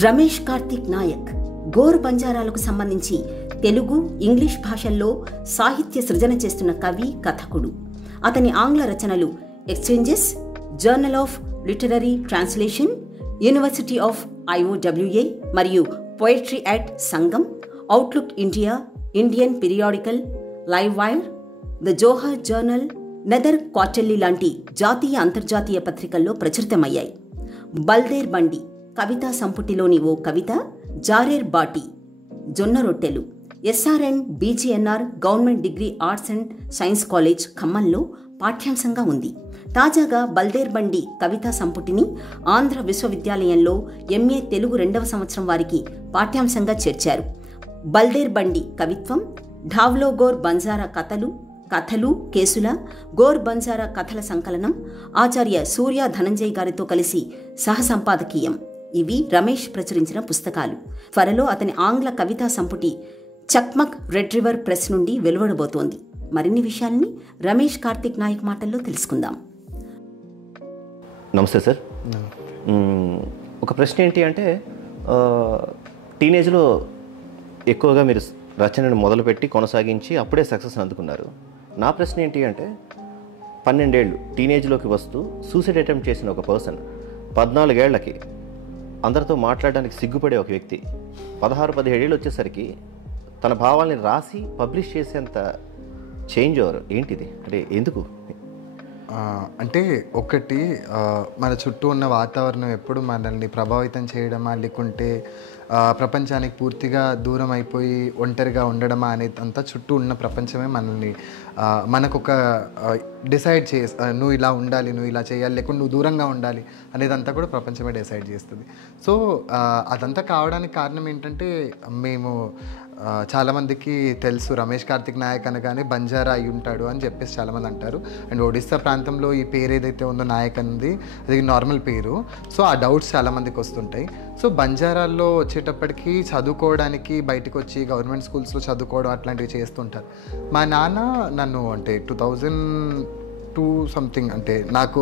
రమేష్ కార్తిక్ నాయక్ గోర్ బంజారాలకు సంబంధించి తెలుగు, ఇంగ్లీష్ భాషల్లో సాహిత్య సృజన చేస్తున్న కవి, కథకుడు. అతని ఆంగ్ల రచనలు exchanges, journal of literary translation, university of IOWA మరియు poetry at Sangam, outlook India, Indian periodical, live wire, the Johar journal, Nether quarterly లాంటి జాతీయ, అంతర్జాతీయ పత్రికల్లో ప్రచురితమయ్యాయి. బల్దేర్ బండి కవితా సంపుటిలోని ఓ కవిత జారేర్ బాటి, జొన్న రొట్టెలు SRN BGNR government degree arts and science college ఖమ్మంలో పాఠ్యాంశంగా ఉంది. తాజాగా బల్దేర్ బండి కవితా సంపుటిని ఆంధ్ర విశ్వవిద్యాలయంలో MA తెలుగు 2వ సంవత్సరం వారికి పాఠ్యాంశంగా చేర్చారు. బల్దేర్ బండి కవిత్వం, ఢావ్లో గోర్ బంజారా కథలు కేసుల గోర్ బంజారా కథల సంకలనం, ఆచార్య సూర్య ధనంజయ్ గారితో కలిసి సహసంపాదకీయం. ఇవి రమేష్ ప్రచురించిన పుస్తకాలు. త్వరలో అతని ఆంగ్ల కవితా సంపుటి చక్మక్ రెడ్ రివర్ ప్రెస్ నుండి వెలువడబోతోంది. మరిన్ని విషయాల్ని రమేష్ కార్తిక్ నాయక్ మాటల్లో తెలుసుకుందాం. నమస్తే సార్. ఒక ప్రశ్న ఏంటి అంటే, టీనేజ్లో ఎక్కువగా మీరు రచనను మొదలుపెట్టి కొనసాగించి అప్పుడే సక్సెస్ అందుకున్నారు. నా ప్రశ్న ఏంటి అంటే, 12 ఏళ్ళు టీనేజ్లోకి వస్తూ సూసైడ్ అటెంప్ట్ చేసిన ఒక పర్సన్ 14 ఏళ్లకి అందరితో మాట్లాడడానికి సిగ్గుపడే ఒక వ్యక్తి 16-17 ఏళ్ళు వచ్చేసరికి తన భావాల్ని రాసి పబ్లిష్ చేసేంత చేంజ్ ఓవర్ ఏంటిది? అంటే ఎందుకు? అంటే ఒకటి, మన చుట్టూ ఉన్న వాతావరణం ఎప్పుడు మనల్ని ప్రభావితం చేయడమా, లేకుంటే ప్రపంచానికి పూర్తిగా దూరం అయిపోయి ఒంటరిగా ఉండడమా అనేది అంతా చుట్టూ ఉన్న ప్రపంచమే మనల్ని మనకొక డిసైడ్ నువ్వు ఇలా ఉండాలి, నువ్వు ఇలా చేయాలి, లేకుంటే నువ్వు దూరంగా ఉండాలి అనేదంతా కూడా ప్రపంచమే డిసైడ్ చేస్తుంది. సో అదంతా కావడానికి కారణం ఏంటంటే, మేము చాలామందికి తెలుసు రమేష్ కార్తిక్ నాయక్ అనగానే బంజారా అయి ఉంటాడు అని చెప్పేసి చాలామంది అంటారు. అండ్ ఒడిస్సా ప్రాంతంలో ఈ పేరు ఏదైతే ఉందో నాయక్ అనేది అది నార్మల్ పేరు. సో ఆ డౌట్స్ చాలామందికి వస్తుంటాయి. సో బంజారాల్లో వచ్చేటప్పటికి చదువుకోవడానికి బయటకు వచ్చి గవర్నమెంట్ స్కూల్స్లో చదువుకోవడం అట్లాంటివి చేస్తుంటారు. మా నాన్న నన్ను అంటే 2002 సంథింగ్, అంటే నాకు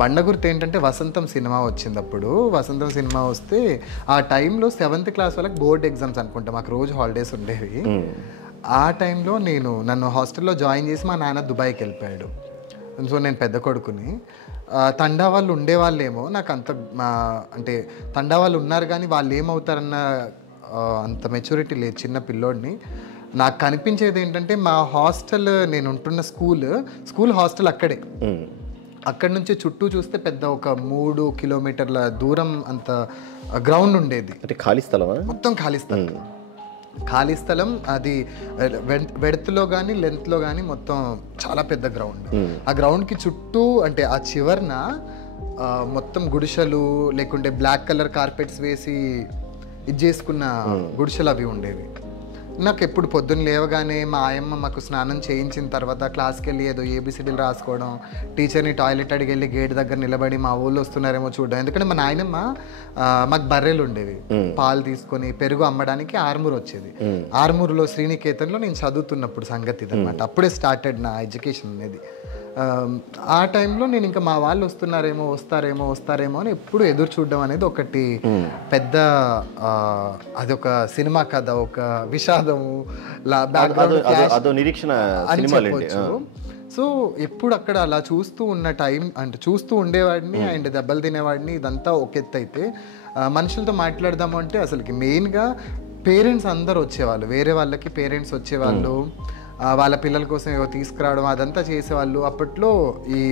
బండ గుర్తు ఏంటంటే వసంతం సినిమా వచ్చింది. అప్పుడు వసంతం సినిమా వస్తే ఆ టైంలో 7th క్లాస్ వాళ్ళకి బోర్డ్ ఎగ్జామ్స్ అనుకుంటా, మాకు రోజు హాలిడేస్ ఉండేవి. ఆ టైంలో నన్ను హాస్టల్లో జాయిన్ చేసి మా నాన్న దుబాయ్కి వెళ్ళిపోయాడు. సో నేను పెద్ద కొడుకుని. తండా వాళ్ళు ఉండేవాళ్ళేమో, నాకు అంత అంటే తండా వాళ్ళు ఉన్నారు కానీ వాళ్ళు ఏమవుతారన్న అంత మెచ్యూరిటీ లేదు చిన్న పిల్లోడిని. నాకు కనిపించేది ఏంటంటే, మా హాస్టల్, నేను ఉంటున్న స్కూల్ హాస్టల్ అక్కడే. అక్కడి నుంచి చుట్టూ చూస్తే పెద్ద ఒక 3 కిలోమీటర్ల దూరం అంత గ్రౌండ్ ఉండేది. అంటే ఖాళీ స్థలం, మొత్తం ఖాళీ స్థలం. అది వెడత్లో కానీ లెంత్లో కానీ మొత్తం చాలా పెద్ద గ్రౌండ్. ఆ గ్రౌండ్కి చుట్టూ అంటే ఆ చివరన మొత్తం గుడిసెలు, లేకుంటే బ్లాక్ కలర్ కార్పెట్స్ వేసి ఇది చేసుకున్న గుడిసెలు అవి ఉండేవి. నాకు ఎప్పుడు పొద్దున్న లేవగానే మా ఆయమ్మ మాకు స్నానం చేయించిన తర్వాత క్లాస్కి వెళ్ళి ఏదో ABCDలు రాసుకోవడం, టీచర్ని టాయిలెట్ అడిగి వెళ్ళి గేట్ దగ్గర నిలబడి మా ఊళ్ళో వస్తున్నారేమో చూడడం. ఎందుకంటే మా నాయనమ్మ మాకు బర్రెలు ఉండేవి, పాలు తీసుకొని పెరుగు అమ్మడానికి ఆర్మూర్ వచ్చేది. ఆర్మూర్లో శ్రీనికేతన్లో నేను చదువుతున్నప్పుడు సంగతి ఇదన్నమాట. అప్పుడే స్టార్టెడ్ నా ఎడ్యుకేషన్ అనేది. ఆ టైంలో నేను ఇంకా మా వాళ్ళు వస్తారేమో అని ఎప్పుడు ఎదురు చూడడం అనేది ఒకటి పెద్ద, అదొక సినిమా కథ, ఒక విషాదము అని చెప్పొచ్చు. సో ఎప్పుడు అక్కడ అలా చూస్తూ ఉన్న టైం, అంటే చూస్తూ ఉండేవాడిని అండ్ దెబ్బలు తినేవాడిని. ఇదంతా ఒక ఎత్తు అయితే, మనుషులతో మాట్లాడదాము అంటే అసలుకి మెయిన్గా పేరెంట్స్ అందరు వచ్చేవాళ్ళు, వేరే వాళ్ళకి పేరెంట్స్ వచ్చేవాళ్ళు, వాళ్ళ పిల్లల కోసం ఏవో తీసుకురావడం అదంతా చేసేవాళ్ళు. అప్పట్లో ఈ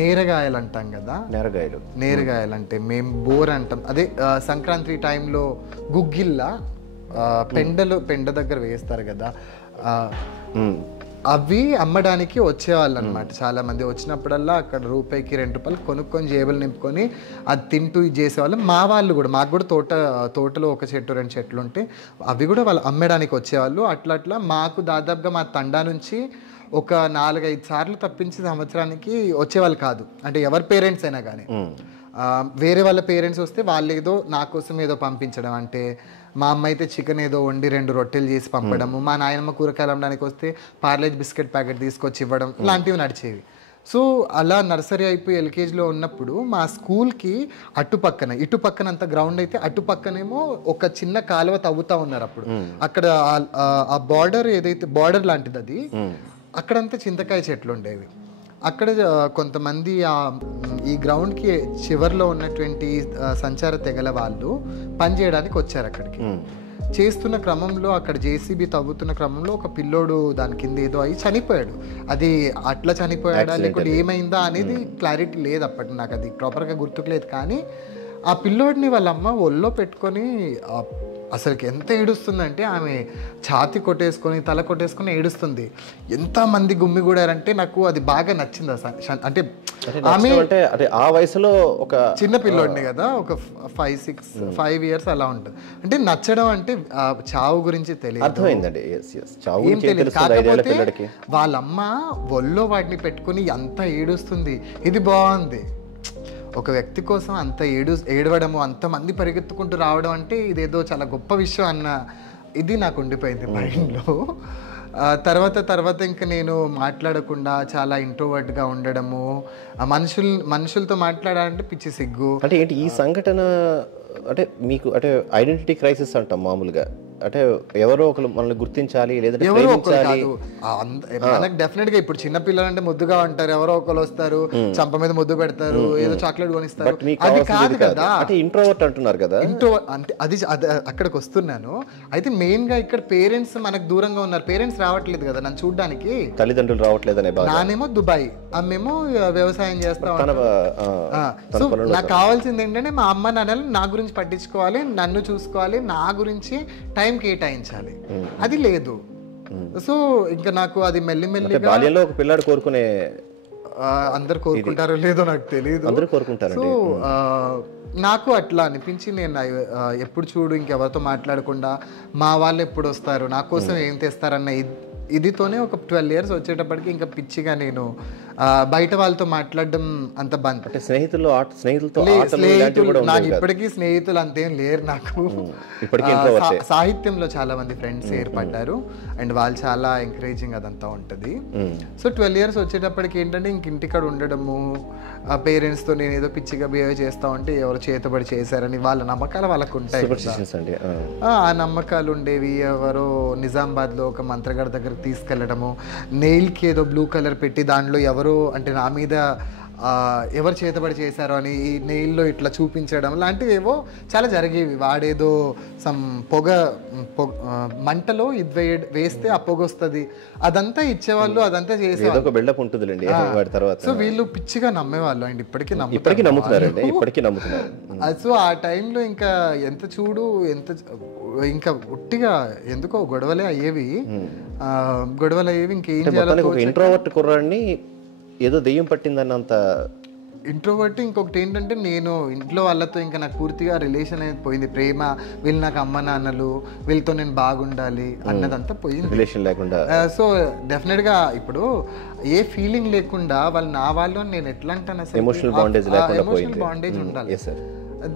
నేరగాయలు అంటాం కదా, నేరగాయలు అంటే మేము బోర్ అంటాం. అదే సంక్రాంతి టైంలో గుగ్గిళ్ళ పెండ దగ్గర వేస్తారు కదా, అవి అమ్మడానికి వచ్చేవాళ్ళు అనమాట. చాలా మంది వచ్చినప్పుడల్లా అక్కడ రూపాయికి 2 రూపాయలు కొనుక్కొని జేబులు నింపుకొని అది తింటూ ఇది చేసేవాళ్ళు. మా వాళ్ళు కూడా, మాకు కూడా తోటలో 1 చెట్టు 2 చెట్లు ఉంటే అవి కూడా వాళ్ళు అమ్మడానికి వచ్చేవాళ్ళు. అట్లా మాకు దాదాపుగా మా తండా నుంచి ఒక 4-5 సార్లు తప్పించి సంవత్సరానికి వచ్చేవాళ్ళు కాదు. అంటే ఎవరి పేరెంట్స్ అయినా కానీ, వేరే వాళ్ళ పేరెంట్స్ వస్తే వాళ్ళు ఏదో నా కోసం ఏదో పంపించడం, అంటే మా అమ్మ అయితే చికెన్ ఏదో వండి 2 రొట్టెలు చేసి పంపడము, మా నాయనమ్మ కూరగాయలు అమ్మడానికి వస్తే పార్లేజ్ బిస్కెట్ ప్యాకెట్ తీసుకొచ్చి ఇవ్వడం, ఇలాంటివి నడిచేవి. సో అలా నర్సరీ అయిపోయి ఎల్కేజీలో ఉన్నప్పుడు మా స్కూల్కి ఇటు పక్కన అంత గ్రౌండ్ అయితే అటు పక్కనేమో ఒక చిన్న కాలువ తవ్వుతా ఉన్నారు అప్పుడు. అక్కడ ఆ బార్డర్ ఏదైతే బార్డర్ లాంటిది అది, అక్కడంతా చింతకాయ చెట్లు ఉండేవి. అక్కడ కొంతమంది ఈ గ్రౌండ్కి చివరిలో ఉన్నటువంటి సంచార తెగల వాళ్ళు పనిచేయడానికి వచ్చారు అక్కడికి. చేస్తున్న క్రమంలో అక్కడ జేసీబీ తవ్వుతున్న క్రమంలో ఒక పిల్లోడు దాని కింద ఏదో అయ్యి చనిపోయాడు. అది అట్లా చనిపోయాడా లేకుంటే ఏమైందా అనేది క్లారిటీ లేదు అప్పటి, నాకు అది ప్రాపర్గా గుర్తుకు లేదు. కానీ ఆ పిల్లోడిని వాళ్ళ అమ్మ ఒళ్ళో పెట్టుకొని అసలుకి ఎంత ఏడుస్తుందంటే ఆమె ఛాతి కొట్టేసుకొని తల కొట్టేసుకొని ఏడుస్తుంది. ఎంతమంది గుమ్మిగూడారంటే నాకు అది బాగా నచ్చింది. అంటే ఆమె ఆ వయసులో ఒక చిన్న పిల్లోడిని కదా, ఒక 5 years అలా ఉంటుంది. అంటే నచ్చడం అంటే చావు గురించి తెలియదు, ఏం తెలియదు. కాకపోతే వాళ్ళమ్మ ఒళ్ళో వాటిని పెట్టుకుని ఎంత ఏడుస్తుంది. ఇది బాగుంది. ఒక వ్యక్తి కోసం అంత ఏడవడము, అంతమంది పరిగెత్తుకుంటూ రావడం అంటే ఇదేదో చాలా గొప్ప విషయం అన్న ఇది నాకు ఉండిపోయింది మైండ్లో. తర్వాత ఇంకా నేను మాట్లాడకుండా చాలా ఇంట్రోవర్ట్గా ఉండడము, మనుషులతో మాట్లాడాలంటే పిచ్చి సిగ్గు. అంటే ఏంటి ఈ సంఘటన? అంటే మీకు అంటే ఐడెంటిటీ క్రైసిస్ అంటాం మామూలుగా. అంటే ఎవరో ఒకరు మనల్ని గుర్తించాలి, లేదంటే ఎవరో ఒకరు కాదు. మనకు డెఫినెట్ గా ఇప్పుడు చిన్న పిల్లలంటే ముద్దుగా ఉంటారు, ఎవరో ఒకరు వస్తారు, చంప మీద ముద్దు పెడతారు, ఏదో చాక్లెట్ కొనిస్తారు. అది కాదు కదా. అంటే ఇంట్రోవర్ట్ అంటున్నారు కదా. అంటే అది అక్కడికి వస్తున్నాను. అయితే మెయిన్ గా ఇక్కడ పేరెంట్స్ మనకు దూరంగా ఉన్నారు. పేరెంట్స్ రావట్లేదు కదా నన్ను చూడడానికి, తల్లిదండ్రులు రావట్లేదనే బాధ. నానేమో దుబాయ్, అమ్మేమో వ్యవసాయం చేస్తా ఉంటాను. సో నాకు కావాల్సింది ఏంటంటే మా అమ్మ నాన్నలు నా గురించి పట్టించుకోవాలి, నన్ను చూసుకోవాలి, నా గురించి టైం కేటాయించాలి. అది లేదు. సో ఇంకా నాకు అది మెల్లిమెల్లిగా బాల్యంలో ఒక పిల్లాడు కోరుకునే, అందరు కోరుకుంటారో లేదో నాకు తెలియదు. సో నాకు అట్లా అనిపించి నేను ఎప్పుడు చూడు ఇంకెవరితో మాట్లాడకుండా మా వాళ్ళు ఎప్పుడు వస్తారు, నా కోసం ఏం తెస్తారన్న ఇదితోనే ఒక 12 years వచ్చేటప్పటికి ఇంకా పిచ్చిగా నేను బయట వాళ్ళతో మాట్లాడడం అంత బంద్. అంటే స్నేహితులతో నాకు ఇప్పటికీ స్నేహితులు అంతేం లేరు నాకు. సాహిత్యంలో చాలా మంది ఫ్రెండ్స్ ఏర్పడ్డారు అండ్ వాళ్ళు చాలా ఎంకరేజింగ్ అదంతా ఉంటుంది. సో 12 years వచ్చేటప్పటికి ఏంటంటే ఇంక ఇంటికాడ ఉండడము, పేరెంట్స్తో నేను ఏదో పిచ్చిగా బిహేవ్ చేస్తా ఉంటే ఎవరు చేతబడి చేశారని వాళ్ళ నమ్మకాలు వాళ్ళకు ఉంటాయి. ఆ నమ్మకాలు ఉండేవి. ఎవరో నిజామాబాద్లో ఒక మంత్రగాడి దగ్గర తీసుకెళ్లడము, నెయిల్కి ఏదో బ్లూ కలర్ పెట్టి దాంట్లో ఎవరు అంటే నా మీద ఎవరు చేతబడి చేశారో అని ఈ నెయిల్లో ఇట్లా చూపించడం లాంటివి ఏవో చాలా జరిగేవి. వాడేదో మంటలో ఇది వేస్తే ఆ పొగ వస్తుంది, అదంతా ఇచ్చేవాళ్ళు, అదంతా చేసేవాళ్ళు. సో వీళ్ళు పిచ్చిగా నమ్మేవాళ్ళు అండ్ ఇప్పటికీ నమ్ముతున్నారు. సో ఆ టైంలో ఇంకా ఎంత చూడు ఇంకా ఒట్టిగా ఎందుకో గొడవలే అయ్యేవి. ఇంకేం చేయాలి. ఇంట్రోవర్ట్ కుర్రాడిని ఏదో దెయ్యం పట్టిందన్నంత ఇంట్రోవర్ట్. ఇంకొకటి ఏంటంటే నేను ఇంట్లో వాళ్ళతో ఇంకా నాకు పూర్తిగా రిలేషన్ అనేది పోయింది. ప్రేమ, వీళ్ళు నాకు అమ్మ నాన్నలు, వీళ్ళతో నేను బాగుండాలి అన్నదంతా పోయింది, రిలేషన్ లేకుండా. సో డెఫినెట్గా ఇప్పుడు ఏ ఫీలింగ్ లేకుండా వాళ్ళు నా వాళ్ళు నేను ఎట్లా అంటాను, ఎమోషనల్ బాండేజ్ ఉండాలి.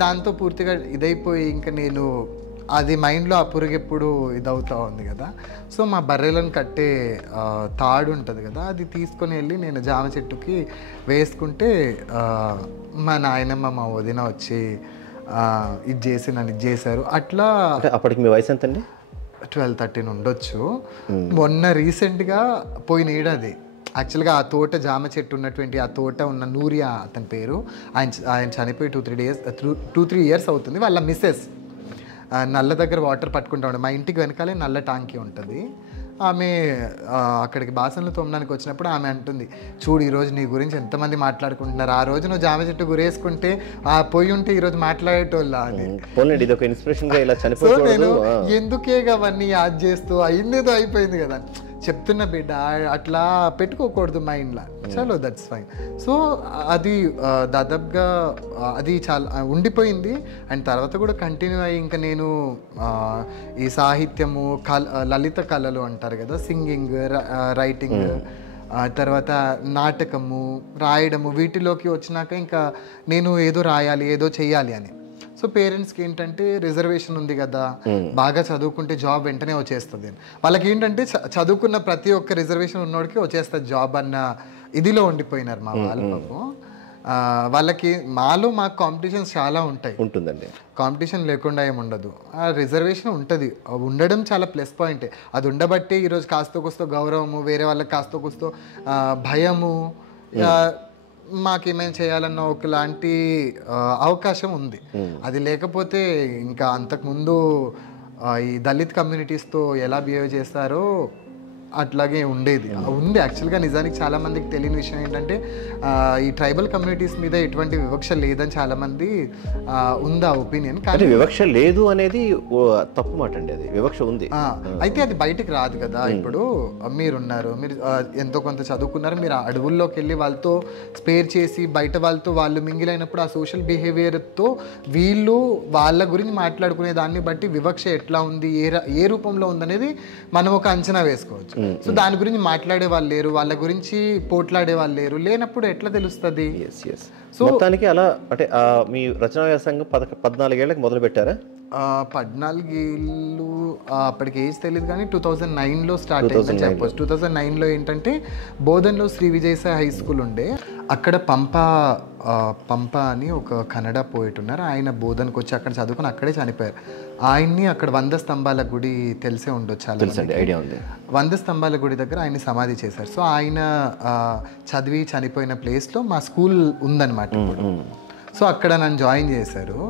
దాంతో పూర్తిగా ఇదైపోయి ఇంకా నేను అది మైండ్లో ఆ పురుగెప్పుడు ఇదవుతూ ఉంది కదా. సో మా బర్రెలను కట్టే తాడు ఉంటుంది కదా, అది తీసుకొని వెళ్ళి నేను జామ చెట్టుకి వేసుకుంటే మా నాయనమ్మ మా వదిన వచ్చి నన్ను ఇది చేశారు. అట్లా అప్పటికి మీ వయసు ఎంతండి? 12-13 ఉండొచ్చు. మొన్న రీసెంట్గా పోయిన ఏడాది యాక్చువల్గా ఆ తోట జామ చెట్టు ఉన్నటువంటి ఆ తోట ఉన్న నూరియా అతని పేరు, ఆయన చనిపోయి 2-3 years అవుతుంది. వాళ్ళ మిస్సెస్ నల్ల దగ్గర వాటర్ పట్టుకుంటా ఉండే, మా ఇంటికి వెనకాలే నల్ల టాంకీ ఉంటుంది. ఆమె అక్కడికి బాసనలు తోమడానికి వచ్చినప్పుడు ఆమె అంటుంది, చూడు ఈరోజు నీ గురించి ఎంతమంది మాట్లాడుకుంటున్నారు, ఆ రోజు నువ్వు జామ చెట్టు గురేసుకుంటే ఆ పోయి ఉంటే ఈరోజు మాట్లాడేటోళ్ళ అని. సో నేను ఎందుకే అవన్నీ యాద్ చేస్తూ అయిందేదో అయిపోయింది కదా చెప్తున్న బిడ్డ, అట్లా పెట్టుకోకూడదు మైండ్లో. చలో దట్స్ ఫైన్. సో అది దాదాపుగా అది చాలా ఉండిపోయింది. అండ్ తర్వాత కూడా కంటిన్యూ అయ్యి ఇంకా నేను ఈ సాహిత్యము, లలిత కళలు అంటారు కదా, సింగింగ్, రైటింగ్, తర్వాత నాటకము, రాయడము, వీటిలోకి వచ్చినాక ఇంకా నేను ఏదో రాయాలి, ఏదో చెయ్యాలి అని. సో పేరెంట్స్కి ఏంటంటే రిజర్వేషన్ ఉంది కదా, బాగా చదువుకుంటే జాబ్ వెంటనే వచ్చేస్తుంది. వాళ్ళకి ఏంటంటే చదువుకున్న ప్రతి ఒక్క రిజర్వేషన్ ఉన్నోడికి వచ్చేస్తుంది జాబ్ అన్న ఇదిలో ఉండిపోయినారు మా వాళ్ళు పాపం. వాళ్ళకి మాకు కాంపిటీషన్స్ చాలా ఉంటాయి. ఉంటుందండి, కాంపిటీషన్ లేకుండా ఏమి ఉండదు. ఆ రిజర్వేషన్ ఉంటుంది, ఉండడం చాలా ప్లస్ పాయింటే. అది ఉండబట్టే ఈరోజు కాస్తో కూస్తో గౌరవము, వేరే వాళ్ళకి కాస్తో కూస్తో భయము, మాకేమైనా చేయాలన్న ఒకలాంటి అవకాశం ఉంది. అది లేకపోతే ఇంకా అంతకుముందు ఈ దళిత్ కమ్యూనిటీస్తో ఎలా బిహేవ్ చేస్తారో అట్లాగే ఉండేది. ఉంది యాక్చువల్గా. నిజానికి చాలామందికి తెలియని విషయం ఏంటంటే ఈ ట్రైబల్ కమ్యూనిటీస్ మీద ఎటువంటి వివక్ష లేదని చాలామంది ఉంది ఆ ఒపీనియన్. కానీ వివక్ష లేదు అనేది తప్పు మాట అండి, అది వివక్ష ఉంది. అయితే అది బయటికి రాదు కదా. ఇప్పుడు మీరున్నారు, మీరు ఎంతో కొంత చదువుకున్నారు, మీరు అడవుల్లోకి వెళ్ళి వాళ్ళతో స్పేర్ చేసి బయట వాళ్ళతో వాళ్ళు మింగిలైనప్పుడు ఆ సోషల్ బిహేవియర్తో వీళ్ళు వాళ్ళ గురించి మాట్లాడుకునే దాన్ని బట్టి వివక్ష ఎట్లా ఉంది, ఏ రూపంలో ఉందనేది మనం ఒక అంచనా వేసుకోవచ్చు. సో దాని గురించి మాట్లాడే వాళ్ళు లేరు, వాళ్ళ గురించి పోట్లాడే వాళ్ళు లేరు. లేనప్పుడు ఎట్లా తెలుస్తుంది? సో మొత్తానికి అలా అంటే మీ రచనా వ్యాసంగం 14 ఏళ్ళకి మొదలు పెట్టారా? 14 ఏళ్ళు అప్పటికి ఏజ్ తెలియదు కానీ 2009లో స్టార్ట్ అయిందని చెప్పవచ్చు. 2009లో ఏంటంటే బోధన్లో శ్రీ విజయసాయి హై స్కూల్ ఉండే, అక్కడ పంప అని ఒక కన్నడ పోయిట్ ఉన్నారు. ఆయన బోధనకు వచ్చి అక్కడ చదువుకుని అక్కడే చనిపోయారు. ఆయన్ని అక్కడ 100 స్తంభాల గుడి తెలిసే ఉండొచ్చు, చాలా ఐడియా ఉంది. 100 స్తంభాల గుడి దగ్గర ఆయన సమాధి చేశారు. సో ఆయన చదివి చనిపోయిన ప్లేస్లో మా స్కూల్ ఉందన్నమాట ఇప్పుడు. సో అక్కడ నన్ను జాయిన్ చేశారు.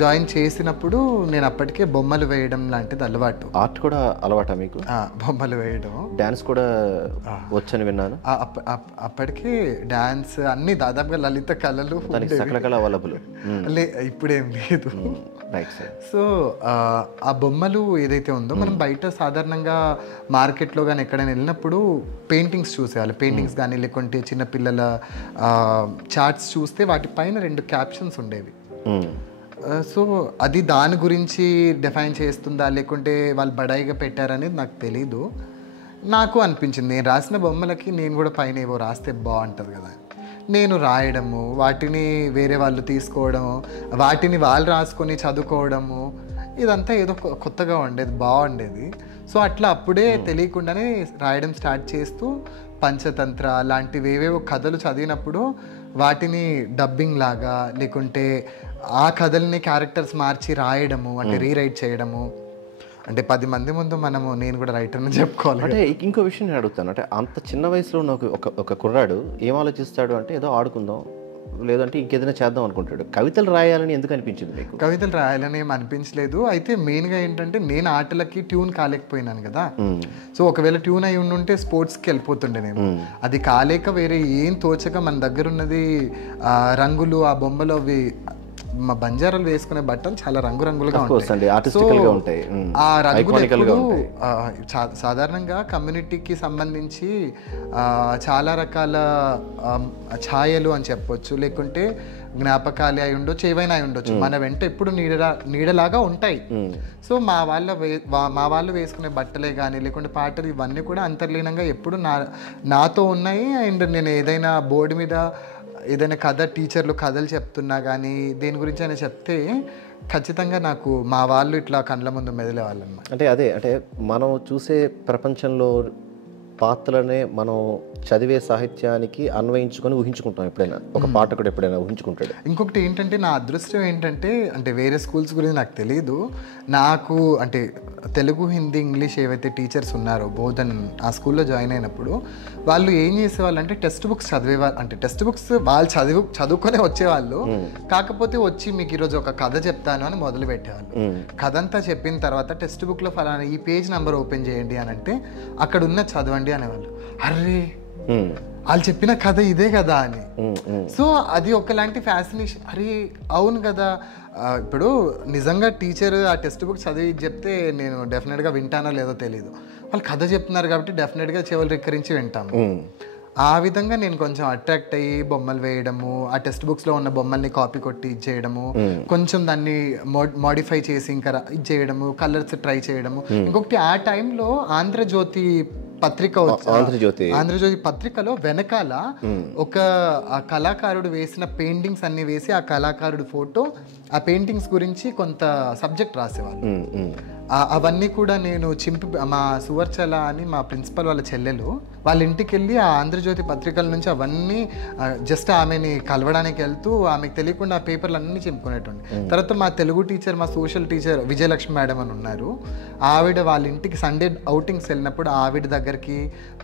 జాయిన్ చేసినప్పుడు నేను అప్పటికే బొమ్మలు వేయడం లాంటిది అలవాటు. ఆర్ట్ కూడా అలవాటా మీకు? బొమ్మలు వేయడం, డాన్స్ కూడా వచ్చని విన్నాను. అప్పటికే డాన్స్ అన్ని దాదాపుగా లలిత కళలు, సకల కళ అవైలబుల్. ఇప్పుడేం లేదు. సో ఆ బొమ్మలు ఏదైతే ఉందో మనం బయట సాధారణంగా మార్కెట్లో కానీ ఎక్కడైనా వెళ్ళినప్పుడు పెయింటింగ్స్ చూసేవాళ్ళు. పెయింటింగ్స్ కానీ లేకుంటే చిన్నపిల్లల చార్ట్స్ చూస్తే వాటి పైన 2 క్యాప్షన్స్ ఉండేవి. సో అది దాని గురించి డిఫైన్ చేస్తుందా లేకుంటే వాళ్ళు బడాయిగా పెట్టారనేది నాకు తెలీదు. నాకు అనిపించింది నేను రాసిన బొమ్మలకి నేను కూడా పైన ఏవో రాస్తే బాగుంటుంది కదా, నేను రాయడము, వాటిని వేరే వాళ్ళు తీసుకోవడము, వాటిని వాళ్ళు రాసుకొని చదువుకోవడము, ఇదంతా ఏదో కొత్తగా ఉండేది, బాగుండేది. సో అట్లా అప్పుడే తెలియకుండానే రాయడం స్టార్ట్ చేస్తూ పంచతంత్ర లాంటివి ఏవేవో కథలు చదివినప్పుడు వాటిని డబ్బింగ్ లాగా లేకుంటే ఆ కథల్ని క్యారెక్టర్స్ మార్చి రాయడము, అంటే రీరైట్ చేయడము. అంటే 10 మంది ముందు నేను కూడా రైటర్ని చెప్పుకోవాలి. అంటే ఇంకో విషయం నేను అడుగుతాను, అంటే అంత చిన్న వయసులో ఉన్న ఒక కుర్రాడు ఏం ఆలోచిస్తాడు అంటే ఏదో ఆడుకుందాం లేదంటే ఇంకేదైనా చేద్దాం అనుకుంటాడు. కవితలు రాయాలని ఎందుకు అనిపించింది మీకు? కవితలు రాయాలని ఏం అనిపించలేదు. అయితే మెయిన్గా ఏంటంటే నేను ఆటలకి ట్యూన్ కాలేకపోయినాను కదా. సో ఒకవేళ ట్యూన్ అయి ఉంటే స్పోర్ట్స్కి వెళ్ళిపోతుండే నేను. అది కాలేక వేరే ఏం తోచక మన దగ్గర ఉన్నది రంగులు, ఆ బొమ్మలు, అవి మా బంజారాలు వేసుకునే బట్టలు చాలా రంగురంగులుగా ఉంటాయి. ఆ రంగులు సాధారణంగా కమ్యూనిటీకి సంబంధించి చాలా రకాల ఛాయలు అని చెప్పొచ్చు, లేకుంటే జ్ఞాపకాలు అయి ఉండొచ్చు, ఏవైనా అయి ఉండొచ్చు, మన వెంట ఎప్పుడు నీడలాగా ఉంటాయి. సో మా వాళ్ళు వేసుకునే బట్టలే కానీ లేకుంటే పాటలు ఇవన్నీ కూడా అంతర్లీనంగా ఎప్పుడు నాతో ఉన్నాయి. అండ్ నేను ఏదైనా బోర్డు మీద ఏదైనా కథ, టీచర్లు కథలు చెప్తున్నా కానీ దేని గురించి అయినా చెప్తే ఖచ్చితంగా నాకు మా వాళ్ళు ఇట్లా కళ్ళ ముందు మెదిలే వాళ్ళు అన్నమాట. అంటే మనం చూసే ప్రపంచంలో పాత్రలనే మనం చదివే సాహిత్యానికి అన్వయించుకొని ఊహించుకుంటాం. ఎప్పుడైనా ఒక పాఠకుడు ఎప్పుడైనా ఊహించుకుంటాడు. ఇంకొకటి ఏంటంటే నా అదృష్టం ఏంటంటే, అంటే వేరే స్కూల్స్ గురించి నాకు తెలీదు, నాకు అంటే తెలుగు, హిందీ, ఇంగ్లీష్ ఏవైతే టీచర్స్ ఉన్నారో బోధన్ ఆ స్కూల్లో జాయిన్ అయినప్పుడు వాళ్ళు ఏం చేసేవాళ్ళు అంటే టెక్స్ట్ బుక్స్ చదివేవాళ్ళు. అంటే టెక్స్ట్ బుక్స్ వాళ్ళు చదువుకొనే వచ్చేవాళ్ళు, కాకపోతే వచ్చి మీకు ఈరోజు ఒక కథ చెప్తాను అని మొదలు పెట్టేవాళ్ళు. కథ అంతా చెప్పిన తర్వాత టెక్స్ట్ బుక్లో ఫలానా ఈ పేజ్ నెంబర్ ఓపెన్ చేయండి అని అంటే అక్కడ ఉన్న చదవండి అనేవాళ్ళు. అర్రే వాళ్ళు చెప్పిన కథ ఇదే కదా అని. సో అది ఒకలాంటి ఫ్యాసినేషన్. అరే అవును కదా, ఇప్పుడు నిజంగా టీచర్ ఆ టెక్స్ట్ బుక్ చదివి చెప్తే నేను డెఫినెట్గా వింటానో లేదో తెలియదు, వాళ్ళు కథ చెప్తున్నారు కాబట్టి డెఫినెట్గా చెవులు రిక్కరించి వింటాము. ఆ విధంగా నేను కొంచెం అట్రాక్ట్ అయ్యి బొమ్మలు వేయడము, ఆ టెక్స్ట్ బుక్స్లో ఉన్న బొమ్మల్ని కాపీ కొట్టి ఇచ్చేయడము, కొంచెం దాన్ని మోడిఫై చేసి ఇంకా ఇచ్చేయడము, కలర్స్ ట్రై చేయడము. ఇంకొకటి ఆ టైంలో ఆంధ్రజ్యోతి పత్రిక ఆంధ్రజ్యోతి పత్రికలో వెనకాల ఒక కళాకారుడు వేసిన పెయింటింగ్స్ అన్ని వేసి ఆ కళాకారుడు ఫోటో, ఆ పెయింటింగ్స్ గురించి కొంత సబ్జెక్ట్ రాసేవాళ్ళు. అవన్నీ కూడా నేను మా సువర్చల అని మా ప్రిన్సిపల్ వాళ్ళ చెల్లెలు వాళ్ళ ఇంటికి వెళ్ళి ఆ ఆంధ్రజ్యోతి పత్రికల నుంచి అవన్నీ జస్ట్ ఆమెని కలవడానికి వెళ్తూ ఆమెకు తెలియకుండా ఆ పేపర్లు అన్నీ చింపుకునేటండి. తర్వాత మా తెలుగు టీచర్, మా సోషల్ టీచర్ విజయలక్ష్మి మేడం అని ఉన్నారు. ఆవిడ వాళ్ళ ఇంటికి సండే అవుటింగ్స్ వెళ్ళినప్పుడు ఆవిడ దగ్గరికి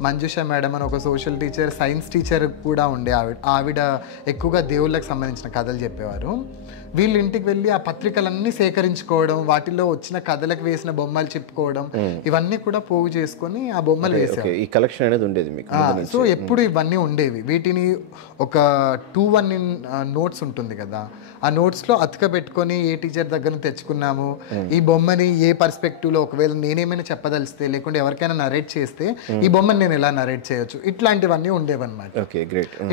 మంజుష మేడం అని ఒక సోషల్ టీచర్, సైన్స్ టీచర్ కూడా ఉండే ఆవిడ ఎక్కువగా దేవుళ్ళకి సంబంధించిన కథలు చెప్పేవారు. వీళ్ళ ఇంటికి వెళ్ళి ఆ పత్రికలన్నీ సేకరించుకోవడం, వాటిలో వచ్చిన కథలకు వేసిన బొమ్మలు చెప్పుకోవడం, ఇవన్నీ కూడా పోగు చేసుకొని ఆ బొమ్మలు వేసారు. ఈ కలెక్షన్ అనేది ఉండేది మీకు. సో ఎప్పుడు ఇవన్నీ ఉండేవి. వీటిని ఒక 2-1 నోట్స్ ఉంటుంది కదా, ఆ నోట్స్లో అతక పెట్టుకొని ఏ టీచర్ దగ్గర తెచ్చుకున్నాము, ఈ బొమ్మని ఏ పర్స్పెక్టివ్లో ఒకవేళ నేనేమైనా చెప్పదలిస్తే లేకుంటే ఎవరికైనా నరేట్ చేస్తే ఈ బొమ్మని నేను ఎలా నరేట్ చేయొచ్చు, ఇట్లాంటివన్నీ ఉండేవన్నమాట.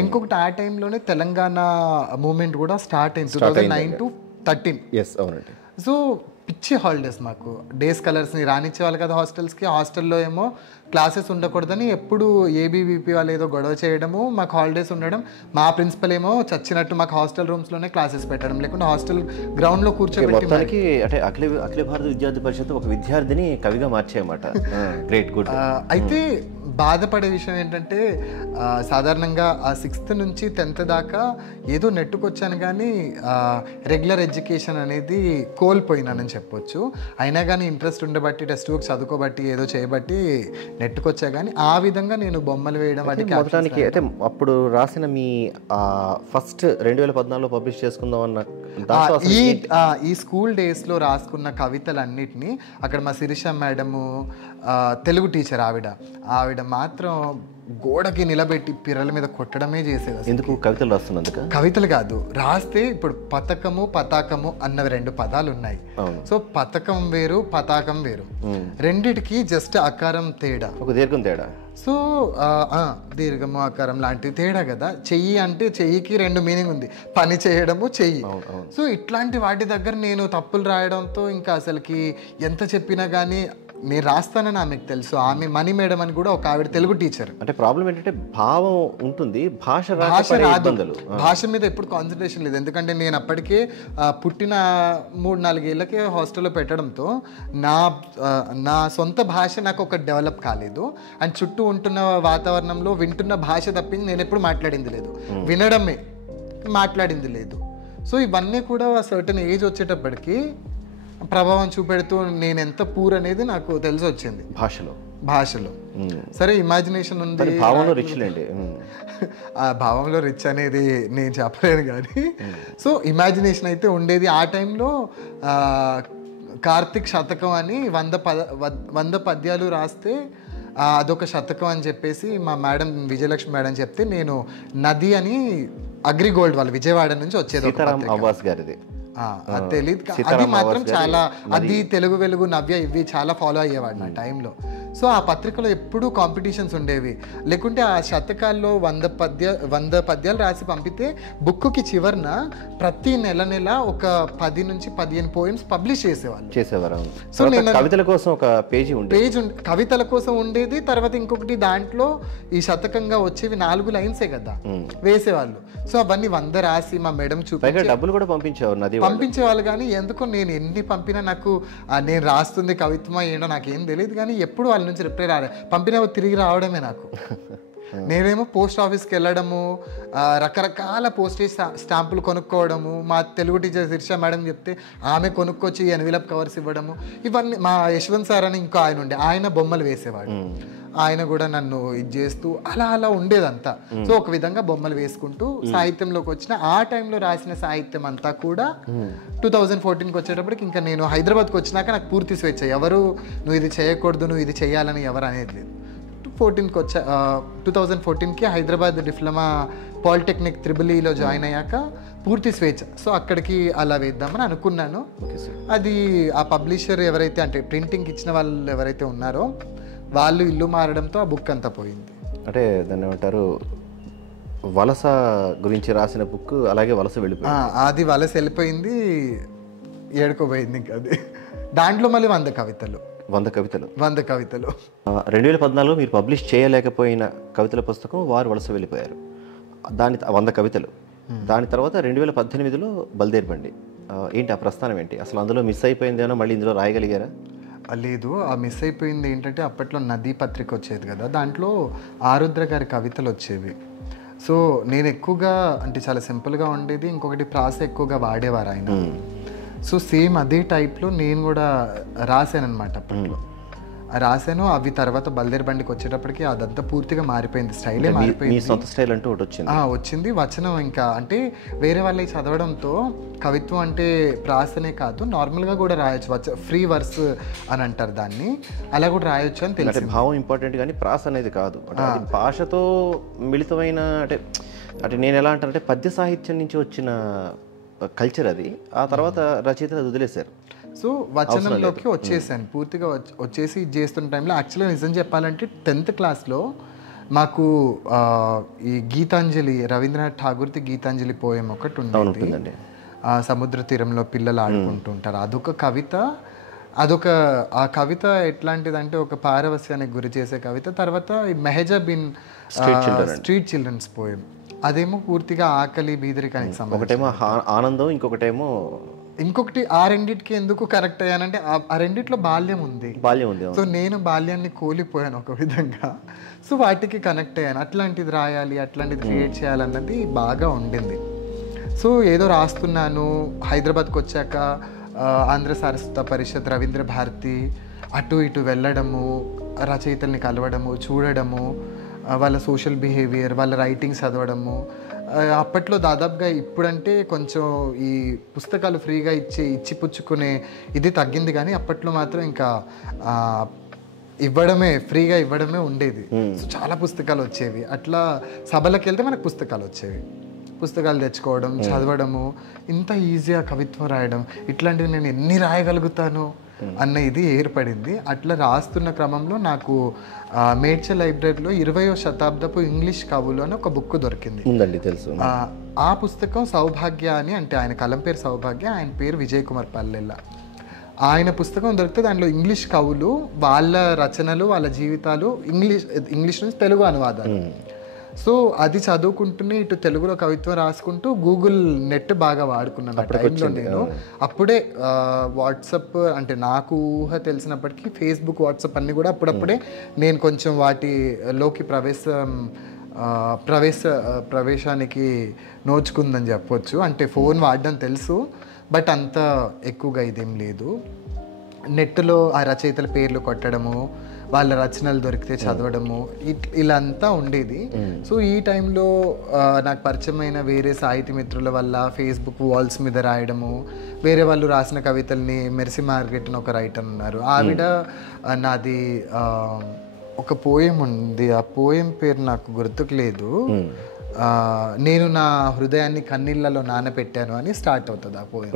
ఇంకొకటి ఆ టైంలోనే తెలంగాణ మూమెంట్ కూడా స్టార్ట్ అయింది 2009 to 13. సో పిచ్చి హాలిడేస్ మాకు. డేస్ కలర్స్ని రానిచ్చేవాళ్ళు కదా హాస్టల్స్కి. హాస్టల్లో ఏమో క్లాసెస్ ఉండకూడదని ఎప్పుడు ఏబీవీపీ వాళ్ళు ఏదో గొడవ చేయడము, మాకు హాలిడేస్ ఉండడం. మా ప్రిన్సిపల్ ఏమో చచ్చినట్టు మాకు హాస్టల్ రూమ్స్లోనే క్లాసెస్ పెట్టడం, లేకుంటే హాస్టల్ గ్రౌండ్లో కూర్చోబెట్టి. అంటే అఖిల భారత విద్యార్థి పరిషత్ ఒక విద్యార్థిని కవిగా మార్చేయమాట. Great, good. అయితే బాధపడే విషయం ఏంటంటే సాధారణంగా ఆ 6th నుంచి 10th దాకా ఏదో నెట్టుకొచ్చాను కానీ రెగ్యులర్ ఎడ్యుకేషన్ అనేది కోల్పోయినానని చెప్పొచ్చు. అయినా కానీ ఇంట్రెస్ట్ ఉండబట్టి, టెక్స్ట్ బుక్ చదువుకోబట్టి, ఏదో చేయబట్టి నెట్టుకొచ్చా. కానీ ఆ విధంగా నేను బొమ్మలు వేయడం వాటికి అయితే అప్పుడు రాసిన మీ ఫస్ట్ 2014లో పబ్లిష్ చేసుకుందాం అన్న ఈ స్కూల్ డేస్లో రాసుకున్న కవితలన్నిటినీ అక్కడ మా శిరీష మేడము తెలుగు టీచర్ ఆవిడ మాత్రం గోడకి నిలబెట్టి పిర్రల మీద కొట్టడమే చేసేది. ఎందుకు? కవితలు రాస్తున్నందుకు? కవితలు కాదు, రాస్తే ఇప్పుడు పతకము పతాకము అన్నవి 2 పదాలు ఉన్నాయి. సో పతకం వేరు, పతాకం వేరు. రెండిటికి జస్ట్ ఆకారం తేడా, ఒక దీర్ఘం తేడా. సో దీర్ఘము ఆకారం లాంటివి తేడా కదా. చెయ్యి అంటే చెయ్యికి 2 మీనింగ్ ఉంది, పని చేయడము చెయ్యి. సో ఇట్లాంటి వాటి దగ్గర నేను తప్పులు రాయడంతో ఇంకా అసలుకి ఎంత చెప్పినా కానీ నేను రాస్తానని ఆమెకు తెలుసు. ఆమె మణి మేడం అని కూడా ఒక ఆవిడ తెలుగు టీచర్. అంటే ప్రాబ్లం ఏంటంటే భావం ఉంటుంది, భాష రాదు. భాష మీద ఎప్పుడు కాన్సన్ట్రేషన్ లేదు. ఎందుకంటే నేను అప్పటికే పుట్టిన 3-4 ఏళ్ళకే హాస్టల్లో పెట్టడంతో నా సొంత భాష నాకు ఒక డెవలప్ కాలేదు. అండ్ చుట్టూ ఉంటున్న వాతావరణంలో వింటున్న భాష తప్పింది నేను ఎప్పుడు మాట్లాడింది లేదు, వినడమే, మాట్లాడింది లేదు. సో ఇవన్నీ కూడా సర్టన్ ఏజ్ వచ్చేటప్పటికి ప్రభావం చూపెడుతూ నేను ఎంత పూర్ అనేది నాకు తెలిసి వచ్చింది భాషలో. సరే ఇమాజినేషన్ ఉంది, భావంలో రిచ్ లేండి. ఆ భావంలో రిచ్ అనేది నేను చెప్పలేను కానీ సో ఇమాజినేషన్ అయితే ఉండేది. ఆ టైంలో కార్తిక్ శతకం అని 100 పద్యాలు రాస్తే అదొక శతకం అని చెప్పేసి మా మేడం విజయలక్ష్మి మేడం చెప్తే నేను నది అని అగ్రిగోల్డ్ వాళ్ళు విజయవాడ నుంచి వచ్చేది తెలీదు. అది మాత్రం చాలా, అది తెలుగు వెలుగు నవ్య ఇవి చాలా ఫాలో అయ్యేవాడు నా టైంలో. సో ఆ పత్రికలో ఎప్పుడూ కాంపిటీషన్స్ ఉండేవి. లేకుంటే ఆ శతకాల్లో 100 పద్యాలు రాసి పంపితే బుక్కి చివరిన ప్రతి నెల ఒక 10 నుంచి 15 పోయిమ్స్ పబ్లిష్ చేసేవారు. సో నేను కవితల కోసం ఒక పేజీ కవితల కోసం ఉండేది. తర్వాత ఇంకొకటి దాంట్లో ఈ శతకంగా వచ్చేవి 4 లైన్సే కదా వేసేవాళ్ళు. సో అవన్నీ 100 రాసి మా మేడం చూపించి డబ్బులు కూడా పంపించేవాళ్ళు. కానీ ఎందుకో నేను ఎన్ని పంపినా నాకు నేను రాస్తుంది కవిత్వమా ఏంటో నాకేం తెలియదు. కానీ ఎప్పుడు వాళ్ళ నుంచి రిప్లై రాలేదు. పంపిన తిరిగి రావడమే నాకు. నేనేమో పోస్ట్ ఆఫీస్కి వెళ్ళడము, రకరకాల పోస్టేజ్ స్టాంపులు కొనుక్కోవడము, మా తెలుగు టీచర్ శిరీష మేడం చెప్తే ఆమె కొనుక్కొచ్చి ఎన్విలప్ కవర్స్ ఇవ్వడము, ఇవన్నీ. మా యశ్వంత్ సార్ అని ఇంకో ఆయన ఉండే, ఆయన బొమ్మలు వేసేవాడు. ఆయన కూడా నన్ను ఇది చేస్తూ అలా ఉండేదంతా. సో ఒక విధంగా బొమ్మలు వేసుకుంటూ సాహిత్యంలోకి వచ్చిన. ఆ టైంలో రాసిన సాహిత్యం అంతా కూడా 2014కి వచ్చేటప్పటికి ఇంకా నేను హైదరాబాద్కి వచ్చినాక నాకు పూర్తి స్వేచ్ఛ. ఎవరు నువ్వు ఇది చేయకూడదు, నువ్వు ఇది చేయాలని ఎవరు అనేది లేదు. 2014కి హైదరాబాద్ డిప్లొమా పాలిటెక్నిక్ త్రిబులీలో జాయిన్ అయ్యాక పూర్తి స్వేచ్ఛ. సో అక్కడికి అలా వేద్దామని అనుకున్నాను. అది ఆ పబ్లిషర్ ఎవరైతే, అంటే ప్రింటింగ్కి ఇచ్చిన వాళ్ళు ఎవరైతే ఉన్నారో వాళ్ళు ఇల్లు మారడంతో ఆ బుక్ అంతా పోయింది. అంటే దాన్ని ఏమంటారు, వలస గురించి రాసిన బుక్ అలాగే వలస వెళ్ళిపోయింది. అది వలస వెళ్ళిపోయింది, ఏడుకోపోయింది. ఇంకా అది దాంట్లో మళ్ళీ 100 కవితలు 100 కవితలు. 100 కవితలు. 2014లో మీరు పబ్లిష్ చేయలేకపోయిన కవితల పుస్తకం వారు వలస వెళ్ళిపోయారు, దాని 100 కవితలు. దాని తర్వాత 2018లో బల్దేర్బండి. ఏంటి ఆ ప్రస్థానం ఏంటి అసలు? అందులో మిస్ అయిపోయిందేమో, మళ్ళీ ఇందులో రాయగలిగారా? లేదు, ఆ మిస్ అయిపోయింది ఏంటంటే అప్పట్లో నదీ పత్రిక వచ్చేది కదా, దాంట్లో ఆరుద్ర గారి కవితలు వచ్చేవి. సో నేను ఎక్కువగా అంటే చాలా సింపుల్గా ఉండేది, ఇంకొకటి ప్రాస ఎక్కువగా వాడేవారు ఆయన. సో సేమ్ అదే టైప్లో నేను కూడా రాశాను అనమాట అప్పట్లో. రాశాను అవి. తర్వాత బల్దేర్బండికి వచ్చేటప్పటికి అదంతా పూర్తిగా మారిపోయింది, స్టైలే మారిపోయింది. సొంత స్టైల్ అంటూ ఒకటి వచ్చింది. వచనం ఇంకా అంటే వేరే వాళ్ళకి చదవడంతో కవిత్వం అంటే ప్రాసనే కాదు, నార్మల్గా కూడా రాయొచ్చు, ఫ్రీ వర్స్ అని అంటారు దాన్ని, అలా కూడా రాయొచ్చు అని తెలిసి. భావం ఇంపార్టెంట్ కానీ ప్రాస అనేది కాదు. భాషతో మిళితమైన అంటే నేను ఎలా అంటానంటే పద్య సాహిత్యం నుంచి వచ్చిన కల్చర్ అది. ఆ తర్వాత రచయితలు అది వదిలేశారు. సో వచనంలోకి వచ్చేసాను పూర్తిగా. వచ్చేసి ఇది చేస్తున్న టైంలో యాక్చువల్గా నిజం చెప్పాలంటే 10th క్లాస్లో మాకు ఈ గీతాంజలి, రవీంద్రనాథ్ ఠాగూర్ది గీతాంజలి పోయం ఒకటి ఉండేది. సముద్ర తీరంలో పిల్లలు ఆడుకుంటూ ఉంటారు, అదొక కవిత. ఆ కవిత ఎట్లాంటిదంటే ఒక పారవస్యానికి గురి చేసే కవిత. తర్వాత ఈ మెహజబ్ ఇన్ స్ట్రీట్ చిల్డ్రన్స్ పోయం, అదేమో పూర్తిగా ఆకలి బీదరికానికి సంబంధించి. ఒకటేమో ఆనందం, ఇంకొకటి ఆ రెండింటికి ఎందుకు కరెక్ట్ అయ్యానంటే ఆ రెండిట్లో బాల్యం ఉంది. సో నేను బాల్యాన్ని కోల్పోయాను ఒక విధంగా. సో వాటికి కనెక్ట్ అయ్యాను, అట్లాంటిది రాయాలి, అట్లాంటిది క్రియేట్ చేయాలన్నది బాగా ఉండింది. సో ఏదో రాస్తున్నాను. హైదరాబాద్కి వచ్చాక ఆంధ్ర సారస్వత పరిషత్, రవీంద్ర భారతి అటు ఇటు వెళ్ళడము, రచయితల్ని కలవడము, చూడడము, వాళ్ళ సోషల్ బిహేవియర్, వాళ్ళ రైటింగ్స్ చదవడము. అప్పట్లో దాదాపుగా ఇప్పుడంటే కొంచెం ఈ పుస్తకాలు ఫ్రీగా ఇచ్చి పుచ్చుకునే ఇది తగ్గింది, కానీ అప్పట్లో మాత్రం ఇంకా ఫ్రీగా ఇవ్వడమే ఉండేది. సో చాలా పుస్తకాలు వచ్చేవి. అట్లా సభలకు వెళ్తే మనకు పుస్తకాలు వచ్చేవి, పుస్తకాలు తెచ్చుకోవడం, చదవడము, ఇంత ఈజీగా కవిత్వం రాయడం, ఇట్లాంటివి నేను ఎన్ని రాయగలుగుతాను అన్న ఇది ఏర్పడింది. అట్లా రాస్తున్న క్రమంలో నాకు మేడ్చల్ లైబ్రరీలో 20వ శతాబ్దపు ఇంగ్లీష్ కవులు అని ఒక బుక్ దొరికింది. తెలుసు. ఆ పుస్తకం సౌభాగ్య అని, అంటే ఆయన కలం పేరు సౌభాగ్య, ఆయన పేరు విజయ్ కుమార్ పల్లెల్ల. ఆయన పుస్తకం దొరికితే దాంట్లో ఇంగ్లీష్ కవులు, వాళ్ళ రచనలు, వాళ్ళ జీవితాలు, ఇంగ్లీష్ నుంచి తెలుగు అనువాదాలు. సో అది చదువుకుంటూనే ఇటు తెలుగులో కవిత్వం రాసుకుంటూ గూగుల్ నెట్ బాగా వాడుకున్నాను ఆ టైంలో నేను. అప్పుడే వాట్సాప్ అంటే నాకు ఊహ తెలిసినప్పటికీ ఫేస్బుక్, వాట్సాప్ అన్నీ కూడా అప్పుడప్పుడే నేను కొంచెం వాటిలోకి ప్రవేశానికి నోచుకుందని చెప్పొచ్చు. అంటే ఫోన్ వాడడం తెలుసు, బట్ అంత ఎక్కువగా ఇదేం లేదు. నెట్లో ఆ రచయితల పేర్లు కొట్టడము, వాళ్ళ రచనలు దొరికితే చదవడము, ఇలా అంతా ఉండేది. సో ఈ టైంలో నాకు పరిచయమైన వేరే సాహితీ మిత్రుల వల్ల ఫేస్బుక్ వాల్స్ మీద రాయడము, వేరే వాళ్ళు రాసిన కవితల్ని, మెర్సీ మార్గెట్ అని ఒక రైటర్ ఉన్నారు, ఆవిడ నాది ఒక పోయం ఉంది, ఆ పోయం పేరు నాకు గుర్తుకు లేదు, నేను నా హృదయాన్ని కన్నీళ్లలో నానపెట్టాను అని స్టార్ట్ అవుతుంది ఆ పోయం.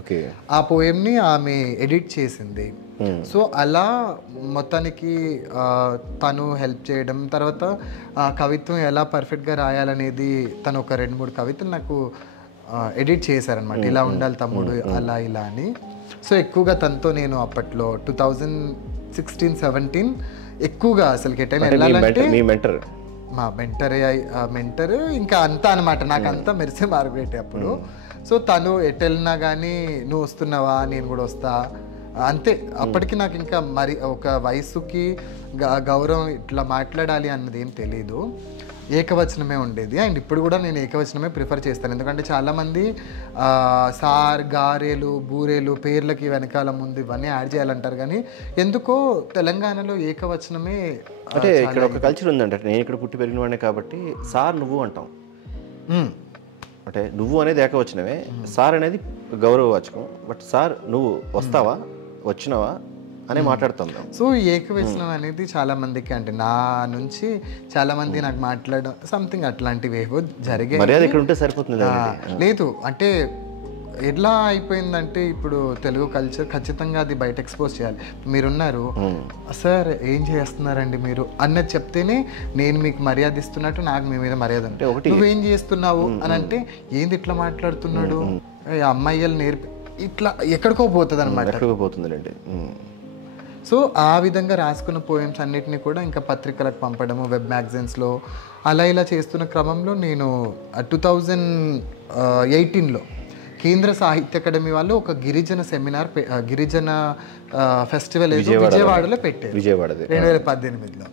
ఆ పోయంని ఆమె ఎడిట్ చేసింది. సో అలా మొత్తానికి తను హెల్ప్ చేయడం, తర్వాత కవిత్వం ఎలా పర్ఫెక్ట్గా రాయాలనేది తను ఒక 2-3 కవితలు నాకు ఎడిట్ చేశారనమాట. ఇలా ఉండాలి తమ్ముడు, అలా ఇలా అని. సో ఎక్కువగా తనతో నేను అప్పట్లో 2016-17 ఎక్కువగా అసలు ఎటైనా వెళ్ళాలంటే మా మెంటర్ ఇంకా అంతా అనమాట, నాకు అంతా మెరిసే మార్గరెట్ అప్పుడు. సో తను ఎటు వెళ్ళినా కానీ నువ్వు వస్తున్నావా, నేను కూడా వస్తా అంతే. అప్పటికి నాకు ఇంకా మరి ఒక వయసుకి గౌరవం ఇట్లా మాట్లాడాలి అన్నది ఏం తెలీదు, ఏకవచనమే ఉండేది. అండ్ ఇప్పుడు కూడా నేను ఏకవచనమే ప్రిఫర్ చేస్తాను, ఎందుకంటే చాలామంది సార్, గారేలు, బూరేలు పేర్లకి వెనకాల ముందు ఇవన్నీ యాడ్ చేయాలంటారు, కానీ ఎందుకో తెలంగాణలో ఏకవచనమే. అంటే ఇక్కడ ఒక కల్చర్ ఉందంటే, నేను ఇక్కడ పుట్టి పెరిగిన వాడినే కాబట్టి సార్ నువ్వు అంటాం. అంటే నువ్వు అనేది ఏకవచనమే, సార్ అనేది గౌరవవాచకం. బట్ సార్ నువ్వు వస్తావా, వచ్చినావా అని మాట్లాడుతాం. సో ఏకవచనం అనేది చాలా మందికి, అంటే నా నుంచి చాలా మంది నాకు మాట్లాడడం సంథింగ్ అట్లాంటివి ఏవో జరిగాయి. లేదు అంటే ఎట్లా అయిపోయిందంటే, ఇప్పుడు తెలుగు కల్చర్ ఖచ్చితంగా అది బయట ఎక్స్పోజ్ చేయాలి. మీరున్నారు సార్, ఏం చేస్తున్నారండి మీరు అన్నది చెప్తేనే నేను మీకు మర్యాద ఇస్తున్నట్టు, నాకు మీ మీద మర్యాద. అంటే నువ్వేం చేస్తున్నావు అని అంటే, ఏంది ఇట్లా మాట్లాడుతున్నాడు, అమ్మాయిలు నేర్పి ఇట్లా ఎక్కడికో పోతుంది అనమాట. సో ఆ విధంగా రాసుకున్న పోయమ్స్ అన్నిటిని కూడా ఇంకా పత్రికలకు పంపడము, వెబ్ మ్యాగజైన్స్లో అలా ఇలా చేస్తున్న క్రమంలో నేను 2018లో కేంద్ర సాహిత్య అకాడమీ వాళ్ళు ఒక గిరిజన సెమినార్, గిరిజన ఫెస్టివల్ విజయవాడలో పెట్టారు 2018లో.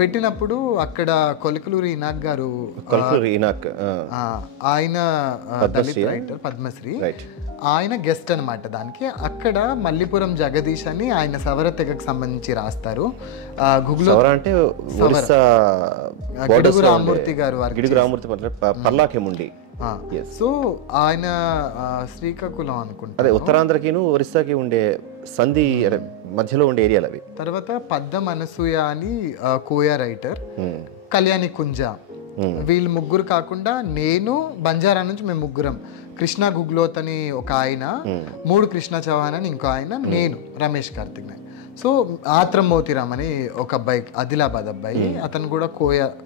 పెట్టినప్పుడు అక్కడ కొలకలూరి ఇనాక్ గారు, ఆయన దళిత రైటర్ పద్మశ్రీ, ఆయన గెస్ట్ అనమాట దానికి. అక్కడ మల్లిపురం జగదీష్ అని ఆయన సవర తెగకు సంబంధించి రాస్తారు. గిడుగు రామూర్తి గారు, సో ఆయన శ్రీకాకుళం అనుకుంటా, అదే ఉత్తరాంధ్రకి ఒరిస్సాకి ఉండే సంధి మధ్యలో ఉండే ఏరియాలు అవి. తర్వాత పద్దం అనసూయ అని కోయా రైటర్, కళ్యాణి కుంజ, వీళ్ళు ముగ్గురు కాకుండా నేను బంజారా నుంచి మేము ముగ్గురం, కృష్ణ గుగ్లోత్ అని ఒక ఆయన, 3 కృష్ణ చౌహాన్ అని ఇంకో ఆయన, నేను రమేష్ కార్తిక్ నాయక్. సో ఆత్రం మోతిరామ్ అని ఒక అబ్బాయి, ఆదిలాబాద్ అబ్బాయి, అతను కూడా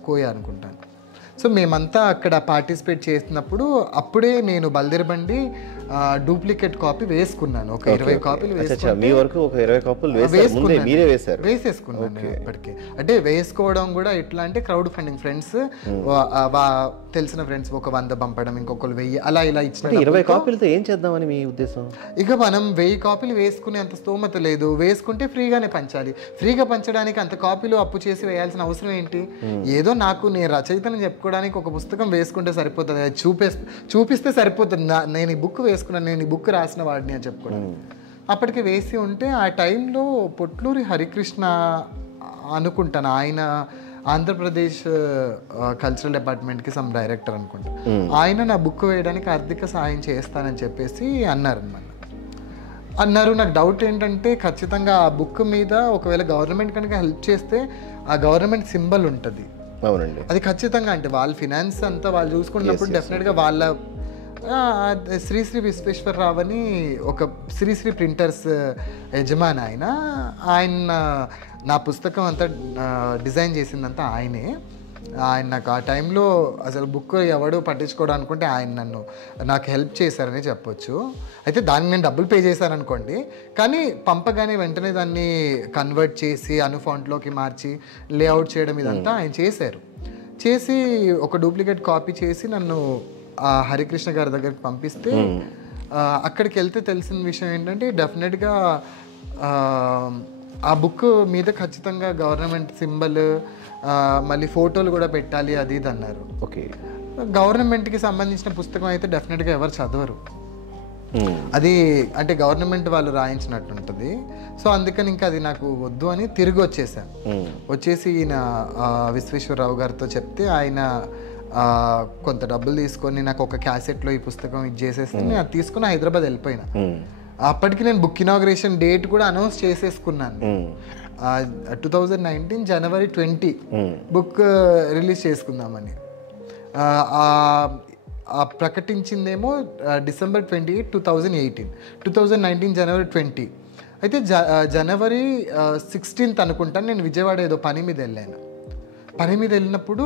కోయా అనుకుంటాను. సో మేమంతా అక్కడ పార్టిసిపేట్ చేసినప్పుడు అప్పుడే నేను బల్దిరబండి డూప్లికేట్ కాపీ వేసుకున్నాను. ఒక 20 కాపీలు వేసేసుకున్నాను ఇప్పటికే. అంటే వేసుకోవడం కూడా ఎట్లా అంటే క్రౌడ్ ఫండింగ్, ఫ్రెండ్స్ తెలిసిన ఫ్రెండ్స్ ఒక 100 పంపడం, ఇంకొకరు 1000 అలా ఇలా ఇచ్చిన 20 కాపీలతో ఏం చేద్దామని మీ ఉద్దేశం? ఇక మనం 1000 కాపీలు వేసుకునే అంత స్తోమత లేదు. వేసుకుంటే ఫ్రీగానే పంచాలి. ఫ్రీగా పంచడానికి అంత కాపీలు అప్పు చేసి వేయాల్సిన అవసరం ఏంటి? ఏదో నాకు నేను రచయితని చెప్పుకోవడానికి ఒక పుస్తకం వేసుకుంటే సరిపోతుంది, చూపిస్తే సరిపోతుంది. నేను ఈ బుక్ వేసుకున్నాను, నేను ఈ బుక్ రాసిన వాడిని అని చెప్పుకోవడానికి. అప్పటికి వేసి ఉంటే ఆ టైంలో పొట్లూరి హరికృష్ణ అనుకుంటాను, ఆయన ఆంధ్రప్రదేశ్ కల్చరల్ డిపార్ట్మెంట్కి సమ్ డైరెక్టర్ అనుకుంటా, ఆయన నా బుక్ వేయడానికి ఆర్థిక సహాయం చేస్తానని చెప్పేసి అన్నారు. నాకు డౌట్ ఏంటంటే ఖచ్చితంగా ఆ బుక్ మీద ఒకవేళ గవర్నమెంట్ కనుక హెల్ప్ చేస్తే ఆ గవర్నమెంట్ సింబల్ ఉంటుంది, అది ఖచ్చితంగా. అంటే వాళ్ళ ఫినాన్స్ అంతా వాళ్ళు చూసుకున్నప్పుడు డెఫినెట్గా వాళ్ళ శ్రీశ్రీ విశ్వేశ్వరరావు అని ఒక శ్రీశ్రీ ప్రింటర్స్ యజమాని ఆయన నా పుస్తకం అంతా డిజైన్ చేసిందంతా ఆయనే. ఆయన నాకు ఆ టైంలో అసలు బుక్ ఎవడు పట్టించుకోవడం అనుకుంటే ఆయన నాకు హెల్ప్ చేశారని చెప్పొచ్చు. అయితే దానికి నేను డబ్బులు పే చేశాను అనుకోండి, కానీ పంపగానే వెంటనే దాన్ని కన్వర్ట్ చేసి అనుఫాంట్లోకి మార్చి లేఅవుట్ చేయడం ఇదంతా ఆయన చేశారు. చేసి ఒక డూప్లికేట్ కాపీ చేసి నన్ను హరికృష్ణ గారి దగ్గరికి పంపిస్తే, అక్కడికి వెళ్తే తెలిసిన విషయం ఏంటంటే డెఫినెట్గా ఆ బుక్ మీద ఖచ్చితంగా గవర్నమెంట్ సింబల్, మళ్ళీ ఫోటోలు కూడా పెట్టాలి, అది ఇది అన్నారు. ఓకే, గవర్నమెంట్కి సంబంధించిన పుస్తకం అయితే డెఫినెట్గా ఎవరు చదవరు, అది అంటే గవర్నమెంట్ వాళ్ళు రాయించినట్టు ఉంటుంది. సో అందుకని ఇంకా అది నాకు వద్దు అని తిరిగి వచ్చేసాను. వచ్చేసి ఈయన విశ్వేశ్వరరావు గారితో చెప్తే ఆయన కొంత డబ్బులు తీసుకొని నాకు ఒక క్యాసెట్లో ఈ పుస్తకం ఇది చేసేసి నేను అది తీసుకుని హైదరాబాద్ వెళ్ళిపోయినా. అప్పటికి నేను బుక్ ఇనాగ్రేషన్ డేట్ కూడా అనౌన్స్ చేసేసుకున్నాను. 2019 జనవరి 20 బుక్ రిలీజ్ చేసుకుందామని. ప్రకటించిందేమో డిసెంబర్ 28, 2018. 2019 జనవరి 20. అయితే జనవరి 16 అనుకుంటాను నేను విజయవాడ ఏదో పని మీద వెళ్ళాను. పని మీద వెళ్ళినప్పుడు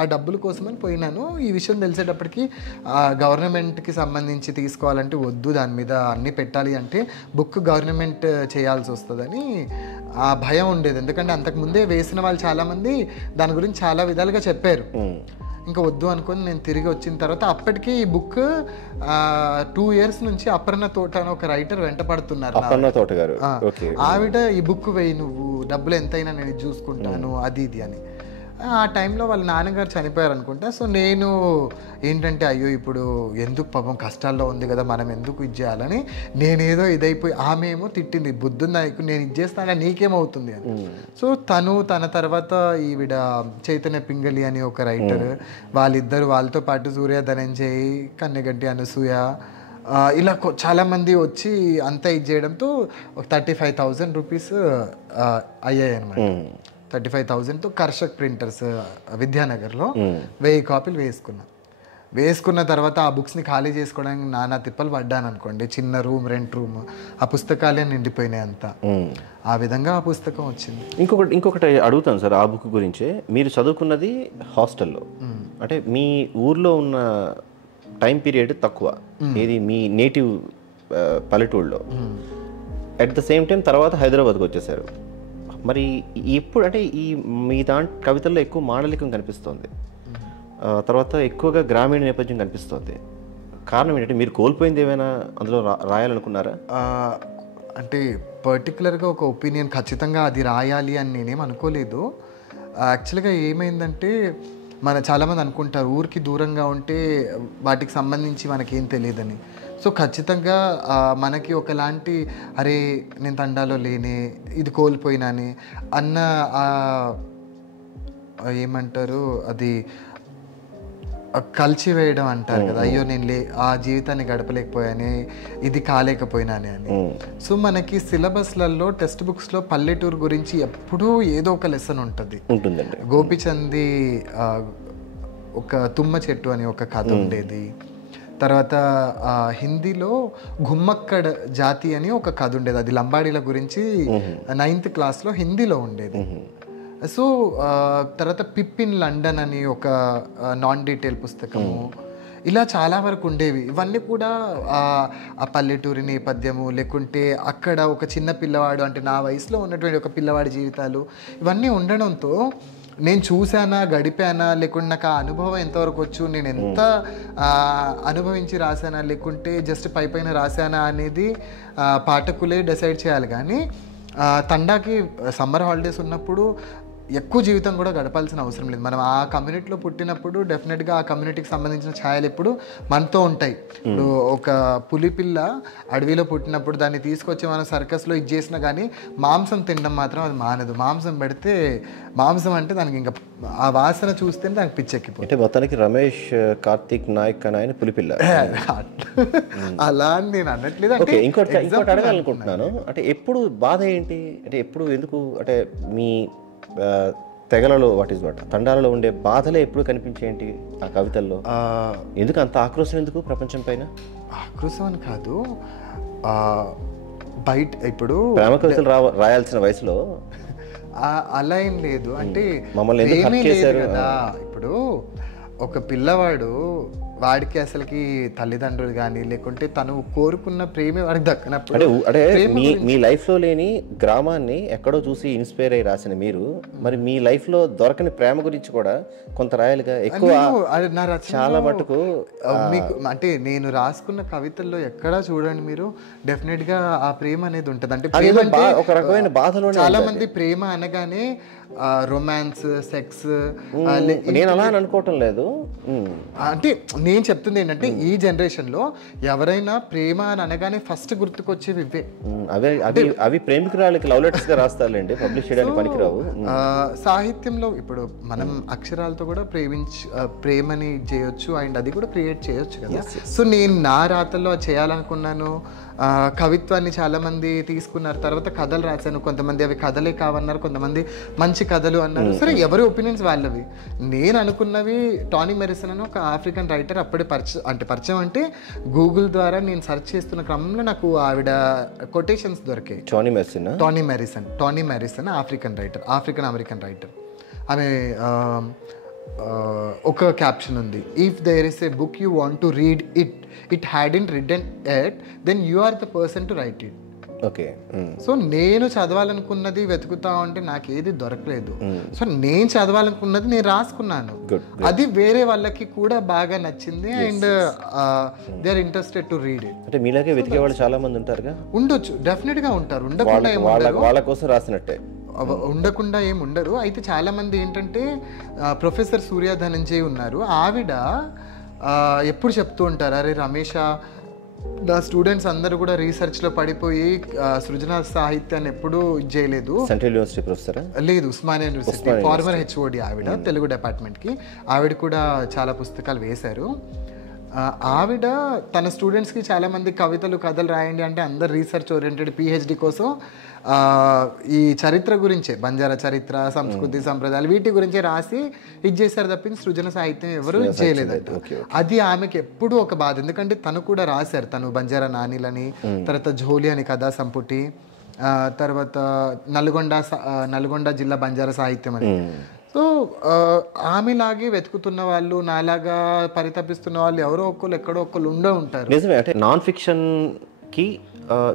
ఆ డబ్బుల కోసమని పోయినాను. ఈ విషయం తెలిసేటప్పటికి గవర్నమెంట్కి సంబంధించి తీసుకోవాలంటే వద్దు, దాని మీద అన్నీ పెట్టాలి అంటే బుక్ గవర్నమెంట్ చేయాల్సి వస్తుందని ఆ భయం ఉండేది. ఎందుకంటే అంతకుముందే వేసిన వాళ్ళు చాలామంది దాని గురించి చాలా విధాలుగా చెప్పారు. ఇంకా వద్దు అనుకొని నేను తిరిగి వచ్చిన తర్వాత అప్పటికి ఈ బుక్ 2 years నుంచి అపర్ణ తోట అని ఒక రైటర్ వెంట పడుతున్నారు. ఆవిడ ఈ బుక్ వేయి, నువ్వు డబ్బులు ఎంతైనా నేను చూసుకుంటాను, అది ఇది అని. ఆ టైంలో వాళ్ళ నాన్నగారు చనిపోయారు అనుకుంటా. సో నేను ఏంటంటే అయ్యో ఇప్పుడు ఎందుకు పాపం కష్టాల్లో ఉంది కదా, మనం ఎందుకు ఇది చేయాలని నేనేదో ఇదైపోయి, ఆమె ఏమో తిట్టింది, బుద్ధుంది నాకు, నేను ఇది చేస్తాను నీకేమవుతుంది అని. సో తన తర్వాత ఈవిడ చైతన్య పింగళి అని ఒక రైటర్, వాళ్ళతో పాటు సూర్య ధనంజయ్, కన్నెగంటి అనసూయ, ఇలా చాలామంది వచ్చి అంతా ఇది చేయడంతో 35,000 రూపీస్ అయ్యాయి అనమాట. 35,000తో కర్షక్ ప్రింటర్స్ విద్యానగర్లో 1000 కాపీలు వేసుకున్న తర్వాత ఆ బుక్స్ని ఖాళీ చేసుకోవడానికి నానా తిప్పలు పడ్డాను అనుకోండి. చిన్న రూమ్, రెంట్ రూమ్, ఆ పుస్తకాలే నిండిపోయినాయి అంతా. ఆ విధంగా ఆ పుస్తకం వచ్చింది. ఇంకొకటి అడుగుతాను సార్, ఆ బుక్ గురించే. మీరు చదువుకున్నది హాస్టల్లో, అంటే మీ ఊర్లో ఉన్న టైం పీరియడ్ తక్కువ, ఏది మీ నేటివ్ పల్లెటూళ్ళలో. అట్ ద సేమ్ టైం తర్వాత హైదరాబాద్కి వచ్చేసారు. మరి ఎప్పుడు అంటే ఈ మీ కవితల్లో ఎక్కువ మాండలికం కనిపిస్తుంది, తర్వాత ఎక్కువగా గ్రామీణ నేపథ్యం కనిపిస్తుంది. కారణం ఏంటంటే మీరు కోల్పోయింది ఏమైనా అందులో రాయాలనుకున్నారా? అంటే పర్టికులర్గా ఒక ఒపీనియన్ ఖచ్చితంగా అది రాయాలి అని నేనేం అనుకోలేదు. యాక్చువల్గా ఏమైందంటే చాలామంది అనుకుంటారు ఊరికి దూరంగా ఉంటే వాటికి సంబంధించి మనకేం తెలియదని. సో ఖచ్చితంగా మనకి ఒకలాంటి అరే నేను తండాలో లేనే, ఇది కోల్పోయినాని అన్న ఏమంటారు అది కలిచివేయడం అంటారు కదా, అయ్యో నేను ఆ జీవితాన్ని గడపలేకపోయానే, ఇది కాలేకపోయినానే అని. సో మనకి సిలబస్లలో టెక్స్ట్ బుక్స్లో పల్లెటూరు గురించి ఎప్పుడూ ఏదో ఒక లెసన్ ఉంటుంది. గోపిచంద్ ఒక తుమ్మ చెట్టు అని ఒక కథ ఉండేది. తర్వాత హిందీలో గుమ్మక్కడ్ జాతి అని ఒక కథ ఉండేది, అది లంబాడీల గురించి 9th క్లాస్లో హిందీలో ఉండేది. సో తర్వాత పిప్పిన్ లండన్ అని ఒక నాన్ డీటెయిల్ పుస్తకము, ఇలా చాలా వరకు ఉండేవి. ఇవన్నీ కూడా ఆ పల్లెటూరి నేపథ్యము, లేకుంటే అక్కడ ఒక చిన్న పిల్లవాడు అంటే నా వయసులో ఉన్నటువంటి ఒక పిల్లవాడి జీవితాలు ఇవన్నీ ఉండడంతో నేను చూసానా, గడిపానా, లేకుంటే నాకు ఆ అనుభవం ఎంతవరకు వచ్చు, నేను ఎంత అనుభవించి రాసానా, లేకుంటే జస్ట్ పైన రాసానా అనేది పాఠకులే డిసైడ్ చేయాలి. కానీ తండాకి సమ్మర్ హాలిడేస్ ఉన్నప్పుడు ఎక్కువ జీవితం కూడా గడపాల్సిన అవసరం లేదు. మనం ఆ కమ్యూనిటీలో పుట్టినప్పుడు డెఫినెట్గా ఆ కమ్యూనిటీకి సంబంధించిన ఛాయలు ఎప్పుడు మనతో ఉంటాయి. ఇప్పుడు ఒక పులిపిల్ల అడవిలో పుట్టినప్పుడు దాన్ని తీసుకొచ్చి మనం సర్కస్లో ఇది చేసినా కానీ మాంసం తినడం మాత్రం అది మానదు. మాంసం పెడితే మాంసం అంటే దానికి ఇంకా ఆ వాసన చూస్తేనే దానికి పిచ్చెక్కిపోతుంది. అంటే మొత్తానికి రమేష్ కార్తీక్ నాయక్ అని ఆయన పులిపిల్ల అలా అని నేను అనట్లేదు. అంటే ఇంకోటి అడగాలనుకుంటున్నాను, అంటే ఎప్పుడు బాధ ఏంటి, అంటే ఎప్పుడు ఎందుకు, అంటే మీ తెగలలో తండాలలో ఉండే బాధలే ఎప్పుడు కనిపించేంటి ఆ కవితల్లో? ఎందుకు అంత ఆక్రోశం, ఎందుకు ప్రపంచం పైన ఆక్రోశం అని కాదు, బయట ఇప్పుడు ప్రేమ కవితలు రాయాల్సిన వయసులో అలా ఏం లేదు. అంటే మమ్మల్ని కదా, ఇప్పుడు ఒక పిల్లవాడు వాడికి అసలుకి తల్లిదండ్రులు కానీ లేకుంటే తను కోరుకున్న ప్రేమే వాడికి దక్కనప్పుడు, అంటే మీ లైఫ్లో లేని గ్రామాన్ని ఎక్కడో చూసి ఇన్స్పైర్ అయ్యి రాసిన మీరు, మరి మీ లైఫ్లో దొరకని ప్రేమ గురించి కూడా కొంత రాయాలిగా. ఎక్కువ చాలా మటుకు మీకు అంటే నేను రాసుకున్న కవితల్లో ఎక్కడా చూడండి మీరు డెఫినెట్గా ఆ ప్రేమ అనేది ఉంటుంది. అంటే ప్రేమ ఒక రకమైన బాధలో చాలా మంది ప్రేమ అనగానే రొమాన్స్, సెక్స్, నేను అలా అని అనుకోవటం లేదు. అంటే నేను చెప్తుంది ఏంటంటే ఈ జనరేషన్లో ఎవరైనా ప్రేమ అని అనగానే ఫస్ట్ గుర్తుకొచ్చేవి ఇవే. అవి ప్రేమికురాలకి లవ్ లెటర్స్ గా రాస్తారులేండి, పబ్లిష్ చేయడానికి పనికిరావు. సాహిత్యంలో ఇప్పుడు మనం అక్షరాలతో కూడా ప్రేమని చేయొచ్చు అండ్ అది కూడా క్రియేట్ చేయొచ్చు కదా. సో నేను నా రాతల్లో చేయాలనుకున్నాను. కవిత్వాన్ని చాలామంది తీసుకున్నారు, తర్వాత కథలు రాశాను. కొంతమంది అవి కథలే కావన్నారు, కొంతమంది మంచి కథలు అన్నారు. సరే, ఎవరి ఒపీనియన్స్ వాళ్ళవి. నేను అనుకున్నవి టానీ మెరిసన్ అని ఒక ఆఫ్రికన్ రైటర్ అప్పుడే పరిచయం అంటే గూగుల్ ద్వారా నేను సెర్చ్ చేస్తున్న క్రమంలో నాకు ఆవిడ కొటేషన్స్ దొరికాయి. Toni Morrison African American writer. ఆమె ఒక క్యాప్షన్ ఉంది, if there is a book you want to read it hadn't written yet then you are the person to write it. Okay. So నేను చదవాలనుకున్నది వెతుకుతా ఉంటే నాకు ఏది దొరకలేదు. సో నేను చదవాలనుకున్నది నేను రాసుకున్నాను, అది వేరే వాళ్ళకి కూడా బాగా నచ్చింది and they are interested to read it. అంటే మీలాగే వెతికే వాళ్ళు చాలా మంది ఉంటారుగా? ఉండొచ్చు, డెఫినెట్ గా ఉంటారు, ఉండకుండా ఏముండరు, వాళ్ళ కోసం రాసినట్టే ఉండకుండా ఏమి ఉండరు. అయితే చాలామంది ఏంటంటే ప్రొఫెసర్ సూర్య ధనంజయ్ ఉన్నారు, ఆవిడ ఎప్పుడు చెప్తూ ఉంటారు, అరే రమేష, నా స్టూడెంట్స్ అందరూ కూడా రీసెర్చ్లో పడిపోయి సృజన సాహిత్యాన్ని ఎప్పుడూ చేయలేదు. సెంట్రల్ యూనివర్సిటీ ప్రొఫెసర్ లేదు, ఉస్మానియా యూనివర్సిటీ ఫార్మర్ HOD ఆవిడ, తెలుగు డిపార్ట్మెంట్కి. ఆవిడ కూడా చాలా పుస్తకాలు వేశారు. ఆవిడ తన స్టూడెంట్స్కి చాలామంది కవితలు కథలు రాయండి అంటే అందరు రీసెర్చ్ ఓరియంటెడ్ PhD కోసం ఈ చరిత్ర గురించే, బంజారా చరిత్ర, సంస్కృతి, సంప్రదాయాలు వీటి గురించే రాసి ఇది చేశారు తప్పించి సృజన సాహిత్యం ఎవరు చేయలేదంట. అది ఆమెకి ఎప్పుడు ఒక బాధ, ఎందుకంటే తను కూడా రాశారు, తను బంజారా నానీలని, తర్వాత ఝోలి అని కథా సంపుటి, తర్వాత నల్గొండ జిల్లా బంజారా సాహిత్యం అని. సో ఆమెలాగే వెతుకుతున్న వాళ్ళు, నాలాగా పరితపిస్తున్న వాళ్ళు ఎవరో ఒక్కరు ఎక్కడో ఒక్కరు ఉండే ఉంటారు. నిజమే. అంటే నాన్ ఫిక్షన్కి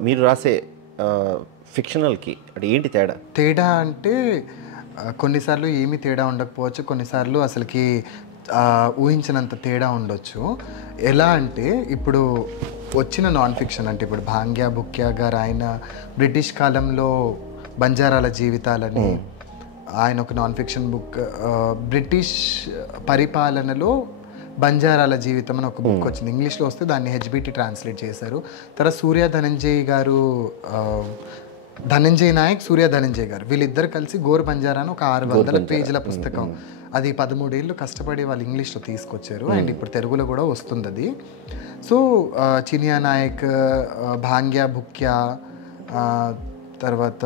మీరు రాసే ఫిక్షనల్కి అంటే ఏంటి తేడా అంటే కొన్నిసార్లు ఏమీ తేడా ఉండకపోవచ్చు, కొన్నిసార్లు అసలుకి ఊహించినంత తేడా ఉండొచ్చు. ఎలా అంటే ఇప్పుడు వచ్చిన నాన్ ఫిక్షన్ అంటే ఇప్పుడు భాంగ్యా బుక్యా గారు ఆయన బ్రిటిష్ కాలంలో బంజారాల జీవితాలని ఆయన ఒక నాన్ ఫిక్షన్ బుక్, బ్రిటిష్ పరిపాలనలో బంజారాల జీవితం అని ఒక బుక్ వచ్చింది, ఇంగ్లీష్లో వస్తే దాన్ని హెచ్బిటి ట్రాన్స్లేట్ చేశారు. తర్వాత సూర్య ధనంజయ్ గారు, ధనంజయ్ నాయక్, సూర్య ధనంజయ్ గారు వీళ్ళిద్దరు కలిసి గోర్ బంజారా అని ఒక 600 పేజీల పుస్తకం, అది 13 ఏళ్ళు కష్టపడి వాళ్ళు ఇంగ్లీష్లో తీసుకొచ్చారు అండ్ ఇప్పుడు తెలుగులో కూడా వస్తుంది అది. సో చినియా నాయక్, భాంగ్యా భుక్యా, తర్వాత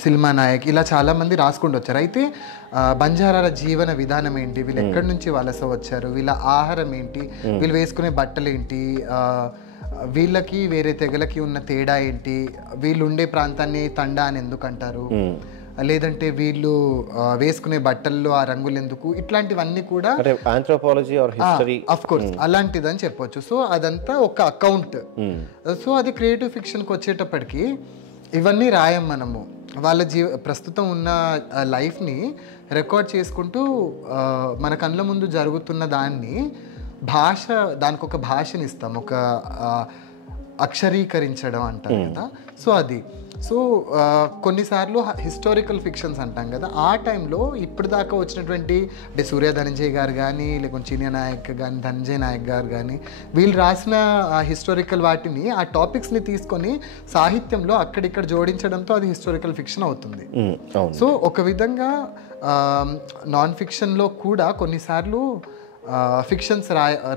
సిల్మా నాయక్ ఇలా చాలామంది రాసుకుంటూ వచ్చారు. అయితే బంజారాల జీవన విధానం ఏంటి, వీళ్ళు ఎక్కడి నుంచి వలస వచ్చారు, వీళ్ళ ఆహారం ఏంటి, వీళ్ళు వేసుకునే బట్టలు ఏంటి, వీళ్ళకి వేరే తెగలకి ఉన్న తేడా ఏంటి, వీళ్ళు ఉండే ప్రాంతాన్ని తండా అని ఎందుకు అంటారు, లేదంటే వీళ్ళు వేసుకునే బట్టల్లో ఆ రంగులు ఎందుకు, ఇట్లాంటివన్నీ కూడా anthropology or history of course అలాంటిదని చెప్పొచ్చు. సో అదంతా ఒక అకౌంట్. సో అది క్రియేటివ్ ఫిక్షన్కి వచ్చేటప్పటికి ఇవన్నీ రాయం మనము, వాళ్ళ ప్రస్తుతం ఉన్న లైఫ్ని రికార్డ్ చేసుకుంటూ మన కళ్ళ ముందు జరుగుతున్న దాన్ని దానికి ఒక భాషని ఇస్తాం, ఒక అక్షరీకరించడం అంటారు కదా. సో అది కొన్నిసార్లు హిస్టారికల్ ఫిక్షన్స్ అంటాం కదా, ఆ టైంలో ఇప్పుడు దాకా వచ్చినటువంటి అంటే సూర్య ధనంజయ్ గారు కానీ లేకుంటే చినియా నాయక్ కానీ ధనంజయ్ నాయక్ గారు కానీ వీళ్ళు రాసిన హిస్టారికల్ వాటిని ఆ టాపిక్స్ని తీసుకొని సాహిత్యంలో అక్కడిక్కడ జోడించడంతో అది హిస్టారికల్ ఫిక్షన్ అవుతుంది. సో ఒక విధంగా నాన్ ఫిక్షన్లో కూడా కొన్నిసార్లు ఫిక్షన్స్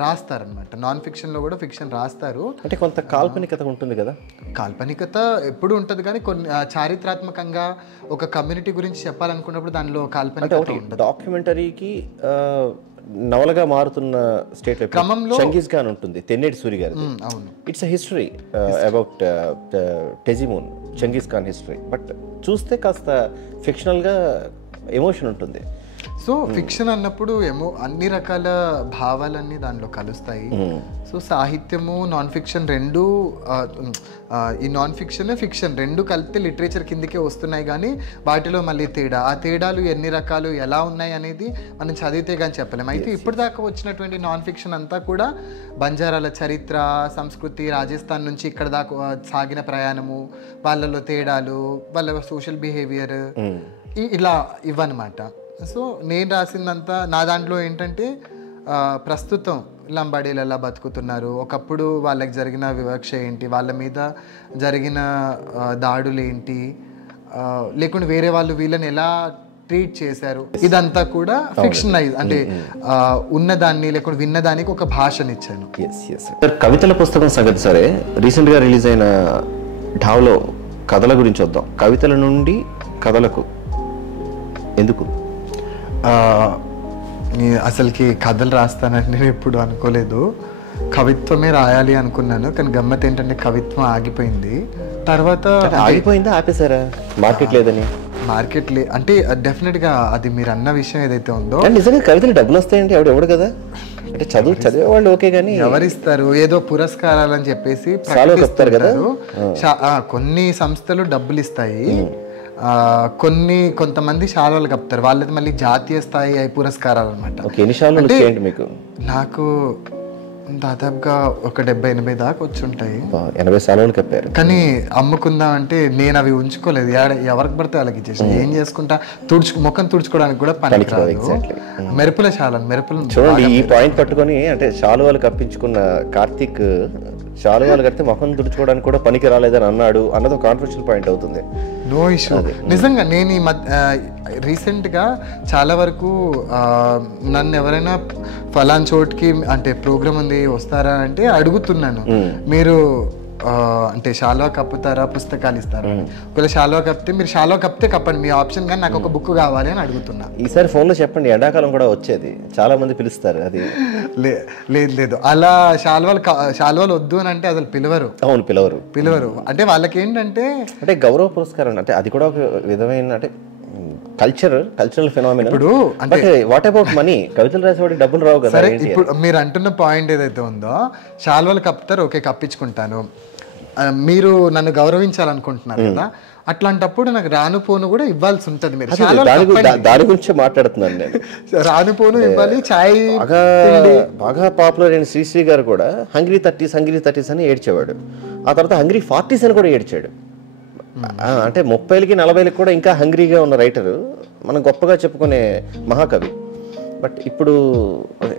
రాస్తారనమాట. నాన్ ఫిక్షన్లో కూడా ఫిక్షన్ రాస్తారు. అంటే కొంత కాల్పనికత ఉంటుంది కదా. కాల్పనికత ఎప్పుడు ఉంటుంది కానీ కొన్ని చారిత్రాత్మకంగా ఒక కమ్యూనిటీ గురించి చెప్పాలనుకున్నప్పుడు దానిలో కాల్పనికత ఉంటుంది. డాక్యుమెంటరీకి నవలగా మారుతున్న స్టేట్ క్రమంలో చంగీజ్ ఖాన్ ఉంటుంది, తెన్నేటి సూరి గారు. అవును, it's a history about Temujin, Genghis Khan history. But చూస్తే కాస్త ఫిక్షనల్గా ఎమోషన్ ఉంటుంది. సో ఫిక్షన్ అన్నప్పుడు అన్ని రకాల భావాలన్నీ దాంట్లో కలుస్తాయి. సో సాహిత్యము నాన్ ఫిక్షన్ రెండు, ఈ నాన్ ఫిక్షన్ ఫిక్షన్ రెండు కలిపితే లిటరేచర్ కిందకే వస్తున్నాయి. కానీ వాటిలో మళ్ళీ ఆ తేడాలు ఎన్ని రకాలు ఎలా ఉన్నాయి అనేది మనం చదివితే కానీ చెప్పలేము. అయితే ఇప్పటిదాకా వచ్చినటువంటి నాన్ ఫిక్షన్ అంతా కూడా బంజారాల చరిత్ర, సంస్కృతి, రాజస్థాన్ నుంచి ఇక్కడ దాకా సాగిన ప్రయాణము, వాళ్ళలో తేడాలు, వాళ్ళ సోషల్ బిహేవియర్, ఇలా ఇవన్నమాట. సో నేను రాసిందంతా నా దాంట్లో ఏంటంటే ప్రస్తుతం లంబాడీలు ఎలా బతుకుతున్నారు, ఒకప్పుడు వాళ్ళకి జరిగిన వివక్ష ఏంటి, వాళ్ళ మీద జరిగిన దాడులు ఏంటి, లేకుంటే వేరే వాళ్ళు వీళ్ళని ఎలా ట్రీట్ చేశారు, ఇదంతా కూడా ఫిక్షనైజ్ అంటే ఉన్నదాన్ని లేకుంటే విన్నదానికి ఒక భాషనిచ్చాను. కవితల పుస్తకం సంగతి సరే, రీసెంట్గా రిలీజ్ అయిన ఢావ్లో కథల గురించి వద్దాం. కవితల నుండి కథలకు ఎందుకు? అసలుకి కథలు రాస్తానని నేను ఎప్పుడు అనుకోలేదు. కవిత్వమే రాయాలి అనుకున్నాను, కానీ గమ్మత్ ఏంటంటే కవిత్వం ఆగిపోయింది. తర్వాత ఆగిపోయిందా, ఆపేశారా? మార్కెట్ లేదని? మార్కెట్ అంటే డెఫినెట్గా అది మీరు అన్న విషయం ఏదైతే ఉందో, నిజంగా కవితలు డబ్బులు వస్తాయంటే ఎవడు కదా, అంటే చదివేవాళ్ళు ఓకే, కానీ ఎవరిస్తారు? ఏదో పురస్కారాలు అని చెప్పేసి కొన్ని సంస్థలు డబ్బులు ఇస్తాయి, కొంతమంది శాలువాలు కప్తారు, వాళ్ళది మళ్ళీ జాతీయ స్థాయి పురస్కారాలు అనమాట. నాకు దాదాపుగా ఒక 70-80 దాకా వచ్చి ఉంటాయి. 80 శాలువాలు కప్పారు. కానీ అమ్ముకుందాం అంటే నేను అవి ఉంచుకోలేదు, ఎవరికి పడితే వాళ్ళకి ఇచ్చేసి ఏం చేసుకుంటా, ముఖం తుడుచుకోవడానికి కూడా పనికిరాదు. మెరుపుల మెరుపులు చూడండి. ఈ పాయింట్ పట్టుకొని అంటే శాలువాలు కప్పించుకున్న కార్తీక్ శాలువాలు కడితే ముఖం తుడుచుకోవడానికి కూడా పనికి రాలేదని అన్నది ఒక కాన్ఫ్యూషన్ పాయింట్ అవుతుంది. No issue. నిజంగా నేను ఈ రీసెంట్గా చాలా వరకు నన్ను ఎవరైనా ఫలాన్ చోటుకి అంటే ప్రోగ్రామ్ ఉంది వస్తారా అంటే అడుగుతున్నాను, మీరు అంటే శాలువా కప్పుతారా, పుస్తకాలు ఇస్తారా? ఒకవేళ శాలువా కప్పితే మీరు శాలువా కప్పితే కప్పండి, మీ ఆప్షన్, కానీ నాకు ఒక బుక్ కావాలి అని అడుగుతున్నా. ఈసారి ఫోన్లో చెప్పండి, ఎండాకాలం కూడా వచ్చేది, చాలా మంది పిలుస్తారు. అది లేదు అలా శాలువాలు వద్దు అని అంటే అసలు పిలవరు. అవును, పిలవరు. అంటే వాళ్ళకి ఏంటంటే అంటే గౌరవ పురస్కారం అంటే అది కూడా ఒక విధమైన అంటే కల్చరల్ ఫినామినా. ఇప్పుడు అంటే వాట్ అబౌట్ మనీ? కవితలు రాసేవాడికి డబ్బులు రావు కదా. సరే, ఇప్పుడు మీరు అంటున్న పాయింట్ ఏదైతే ఉందో, శాలువాలు కప్పుతారు, ఓకే కప్పించుకుంటాను. మీరు నన్ను గౌరవించాలనుకుంటున్నారు కదా, అట్లాంటప్పుడు నాకు రాను పోను కూడా ఇవ్వాల్సి ఉంటుంది. మీరు దాని గురించి మాట్లాడుతున్నాను నేను. రాను పోను ఇవ్వాలి. చాయ్ బాగా పాపులర్ అయిన శ్రీశ్రీ గారు కూడా హంగ్రీ 30s అని ఏడ్చేవాడు. ఆ తర్వాత హంగ్రీ 40s అని కూడా ఏడ్చాడు. అంటే 30కి 40కి కూడా ఇంకా హంగ్రీగా ఉన్న రైటరు, మనం గొప్పగా చెప్పుకునే మహాకవి. బట్ ఇప్పుడు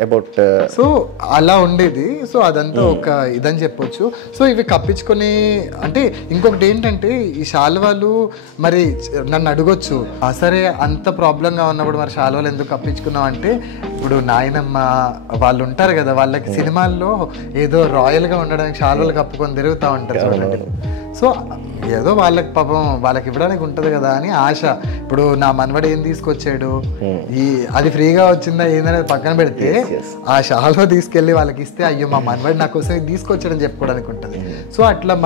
అబౌట్ సో అలా ఉండేది. సో అదంతా ఒక ఇదని చెప్పొచ్చు. సో ఇవి కప్పించుకొని, అంటే ఇంకొకటి ఏంటంటే ఈ శాలువాలు మరి నన్ను అడగొచ్చు, సరే అంత ప్రాబ్లంగా ఉన్నప్పుడు మరి శాలువాలు ఎందుకు కప్పించుకున్నావు అంటే, ఇప్పుడు నాయనమ్మ వాళ్ళు ఉంటారు కదా, వాళ్ళకి సినిమాల్లో ఏదో రాయల్గా ఉండడానికి శాలువాలు కప్పుకొని తిరుగుతూ ఉంటారు చూడండి. సో ఏదో వాళ్ళకి పాపం వాళ్ళకి ఇవ్వడానికి ఉంటుంది కదా అని ఆశ. ఇప్పుడు నా మనవడు ఏం తీసుకొచ్చాడు, అది ఫ్రీగా వచ్చిందా ఏందనేది పక్కన పెడితే, ఆ షాల్లో తీసుకెళ్ళి వాళ్ళకి ఇస్తే అయ్యో మా మనవడు నా కోసం ఇది తీసుకొచ్చాడని చెప్పుకోవడానికి ఉంటుంది. సో అట్లా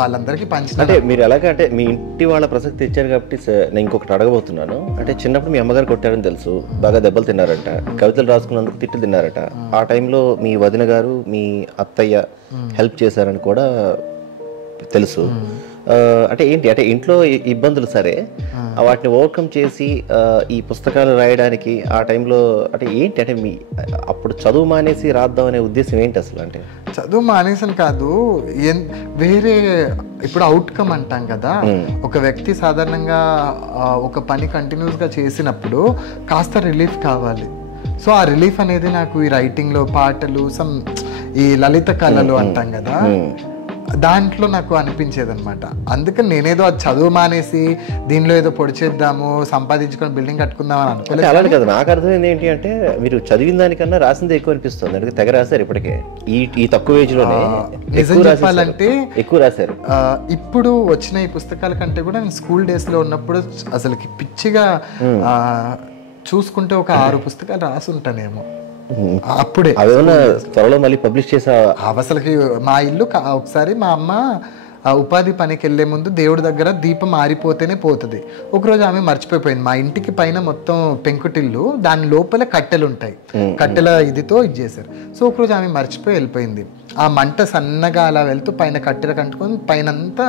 వాళ్ళందరికీ పంచిన. అంటే మీరు ఎలాగ అంటే మీ ఇంటి వాళ్ళ ప్రసక్తి ఇచ్చారు కాబట్టి నేను ఇంకొకటి అడగబోతున్నాను. అంటే చిన్నప్పుడు మీ అమ్మగారు కొట్టారని తెలుసు, బాగా దెబ్బలు తిన్నారంట, కవితలు రాసుకున్నందుకు తిట్లు తిన్నారట. ఆ టైంలో మీ వదిన గారు మీ అత్తయ్య హెల్ప్ చేశారని కూడా తెలుసు. అంటే ఏంటి అంటే ఇంట్లో ఇబ్బందులు సరే వాటిని ఓవర్కమ్ చేసి ఈ పుస్తకాలు రాయడానికి ఆ టైంలో అంటే ఏంటి అంటే మీ అప్పుడు చదువు మానేసి రాద్దాం అనే ఉద్దేశం ఏంటి అసలు? అంటే చదువు మానేసని కాదు, వేరే ఇప్పుడు అవుట్కమ్ అంటాం కదా, ఒక వ్యక్తి సాధారణంగా ఒక పని కంటిన్యూస్గా చేసినప్పుడు కాస్త రిలీఫ్ కావాలి. సో ఆ రిలీఫ్ అనేది నాకు ఈ రైటింగ్లో, పాటలు, ఈ లలిత కళలు అంటాం కదా, దాంట్లో నాకు అనిపించేది అనమాట. అందుకని నేనేదో అది చదువు మానేసి దీనిలో ఏదో పొడి చేద్దాము, సంపాదించుకొని బిల్డింగ్ కట్టుకుందామని అనుకోలేదు. అలానే కదా, నాకు అర్థమైంది ఏంటి అంటే మీరు చదివిన దానికన్నా రాసింది ఎక్కువ అనిపిస్తుంది. అంటే తెగ రాశారు ఇప్పటికే, ఈ తక్కువ ఏజ్ లోనే నిజం చెప్పాలంటే ఎక్కువ రాశారు. ఇప్పుడు వచ్చిన ఈ పుస్తకాల కంటే కూడా నేను స్కూల్ డేస్ లో ఉన్నప్పుడు అసలుకి పిచ్చిగా చూసుకుంటే ఒక 6 పుస్తకాలు రాసి ఉంటానేమో అప్పుడే. త్వరలో మళ్ళీ పబ్లిష్ చేసా. అసలుకి మా ఇల్లు ఒకసారి మా అమ్మ ఉపాధి పనికి వెళ్లే ముందు దేవుడి దగ్గర దీపం ఆరిపోతేనే పోతుంది. ఒకరోజు ఆమె మర్చిపోయింది. మా ఇంటికి పైన మొత్తం పెంకుటిల్లు, దాని లోపల కట్టెలు ఉంటాయి, కట్టెల ఇదితో ఇది చేశారు. సో ఒకరోజు ఆమె మర్చిపోయి వెళ్ళిపోయింది. ఆ మంట సన్నగా అలా వెళ్తూ పైన కట్టెలకు అంటుకొని పైన అంతా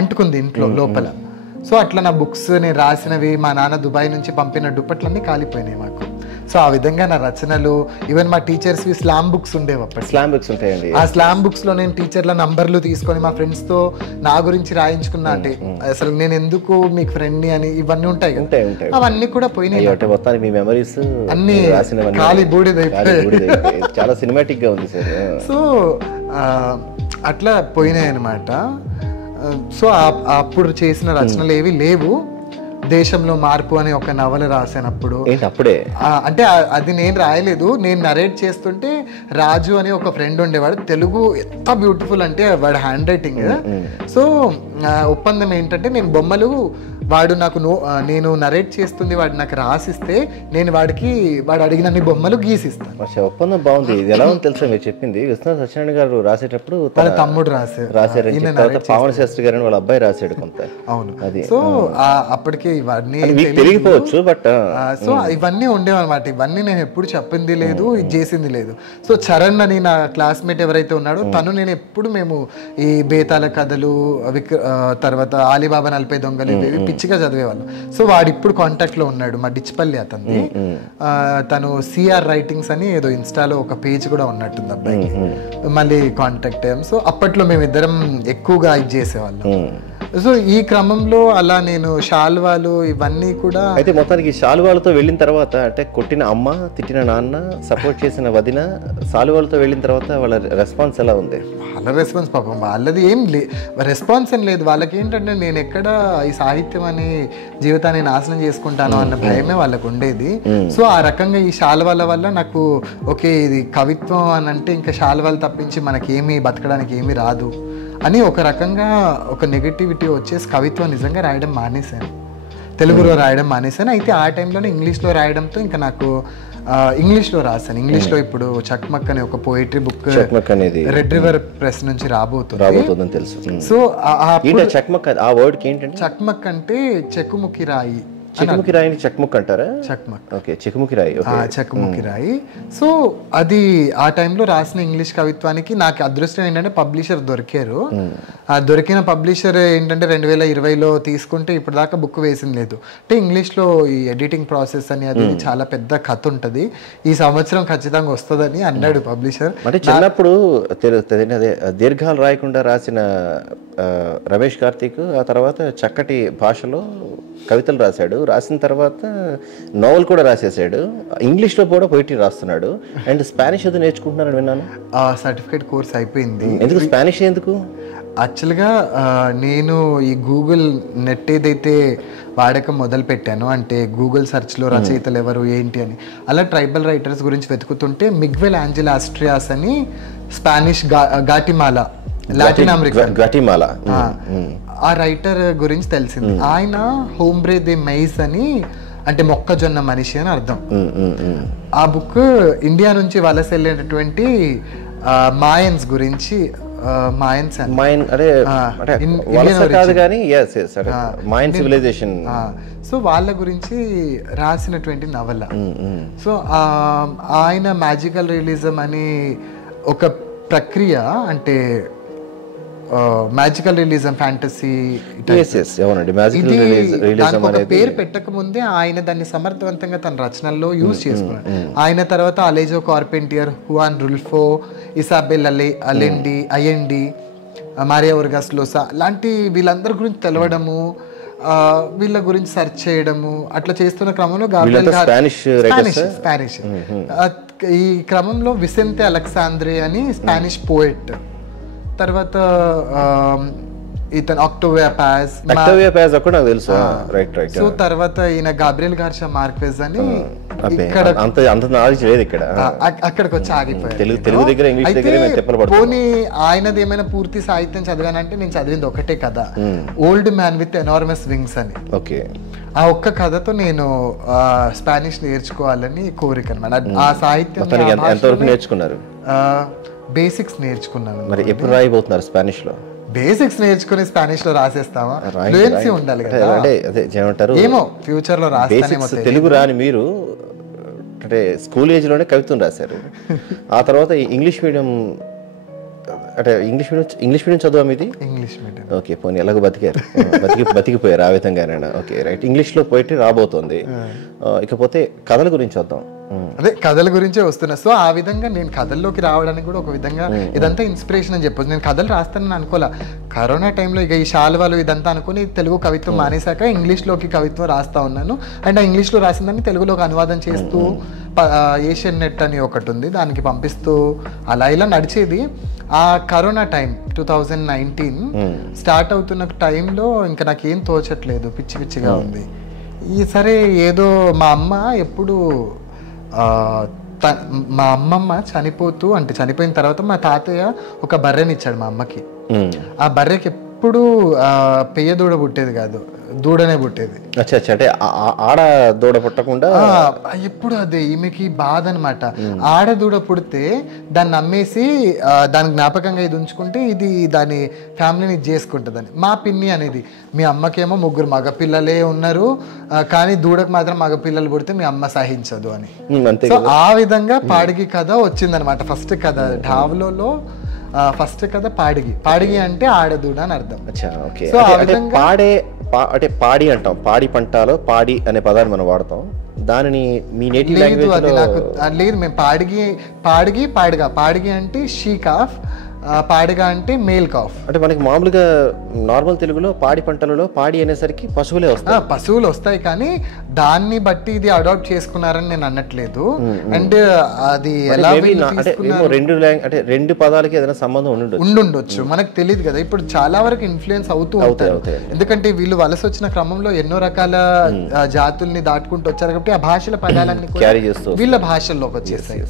అంటుకుంది ఇంట్లో లోపల. సో అట్లా నా బుక్స్, నేను రాసినవి, మా నాన్న దుబాయ్ నుంచి పంపిన దుప్పట్లన్నీ కాలిపోయినాయి మాకు. సో ఆ విధంగా నా రచనలు, ఈవెన్ మా టీచర్స్వి స్లామ్ బుక్స్ ఉండేవి అప్పుడు. స్లామ్ బుక్స్ ఉంటాయండి. ఆ స్లామ్ బుక్స్ లో నేను టీచర్ల నంబర్లు తీసుకొని మా ఫ్రెండ్స్ తో నా గురించి రాయించుకున్నా. అంటే అసలు నేను ఎందుకు మీకు ఫ్రెండ్ అని ఇవన్నీ ఉంటాయి కదా, అవన్నీ కూడా పోయినాయి. మీ మెమరీస్ అన్ని ఖాళీ బూడిదైపోయాయి. చాలా సినిమాటిక్ గా ఉంది సార్. సో అట్లా పోయినాయి అనమాట. సో అప్పుడు చేసిన రచనలు ఏవి లేవు. దేశంలో మార్పు అని ఒక నవల రాసినప్పుడు అప్పుడే, అంటే అది నేను రాయలేదు, నేను నరేట్ చేస్తుంటే రాజు అని ఒక ఫ్రెండ్ ఉండేవాడు. తెలుగు ఎంత బ్యూటిఫుల్ అంటే వాడు హ్యాండ్ రైటింగ్. సో ఒప్పందం ఏంటంటే నేను బొమ్మలు వాడు నాకు నేను నరేట్ చేస్తుంది వాడు నాకు రాసిస్తే నేను వాడు అడిగినన్ని బొమ్మలు గీసిస్తాను. ఒప్పందం బాగుంది. ఇది ఎలా ఉంది తెలుసా మీరు చెప్పింది? విశ్వనాథ సత్యనారాయణ గారు రాసేటప్పుడు తన తమ్ముడు రాశారు, పావన శాస్త్రి గారు వాళ్ళ అబ్బాయి రాశాడు కొంత. అవును. సో అప్పటికి ఇవన్నీ తెలియకపోవచ్చు, బట్ సో ఇవన్నీ ఉండేవన్నమాట. ఇవన్నీ నేను ఎప్పుడు చెప్పింది లేదు, ఇది చేసింది లేదు. సో చరణ్ అని నా క్లాస్మేట్ ఎవరైతే ఉన్నాడో తను, నేను ఎప్పుడు మేము ఈ బేతాల కథలు, తర్వాత ఆలీబాబా 40 దొంగలు ఇవి పిచ్చిగా చదివేవాళ్ళం. సో వాడు ఇప్పుడు కాంటాక్ట్ లో ఉన్నాడు, మా డిచ్పల్లి అతన్ని. తను సిఆర్ రైటింగ్స్ అని ఏదో ఇన్స్టాలో ఒక పేజ్ కూడా ఉన్నట్టుంది అబ్బాయికి. మళ్ళీ కాంటాక్ట్ అయ్యాం. సో అప్పట్లో మేమిద్దరం ఎక్కువగా ఇది చేసేవాళ్ళం. సో ఈ క్రమంలో అలా నేను శాలువాలు ఇవన్నీ కూడా, అయితే మొత్తానికి శాలువాలతో వెళ్ళిన తర్వాత, అంటే కొట్టిన అమ్మ, తిట్టిన నాన్న, సపోర్ట్ చేసిన వదిన, శాలువాలతో వెళ్ళిన తర్వాత వాళ్ళ రెస్పాన్స్ ఎలా ఉంది? వాళ్ళ రెస్పాన్స్ పాపం వాళ్ళది ఏం రెస్పాన్స్ ఏం లేదు. వాళ్ళకి ఏంటంటే నేను ఎక్కడ ఈ సాహిత్యం అని జీవితాన్ని నాశనం చేసుకుంటాను అన్న భయమే వాళ్ళకు ఉండేది. సో ఆ రకంగా ఈ శాలువాల వల్ల నాకు ఓకే, ఇది కవిత్వం అని అంటే ఇంకా శాలువాలు తప్పించి మనకేమీ బతకడానికి ఏమీ రాదు అని ఒక రకంగా ఒక నెగటివిటీ వచ్చేసి కవిత్వం నిజంగా రాయడం మానేశాను, తెలుగులో రాయడం మానేశాను. అయితే ఆ టైంలోనే ఇంగ్లీష్లో రాయడంతో ఇంకా నాకు ఇంగ్లీష్లో రాశాను. ఇంగ్లీష్లో ఇప్పుడు చక్మక్ అనే ఒక poetry book red river press నుంచి రాబోతుందని తెలుసు. సో చక్మక్ ఆ వర్డ్ ఏంటంటే, చక్మక్ అంటే చెక్కుముక్కి రాయి చెకుముకి రాయిని చక్ముక్ అంటారా? చక్మక్. ఓకే, చెకుముకి రాయి. చకుముకి రాయి. సో అది ఆ టైంలో రాసిన ఇంగ్లీష్ కవిత్వానికి నాకు అదృష్టం ఏంటంటే పబ్లిషర్ దొరికారు. ఆ దొరికిన పబ్లిషర్ ఏంటంటే 2020లో తీసుకుంటే ఇప్పుడు దాకా బుక్ వేసింది లేదు. అంటే ఇంగ్లీష్లో ఈ ఎడిటింగ్ ప్రాసెస్ అని అది చాలా పెద్ద కథ ఉంటుంది, ఈ సంవత్సరం ఖచ్చితంగా వస్తుందని అన్నాడు పబ్లిషర్. అంటే చిన్నప్పుడు అదే దీర్ఘాలు రాయకుండా రాసిన రమేష్ కార్తీక్ ఆ తర్వాత చక్కటి భాషలో కవితలు రాశాడు. రాసిన తర్వాత నోవెల్ కూడా రాసేసాడు. ఇంగ్లీష్లో కూడా పోయిటరీ రాస్తున్నాడు. అండ్ స్పానిష్ అది నేర్చుకుంటున్నారని విన్నాను. సర్టిఫికేట్ కోర్స్ అయిపోయింది. ఎందుకు స్పానిష్? ఎందుకు? యాక్చువల్గా నేను ఈ గూగుల్ నెట్ ఏదైతే వాడకం మొదలు పెట్టాను, అంటే గూగుల్ సెర్చ్లో రచయితలు ఎవరు ఏంటి అని, అలా ట్రైబల్ రైటర్స్ గురించి వెతుకుతుంటే మిగ్వెల్ ఆంజెల్ ఆస్ట్రియాస్ అని స్పానిష్ గాటిమాలా, లాటిన్ అమెరికా గటిమాలా, ఆ రైటర్ గురించి తెలిసింది. ఆయన హోమ్బ్రే దే మైజ్ అని, అంటే మొక్కజొన్న మనిషి అని అర్థం. ఆ బుక్ ఇండియా నుంచి వలస వెళ్ళేటటువంటి మాయన్స్ గురించి, సో వాళ్ళ గురించి రాసినటువంటి నవల. సో ఆయన మ్యాజికల్ రియలిజం అని ఒక ప్రక్రియ, అంటే మ్యాజికల్ రియలిజం ఫ్యాంటసీ, దానికి ఒక పేరు పెట్టక ముందే ఆయన దాన్ని సమర్థవంతంగా తన రచనల్లో యూజ్ చేసుకున్నాడు. ఆయన తర్వాత అలెజో కార్పెంటియర్, హువాన్ రుల్ఫో, ఇసాబెల్ అల్లెండి, మారియా వర్గాస్ లోసా లాంటి వీళ్ళందరి గురించి తెలవడము, వీళ్ళ గురించి సెర్చ్ చేయడము, అట్లా చేస్తున్న క్రమంలో స్పానిష్ ఈ క్రమంలో విసెంటే అలెగ్జాంద్రే అని స్పానిష్ పోయెట్, తర్వాత ఇతను ఆక్టోవియా పాజ్ కూడా నాకు తెలుసు. సో తర్వాత ఈయన గాబ్రియల్ గార్షియా మార్క్వెజ్ అని అక్కడికి వచ్చి ఆగిపోయారు. పోనీ ఆయనది ఏమైనా పూర్తి సాహిత్యం చదివానంటే నేను చదివింది ఒకటే కథ, old man with enormous wings అని. ఆ ఒక్క కథతో నేను స్పానిష్ నేర్చుకోవాలని కోరిక అనమాట. ఆ సాహిత్యం నేర్చుకున్నారు, బేసిక్స్ నేర్చుకున్నాను. మరి ఎప్పుడు రాయబోతున్నారు స్పానిష్ లో? బేసిక్స్ నేర్చుకుని స్పానిష్ లో రాసేస్తామా? ఫ్లూయెన్సీ ఉండాలి కదా. ఏమో ఫ్యూచర్ లో రాస్తానేమో. తెలుగు రాని మీరు అంటే స్కూల్ ఏజ్ లోనే కవిత్వం రాశారు. ఆ తర్వాత ఇంగ్లీష్ మీడియం, అంటే ఇంగ్లీష్ మీడియం చదువు మీది? English medium. ఓకే, పోనీ ఎలాగో బతికారు, బతికిపోయారు ఆ విధంగానైనా. Okay, right. ఇంగ్లీష్లో పోయిటరీ రాబోతోంది. ఇకపోతే కథల గురించి వద్దాం. అదే కథల గురించే వస్తున్నా. సో ఆ విధంగా నేను కథల్లోకి రావడానికి కూడా ఒక విధంగా ఇదంతా ఇన్స్పిరేషన్ అని చెప్పొచ్చు. నేను కథలు రాస్తానని అనుకోలే. కరోనా టైంలో ఇక ఈ శాలువాలు ఇదంతా అనుకుని తెలుగు కవిత్వం మానేశాక ఇంగ్లీష్లోకి కవిత్వం రాస్తా ఉన్నాను. అండ్ ఆ ఇంగ్లీష్లో రాసిందని తెలుగులోకి అనువాదం చేస్తూ ఏషియన్ నెట్ అని ఒకటి ఉంది, దానికి పంపిస్తూ అలా ఇలా నడిచేది. ఆ కరోనా టైం 2019 స్టార్ట్ అవుతున్న టైంలో ఇంకా నాకేం తోచట్లేదు, పిచ్చి పిచ్చిగా ఉంది. సరే ఏదో మా అమ్మ ఎప్పుడు మా అమ్మమ్మ చనిపోయిన తర్వాత మా తాతయ్య ఒక బర్రెని ఇచ్చాడు మా అమ్మకి. ఆ బర్రెకి ఎప్పుడు పెయ్య దూడ పుట్టేది కాదు, దూడనే పుట్టేది. అంటే ఆడ దూడ పుట్టకుండా ఎప్పుడు అదే ఈమెకి బాధ అనమాట. ఆడ దూడ పుడితే దాన్ని అమ్మేసి దాని జ్ఞాపకంగా ఇది ఉంచుకుంటే ఇది దాని ఫ్యామిలీని ఇది చేసుకుంటుందని. మా పిన్ని అనేది, మీ అమ్మకేమో 3 మగపిల్లలే ఉన్నారు కానీ దూడకు మాత్రం మగపిల్లలు పుడితే మీ అమ్మ సహించదు అని. సో ఆ విధంగా పాడిగి కథ వచ్చిందనమాట. ఫస్ట్ కథ ఢావ్లో ఫస్ట్ కథ పాడిగి అంటే ఆడదూడ అని అర్థం. సో ఆ విధంగా అంటే పాడి అంటాం, పాడి పంటలో పాడి అనే పదాన్ని మనం వాడతాం. దానిని మీ నేటివ్ లాంగ్వేజ్ అది నాకు లేదు. మేము పాడిగి అంటే షీ కాఫ్, పాడిగా అంటే మేల్ కాఫ్. అంటే మనకి మామూలుగా నార్మల్ తెలుగులో పాడి పంటలలో పాడి అనేసరికి పశువులే వస్తాయి. పశువులు వస్తాయి కానీ దాన్ని బట్టి ఇది అడాప్ట్ చేసుకున్నారని నేను అనట్లేదు. అండ్ అది ఎలా రెండు పదాలకి ఏదైనా సంబంధం ఉండుండొచ్చు, మనకు తెలియదు కదా. ఇప్పుడు చాలా వరకు ఇన్ఫ్లుయెన్స్ అవుతూ ఉంటారు, ఎందుకంటే వీళ్ళు వలస వచ్చిన క్రమంలో ఎన్నో రకాల జాతుల్ని దాటుకుంటూ వచ్చారు కాబట్టి ఆ భాషల పదాలన్నీ వీళ్ళ భాషల్లోకి వచ్చేస్తాయి.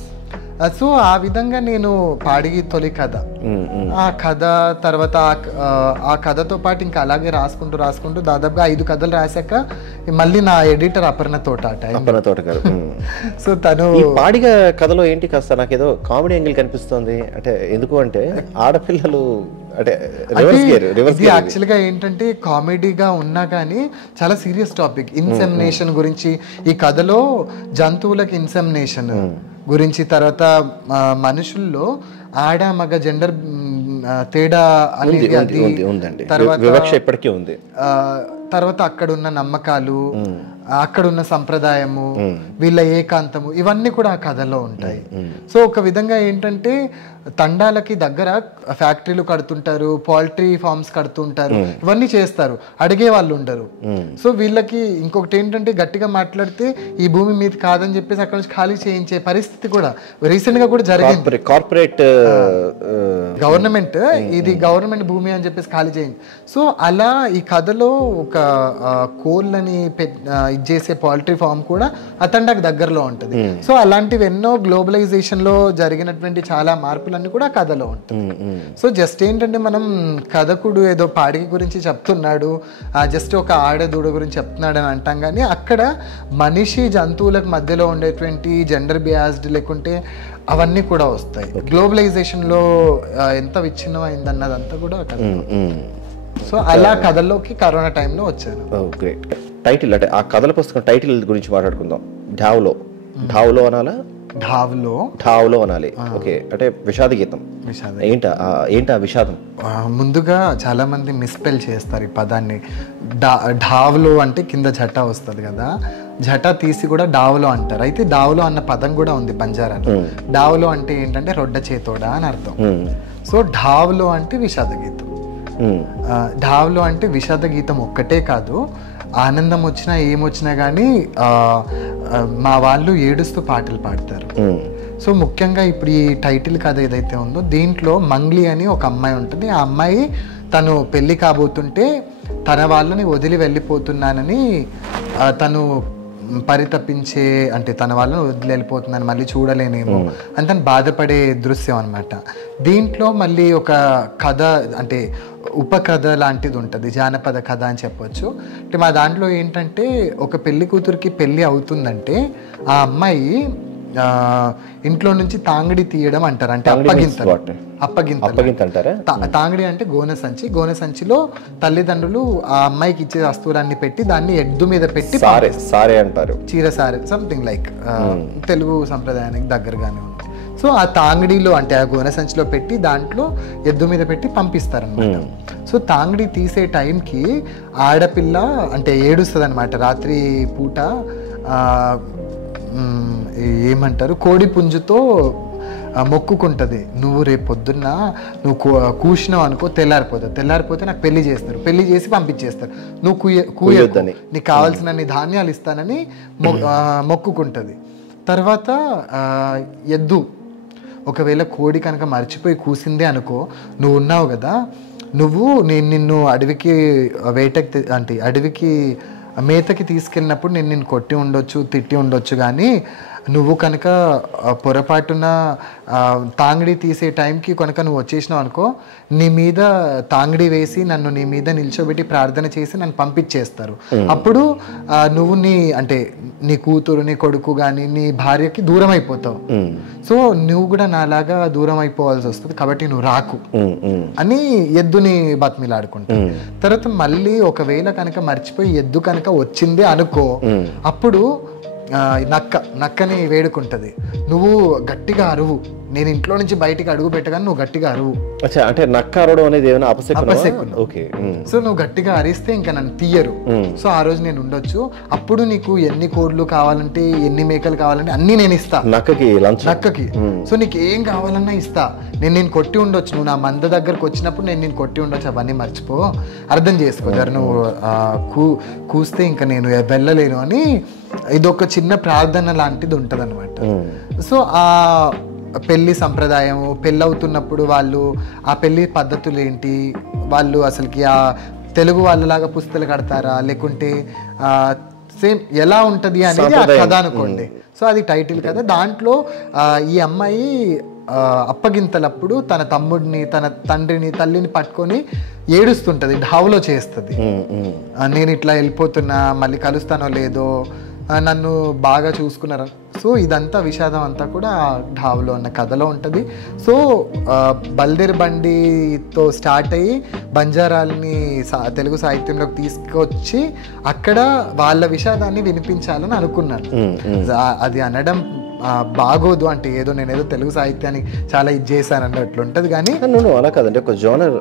సో ఆ విధంగా నేను పాడిగి తొలి కథ, ఆ కథ తర్వాత ఆ కథతో పాటు ఇంకా అలాగే రాసుకుంటూ దాదాపుగా 5 కథలు రాశాక మళ్ళీ నా ఎడిటర్ అపర్ణ తోట గారు. సో తను పాడిగా కథలో ఏంటి కాస్త నాకేదో కామెడీ యాంగిల్ కనిపిస్తుంది. అంటే ఎందుకు అంటే ఆడపిల్లలు అంటే యాక్చువల్గా ఏంటంటే కామెడీగా ఉన్నా కానీ చాలా సీరియస్ టాపిక్, ఇన్సెమినేషన్ గురించి ఈ కథలో, జంతువులకి ఇన్సెమినేషన్ గురించి, తర్వాత మనుషుల్లో ఆడ మగ జెండర్ తేడా అనేది, అది తర్వాత అక్కడ ఉన్న నమ్మకాలు, అక్కడ ఉన్న సంప్రదాయము, వీళ్ళ ఏకాంతము, ఇవన్నీ కూడా ఆ కథలో ఉంటాయి. సో ఒక విధంగా ఏంటంటే తండాలకి దగ్గర ఫ్యాక్టరీలు కడుతుంటారు, పౌల్ట్రీ ఫార్మ్స్ కడుతుంటారు, ఇవన్నీ చేస్తారు, అడిగే వాళ్ళు ఉండరు. సో వీళ్ళకి ఇంకొకటి ఏంటంటే గట్టిగా మాట్లాడితే ఈ భూమి మీద కాదని చెప్పేసి అక్కడ నుంచి ఖాళీ చేయించే పరిస్థితి కూడా రీసెంట్ గా కూడా జరిగింది. కార్పొరేట్ గవర్నమెంట్ ఇది గవర్నమెంట్ భూమి అని చెప్పేసి ఖాళీ చేయింది. సో అలా ఈ కథలో ఒక కోళ్ళని ఇది చేసే పౌల్ట్రీ ఫార్మ్ కూడా అతండాకు దగ్గరలో ఉంటుంది. సో అలాంటివి ఎన్నో గ్లోబలైజేషన్ లో జరిగినటువంటి చాలా మార్పులన్నీ కూడా కథలో ఉంటాయి. సో జస్ట్ ఏంటంటే మనం కథకుడు ఏదో పాడికి గురించి చెప్తున్నాడు, జస్ట్ ఒక ఆడదూడ గురించి చెప్తున్నాడు అని అంటాం, కానీ అక్కడ మనిషి జంతువులకు మధ్యలో ఉండేటువంటి జెండర్ బియాస్డ్ లేకుంటే అవన్నీ కూడా వస్తాయి. గ్లోబలైజేషన్ లో ఎంత విచ్ఛిన్నం అయిందన్నదంతా కూడా కథలో. సో అలా కథల్లోకి కరోనా టైంలో వచ్చాను. గ్రేట్. టైటిల్ అంటే ఆ కథల పుస్తకం టైటిల్ గురించి మాట్లాడుకుందాం. ఢావ్లో అనాలా? ఢావ్లో అనాలి. ఓకే, అంటే విషాద గీతం. ఏంటా విషాదం? ముందుగా చాలా మంది మిస్పెల్ చేస్తారు ఈ పదాన్ని. ఢావ్లో అంటే కింద జటా వస్తుంది కదా, జటా తీసి కూడా డావులో అంటారు. అయితే డావులో అన్న పదం కూడా ఉంది బంజారాలో. డావులో అంటే ఏంటంటే రొడ్డ చేతోడా అని అర్థం. సో ఢావ్లో అంటే విషాద గీతం. ఢావ్లో అంటే విషాద గీతం ఒక్కటే కాదు, ఆనందం వచ్చినా ఏమొచ్చినా కానీ మా వాళ్ళు ఏడుస్తూ పాటలు పాడతారు. సో ముఖ్యంగా ఇప్పుడు ఈ టైటిల్ కథ ఏదైతే ఉందో దీంట్లో మంగ్లీ అని ఒక అమ్మాయి ఉంటుంది. ఆ అమ్మాయి తను పెళ్ళి కాబోతుంటే తన వాళ్ళని వదిలి వెళ్ళిపోతున్నానని తను పరితపించే, అంటే తన వాళ్ళని వదిలి వెళ్ళిపోతుందని మళ్ళీ చూడలేనేమో అని తను బాధపడే దృశ్యం అనమాట. దీంట్లో మళ్ళీ ఒక కథ అంటే ఉపకథ లాంటిది ఉంటుంది, జానపద కథ అని చెప్పొచ్చు. అంటే మా దాంట్లో ఏంటంటే ఒక పెళ్లి కూతురికి పెళ్ళి అవుతుందంటే ఆ అమ్మాయి ఇంట్లో నుంచి తాంగడి తీయడం అంటారు, అంటే అప్పగింతలు అంటారు. తాంగడి అంటే గోనె సంచిలో తల్లిదండ్రులు ఆ అమ్మాయికి ఇచ్చే వస్తువులన్నీ పెట్టి దాన్ని ఎద్దు మీద పెట్టి అంటారు, చీర సారే సంథింగ్ లైక్ తెలుగు సంప్రదాయానికి దగ్గరగానే ఉంది. సో ఆ తాంగడిలో అంటే ఆ గోనె సంచిలో పెట్టి దాంట్లో ఎద్దు మీద పెట్టి పంపిస్తారనమాట. సో తాంగడి తీసే టైంకి ఆడపిల్ల అంటే ఏడుస్తుంది అనమాట. రాత్రి పూట ఏమంటారు కోడి పుంజుతో మొక్కుకుంటుంది, నువ్వు రేపు పొద్దున్న నువ్వు కూసినావు అనుకో తెల్లారిపోతే నాకు పెళ్లి చేస్తారు, పెళ్లి చేసి పంపించేస్తారు, నువ్వు కూయొద్దని, నీకు కావాల్సిన ధాన్యాలు ఇస్తానని మొక్కుకుంటుంది. తర్వాత ఎద్దు ఒకవేళ కోడి కనుక మర్చిపోయి కూసిందే అనుకో, నువ్వు ఉన్నావు కదా, నేను నిన్ను అడవికి అడవికి మేతకి తీసుకెళ్ళినప్పుడు నేను నిన్ను కొట్టి ఉండొచ్చు, తిట్టి ఉండొచ్చు, కానీ నువ్వు కనుక పొరపాటున తాంగడి తీసే టైంకి కనుక నువ్వు వచ్చేసినావు అనుకో, నీ మీద తాంగడి వేసి నన్ను నీ మీద నిల్చోబెట్టి ప్రార్థన చేసి నన్ను పంపించేస్తారు. అప్పుడు నువ్వు నీ కూతురు, నీ కొడుకు కానీ నీ భార్యకి దూరం అయిపోతావు. సో నువ్వు కూడా నాలాగా దూరం అయిపోవాల్సి వస్తుంది, కాబట్టి నువ్వు రాకు అని ఎద్దుని బతిమిలాడుకుంటావు. తర్వాత మళ్ళీ ఒకవేళ కనుక మర్చిపోయి ఎద్దు కనుక వచ్చిందే అనుకో, అప్పుడు నక్కని వేడుకుంటది, నువ్వు గట్టిగా అరువు, నేను ఇంట్లో నుంచి బయటికి అడుగు పెట్టగానే నువ్వు గట్టిగా అరువు. అంటే నక్క అరవడం అనేది ఏమైనా అపశకునం? సో నువ్వు గట్టిగా అరిస్తే ఇంకా నన్ను తీయరు. సో ఆ రోజు నేను ఉండొచ్చు, అప్పుడు నీకు ఎన్ని కోడ్లు కావాలంటే ఎన్ని మేకలు కావాలంటే అన్ని నేను ఇస్తా నక్కకి. సో నీకు ఏం కావాలన్నా ఇస్తా, నేను కొట్టి ఉండొచ్చు, నువ్వు నా మంద దగ్గరకు వచ్చినప్పుడు నేను కొట్టి ఉండొచ్చు, అవన్నీ మర్చిపో, అర్థం చేసుకో జర, నువ్వు కూస్తే ఇంకా నేను వెళ్ళలేను అని ఇదొక చిన్న ప్రార్థన లాంటిది ఉంటుంది అనమాట. సో ఆ పెళ్లి సంప్రదాయము, పెళ్ళవుతున్నప్పుడు వాళ్ళు ఆ పెళ్లి పద్ధతులు ఏంటి, వాళ్ళు అసలుకి ఆ తెలుగు వాళ్ళలాగా పుస్తలు కడతారా లేకుంటే సేమ్ ఎలా ఉంటుంది అనేది ఆ కథ అనుకోండి. సో అది టైటిల్ కదా. దాంట్లో ఈ అమ్మాయి అప్పగింతలప్పుడు తన తమ్ముడిని, తన తండ్రిని, తల్లిని పట్టుకొని ఏడుస్తుంటది, ఢావులో చేస్తుంది. నేను ఇట్లా వెళ్ళిపోతున్నా, మళ్ళీ కలుస్తానో లేదో, నన్ను బాగా చూసుకున్నారు. సో ఇదంతా విషాదం అంతా కూడా ఢావులో ఉన్న కథలో ఉంటుంది. సో బల్దేర్ బండితో స్టార్ట్ అయ్యి బంజారాల్ని తెలుగు సాహిత్యంలోకి తీసుకొచ్చి అక్కడ వాళ్ళ విషాదాన్ని వినిపించాలని అనుకున్నాను. అది అనడం బాగోదు, అంటే ఏదో నేనేదో తెలుగు సాహిత్యాన్ని చాలా ఇది చేశాను అన్నట్లు ఉంటుంది. కానీ అలా కాదండి, ఒక జోనర్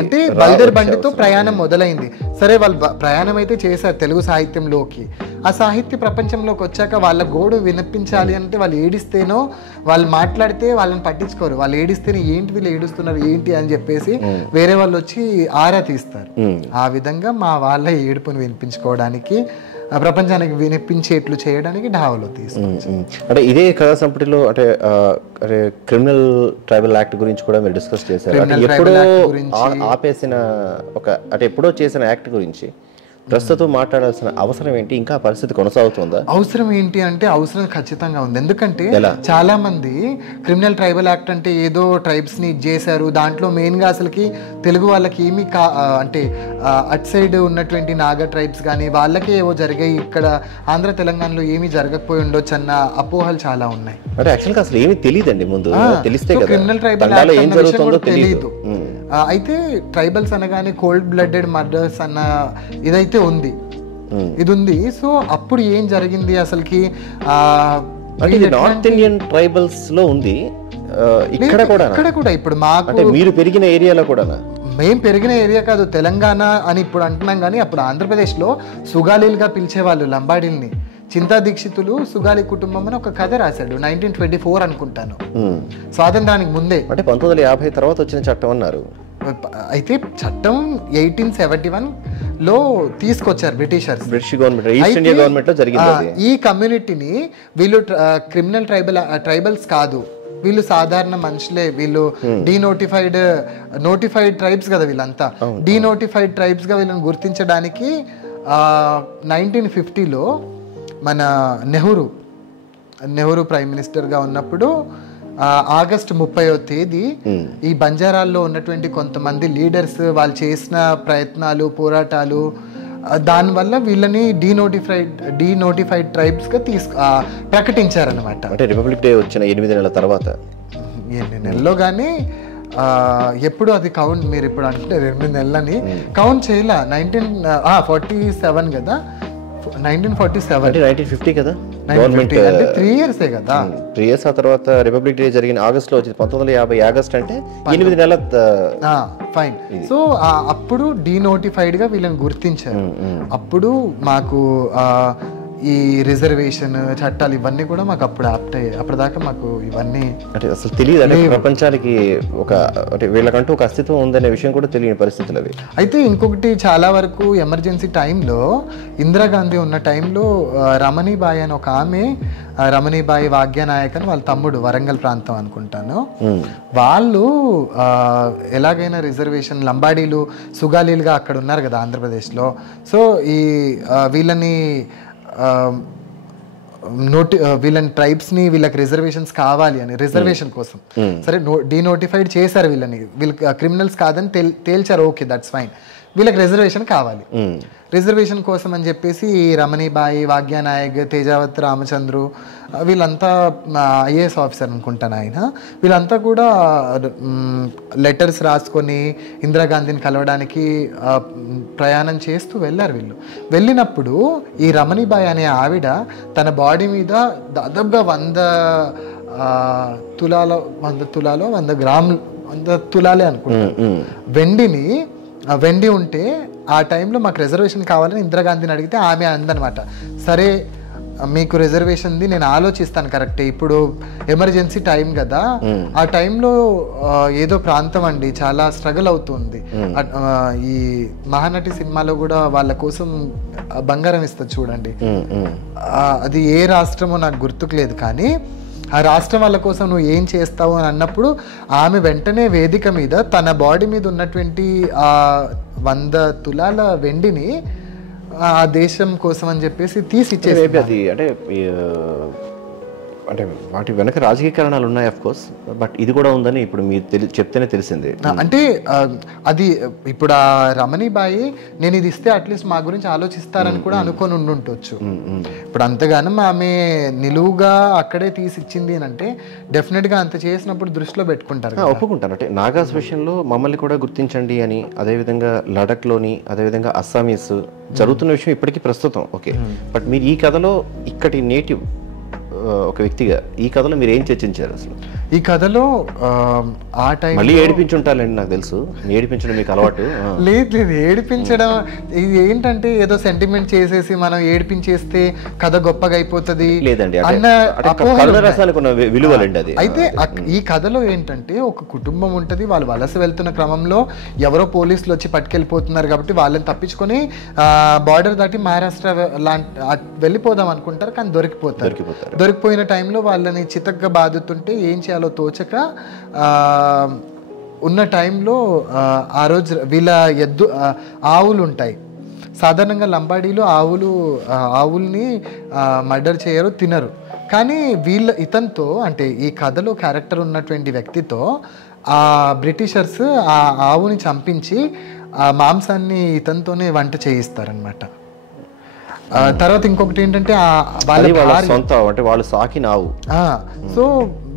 అంటే బల్దేర్ బండితో ప్రయాణం మొదలైంది. సరే వాళ్ళు ప్రయాణం అయితే చేశారు తెలుగు సాహిత్యంలోకి. ఆ సాహిత్య ప్రపంచంలోకి వచ్చాక వాళ్ళ గోడు వినిపించాలి అంటే వాళ్ళు ఏడిస్తేనో, వాళ్ళు మాట్లాడితే వాళ్ళని పట్టించుకోరు. వాళ్ళు ఏడిస్తేనే ఏంటి వీళ్ళు ఏడుస్తున్నారు ఏంటి అని చెప్పేసి వేరే వాళ్ళు వచ్చి ఆరా తీస్తారు. ఆ విధంగా మా వాళ్ళ ఏడుపుని వినిపించుకోవడానికి, ప్రపంచానికి వినిపించేట్లు చేయడానికి ఢావులో తీసుకొచ్చి. అంటే ఇదే కథా సంపుటిలో అంటే క్రిమినల్ ట్రైబల్ యాక్ట్ గురించి కూడా మీరు డిస్కస్ చేశారు. ఎప్పుడో ఆపేసిన అంటే ఎప్పుడో చేసిన యాక్ట్ గురించి ప్రస్తుతం మాట్లాడాల్సిన అవసరం ఏంటి? ఇంకా పరిస్థితి కొనసాగుతుందా? అవసరం ఏంటి అంటే అవసరం ఖచ్చితంగా ఉంది. ఎందుకంటే చాలా మంది క్రిమినల్ ట్రైబల్ యాక్ట్ అంటే ఏదో ట్రైబ్స్ ని చేశారు, దాంట్లో మెయిన్ గా అసలుకి తెలుగు వాళ్ళకి ఏమి అంటే అట్ సైడ్ ఉన్నటువంటి నాగా ట్రైబ్స్ కానీ వాళ్ళకే ఏవో జరిగాయి, ఇక్కడ ఆంధ్ర తెలంగాణలో ఏమీ జరగకపోయి ఉండొచ్చు అన్న అపోహలు చాలా ఉన్నాయి. అంటే యాక్చువల్గా అసలు ఏమీ తెలియదండి, ముందు తెలిస్తే క్రిమినల్ ట్రైబల్ యాక్ట్ తెలియదు. అయితే ట్రైబల్స్ అనగానే కోల్డ్ బ్లడెడ్ మర్డర్స్ అన్న ఇదైతే ఉంది, ఇది ఉంది. సో అప్పుడు ఏం జరిగింది అసలుకి? నార్త్ ఇండియన్ ట్రైబల్స్ లో ఉంది, ఇక్కడ కూడా ఇప్పుడు మాకు మీరు పెరిగిన ఏరియాలో కూడా. మేము పెరిగిన ఏరియా కాదు, తెలంగాణ అని ఇప్పుడు అంటున్నాం, కానీ అప్పుడు ఆంధ్రప్రదేశ్లో సుగాలీలుగా పిలిచేవాళ్ళు లంబాడీల్ని. చింతా దీక్షితులు సుగాలి కుటుంబం అని ఒక కథ రాశాడు, 1924 అనుకుంటాను, స్వాతంత్రానికి ముందే. అంటే 1950 తర్వాత వచ్చిన చట్టం అన్నారు. అయితే చట్టం 1871లో తీసుకొచ్చారు బ్రిటిష్ గవర్నమెంట్. ఈ కమ్యూనిటీని వీళ్ళు క్రిమినల్ ట్రైబల్స్ కాదు, వీళ్ళు సాధారణ మనుషులే, వీళ్ళు నోటిఫైడ్ ట్రైబ్స్ కదా వీళ్ళంతా. డీనోటిఫైడ్ ట్రైబ్స్ గా వీళ్ళని గుర్తించడానికి 1950లో మన నెహ్రూ ప్రైమ్ మినిస్టర్గా ఉన్నప్పుడు ఆగస్టు 30వ తేదీ ఈ బంజారాల్లో ఉన్నటువంటి కొంతమంది లీడర్స్ వాళ్ళు చేసిన ప్రయత్నాలు, పోరాటాలు, దానివల్ల వీళ్ళని డీనోటిఫైడ్ ట్రైబ్స్ గా ప్రకటించారనమాట. అంటే రిపబ్లిక్ డే వచ్చిన 8 నెలల తర్వాత, 8 నెలల్లో కానీ ఎప్పుడు అది కౌంట్, మీరు ఇప్పుడు అంటే 8 నెలలని కౌంట్ చేయాల. 1947 కదా, 1947 1950 కదా, 3 years కదా. 3 years ఆ తర్వాత రిపబ్లిక్ డే జరిగిన ఆగస్ట్ లో వచ్చింది. 1950 ఆగస్ట్ అంటే 8 నెలల ఫైన్. సో అప్పుడు డీనోటిఫైడ్ గా వీళ్ళని గుర్తించారు. అప్పుడు మాకు ఈ రిజర్వేషన్ చట్టాలు ఇవన్నీ కూడా మాకు అప్పుడు యాప్ట్ అయ్యాయి. అప్పటిదాకా మాకు ఇవన్నీ అంటే అసలు తెలియదు, అంటే ప్రపంచానికి అంటే వీళ్ళకంటూ ఒక అస్తిత్వం ఉందనే విషయం కూడా తెలియని పరిస్థితులు అవి. అయితే ఇంకొకటి, చాలా వరకు ఎమర్జెన్సీ టైంలో, ఇందిరాగాంధీ ఉన్న టైంలో రమణీబాయి అని ఒక ఆమె, రమణీబాయి వాగ్యానాయక్ అని వాళ్ళ తమ్ముడు, వరంగల్ ప్రాంతం అనుకుంటాను, వాళ్ళు ఎలాగైనా రిజర్వేషన్, లంబాడీలు సుగాలీలుగా అక్కడ ఉన్నారు కదా ఆంధ్రప్రదేశ్లో. సో ఈ వీళ్ళని వీళ్ళని ట్రైబ్స్ని వీళ్ళకి రిజర్వేషన్స్ కావాలి అని, రిజర్వేషన్ కోసం సరే డీనోటిఫైడ్ చేశారు వీళ్ళని, వీళ్ళకి క్రిమినల్స్ కాదని తేల్చారు, ఓకే దట్స్ ఫైన్, వీళ్ళకి రిజర్వేషన్ కావాలి. రిజర్వేషన్ కోసం అని చెప్పేసి రమణీబాయి, వాగ్యానాయక్, తేజావత్ రామచంద్రు వీళ్ళంతా ఐఏఎస్ ఆఫీసర్ అనుకుంటాను ఆయన, వీళ్ళంతా కూడా లెటర్స్ రాసుకొని ఇందిరాగాంధీని కలవడానికి ప్రయాణం చేస్తూ వెళ్ళారు. వెళ్ళినప్పుడు ఈ రమణీబాయి అనే ఆవిడ తన బాడీ మీద దాదాపుగా 100 తులాలే అనుకుంటాను వెండి ఉంటే, ఆ టైంలో మాకు రిజర్వేషన్ కావాలని ఇందిరాగాంధీని అడిగితే ఆమె అందనమాట, సరే మీకు రిజర్వేషన్ది నేను ఆలోచిస్తాను, కరెక్టే, ఇప్పుడు ఎమర్జెన్సీ టైం కదా, ఆ టైంలో ఏదో ప్రాంతం అండి చాలా స్ట్రగుల్ అవుతుంది. ఈ మహానటి సినిమాలో కూడా వాళ్ళ కోసం బంగారం ఇస్తుంది చూడండి, అది ఏ రాష్ట్రమో నాకు గుర్తుకు లేదు, కానీ ఆ రాష్ట్రం వాళ్ళ కోసం నువ్వు ఏం చేస్తావు అని అన్నప్పుడు ఆమె వెంటనే వేదిక మీద తన బాడీ మీద ఉన్నటువంటి 100 తులాల వెండిని ఆ దేశం కోసం అని చెప్పేసి తీసి ఇచ్చేసి అది అంటే వాటి వెనక రాజకీయ కారణాలు ఉన్నాయి ఆఫ్ కోర్స్, బట్ ఇది కూడా ఉందని ఇప్పుడు మీరు చెప్తేనే తెలిసింది. అంటే అది ఇప్పుడు ఆ రమణీబాయి నేను ఇది ఇస్తే అట్లీస్ట్ మా గురించి ఆలోచిస్తారని కూడా అనుకొని ఉండుంటొచ్చు. ఇప్పుడు అంతగానం ఆమె నిలువుగా అక్కడే తీసి ఇచ్చింది అని అంటే డెఫినెట్గా అంత చేసినప్పుడు దృష్టిలో పెట్టుకుంటారు, ఒప్పుకుంటాను. అంటే నాగాస్ విషయంలో మమ్మల్ని కూడా గుర్తించండి అని, అదేవిధంగా లడఖ్లోని, అదేవిధంగా అస్సామీస్ జరుగుతున్న విషయం ఇప్పటికీ ప్రస్తుతం ఓకే. బట్ మీరు ఈ కథలో ఇక్కడి నేటివ్ ఒక వ్యక్తిగా ఈ కథలో మీరు ఏం చర్చించారు అసలు? ఈ కథలో ఆ టైం మళ్ళీ ఏడిపించుంటారండి, నాకు తెలుసు ఏడిపించడం మీకు అలవాటు. లేదు ఏడిపించడం ఇది ఏంటంటే ఏదో సెంటిమెంట్ చేసేసి మనం ఏడిపించేస్తే కథ గొప్పగా అయిపోతుంది లేదండి అన్న విలువలండి అది. అయితే ఈ కథలో ఏంటంటే ఒక కుటుంబం ఉంటుంది, వాళ్ళు వలస వెళ్తున్న క్రమంలో ఎవరో పోలీసులు వచ్చి పట్టుకెళ్ళిపోతున్నారు కాబట్టి వాళ్ళని తప్పించుకొని బార్డర్ దాటి మహారాష్ట్ర వెళ్ళిపోదాం అనుకుంటారు, కానీ దొరికిపోయిన టైంలో వాళ్ళని చితగ్గా బాదుతుంటే ఏం చేయాలో తోచక ఉన్న టైంలో ఆ రోజు వీళ్ళ ఆవులు ఉంటాయి. సాధారణంగా లంబాడీలు ఆవుల్ని మర్డర్ చేయరు, తినరు. కానీ ఇతనితో అంటే ఈ కథలో క్యారెక్టర్ ఉన్నటువంటి వ్యక్తితో ఆ బ్రిటిషర్స్ ఆ ఆవుని చంపించి ఆ మాంసాన్ని ఇతనితోనే వంట చేయిస్తారనమాట. తర్వాత ఇంకొకటి ఏంటంటే వాళ్ళు సాకినావు సో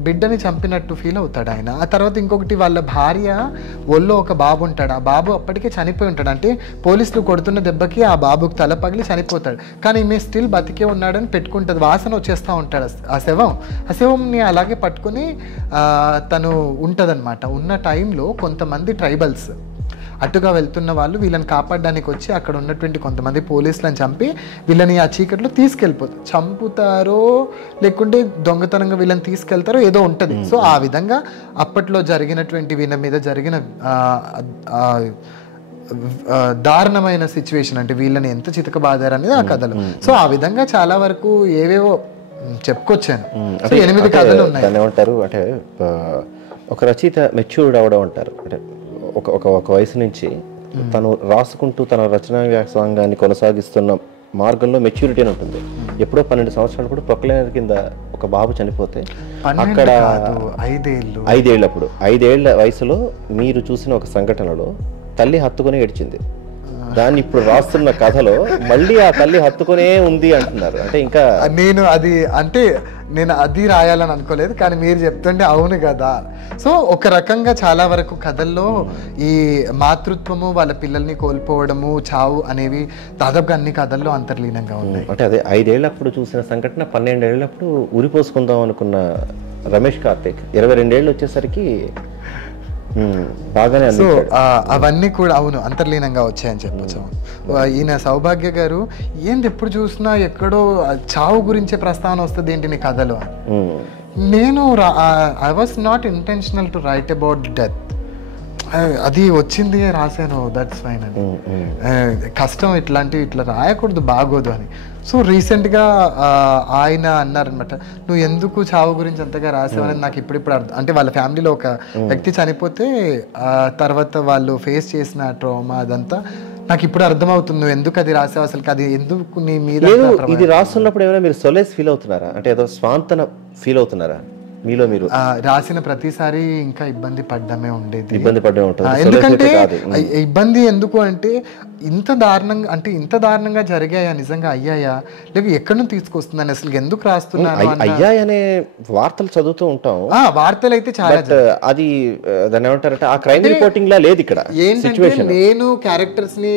బిడ్డని చంపినట్టు ఫీల్ అవుతాడు ఆయన. ఆ తర్వాత ఇంకొకటి వాళ్ళ భార్య ఒళ్ళో ఒక బాబు ఉంటాడు, ఆ బాబు అప్పటికే చనిపోయి ఉంటాడు. అంటే పోలీసులు కొడుతున్న దెబ్బకి ఆ బాబుకి తల పగిలి చనిపోతాడు, కానీ ఈమె స్టిల్ బతికే ఉన్నాడని పెట్టుకుంటుంది. వాసన వచ్చేస్తూ ఉంటాడు ఆ శవంని అలాగే పట్టుకొని తను ఉంటుందన్నమాట. ఉన్న టైంలో కొంతమంది ట్రైబల్స్ అటుగా వెళ్తున్న వాళ్ళు వీళ్ళని కాపాడడానికి వచ్చి అక్కడ ఉన్నటువంటి కొంతమంది పోలీసులను చంపి వీళ్ళని ఆ చీకట్లో తీసుకెళ్ళిపోతారు. చంపుతారో లేకుంటే దొంగతనంగా వీళ్ళని తీసుకెళ్తారో ఏదో ఉంటుంది. సో ఆ విధంగా అప్పట్లో జరిగినటువంటి వీళ్ళ మీద జరిగిన దారుణమైన సిచ్యువేషన్, అంటే వీళ్ళని ఎంత చితకబాదారు అనేది ఆ కథలో. సో ఆ విధంగా చాలా వరకు ఏవేవో చెప్పుకొచ్చాను. 8 కథలు ఉన్నాయి. ఏమంటారు అంటే ఒక రచయిత మెచ్యూర్డ్ అవడం అంటారు. అంటే ఒక వయసు నుంచి తను రాసుకుంటూ తన రచనా వ్యాసంగాన్ని కొనసాగిస్తున్న మార్గంలో మెచ్యూరిటీ అని ఉంటుంది. ఎప్పుడో 12 సంవత్సరాలప్పుడు ప్రొక్లైనర్ కింద ఒక బాబు చనిపోతే అక్కడ 5 ఏళ్ల వయసులో మీరు చూసిన ఒక సంఘటనలో తల్లి హత్తుకొని ఏడ్చింది. దాన్ని ఇప్పుడు రాస్తున్న కథలో మళ్ళీ ఆ తల్లి హత్తుకొనే ఉంది అంటున్నారు. అంటే ఇంకా నేను అది రాయాలని అనుకోలేదు, కానీ మీరు చెప్తుంటే అవును కదా. సో ఒక రకంగా చాలా వరకు కథల్లో ఈ మాతృత్వము, వాళ్ళ పిల్లల్ని కోల్పోవడము, చావు అనేవి దాదాపుగా అన్ని కథల్లో అంతర్లీనంగా ఉన్నాయి. అంటే అదే 5 ఏళ్లప్పుడు చూసిన సంఘటన 12 ఏళ్లప్పుడు ఉరిపోసుకుందాం అనుకున్న రమేష్ కార్తిక్ 22 ఏళ్ళు వచ్చేసరికి బాగానే. సో అవన్నీ కూడా అవును అంతర్లీనంగా వచ్చాయని చెప్పొచ్చు. ఈయన సౌభాగ్య గారు ఏంది ఎప్పుడు చూసినా ఎక్కడో చావు గురించే ప్రస్తావన వస్తుంది ఏంటి నీ కథలో. నేను I was not intentional to write about death, అది వచ్చింది రాశాను, దట్స్ ఫైన్ అని. కష్టం ఇట్లా రాయకూడదు, బాగోదు అని. సో రీసెంట్గా ఆయన అన్నారనమాట, నువ్వు ఎందుకు చావు గురించి అంతగా రాసావని నాకు ఇప్పుడిప్పుడు అర్థం. అంటే వాళ్ళ ఫ్యామిలీలో ఒక వ్యక్తి చనిపోతే తర్వాత వాళ్ళు ఫేస్ చేసిన ట్రామా అదంతా నాకు ఇప్పుడు అర్థమవుతుంది. నువ్వు ఎందుకు అది రాసావు, అసలు అది ఎందుకు నీ మీద. ఇది రాస్తున్నప్పుడు ఏమైనా మీరు సొలేస్ ఫీల్ అవుతున్నారా? అంటే ఏదో స్వాంతన ఫీల్ అవుతున్నారా మీలో మీరు? రాసిన ప్రతిసారి ఇంకా ఇబ్బంది పడ్డమే ఉండేది. ఎందుకంటే ఇబ్బంది ఎందుకు అంటే ఇంత దారుణంగా జరిగాయా, నిజంగా అయ్యాయా, లేక ఎక్కడి నుంచి తీసుకొస్తుందని, అసలు ఎందుకు రాస్తున్నాను అయ్యాయనే వార్తలు చదువుతూ ఉంటాం. వార్తలు అయితే చాలా, అది దాన్ని ఏమంటారంటే ఆ క్రైమ్ రిపోర్టింగ్ లా లేదు ఇక్కడ. ఏంటంటే నేను క్యారెక్టర్స్ ని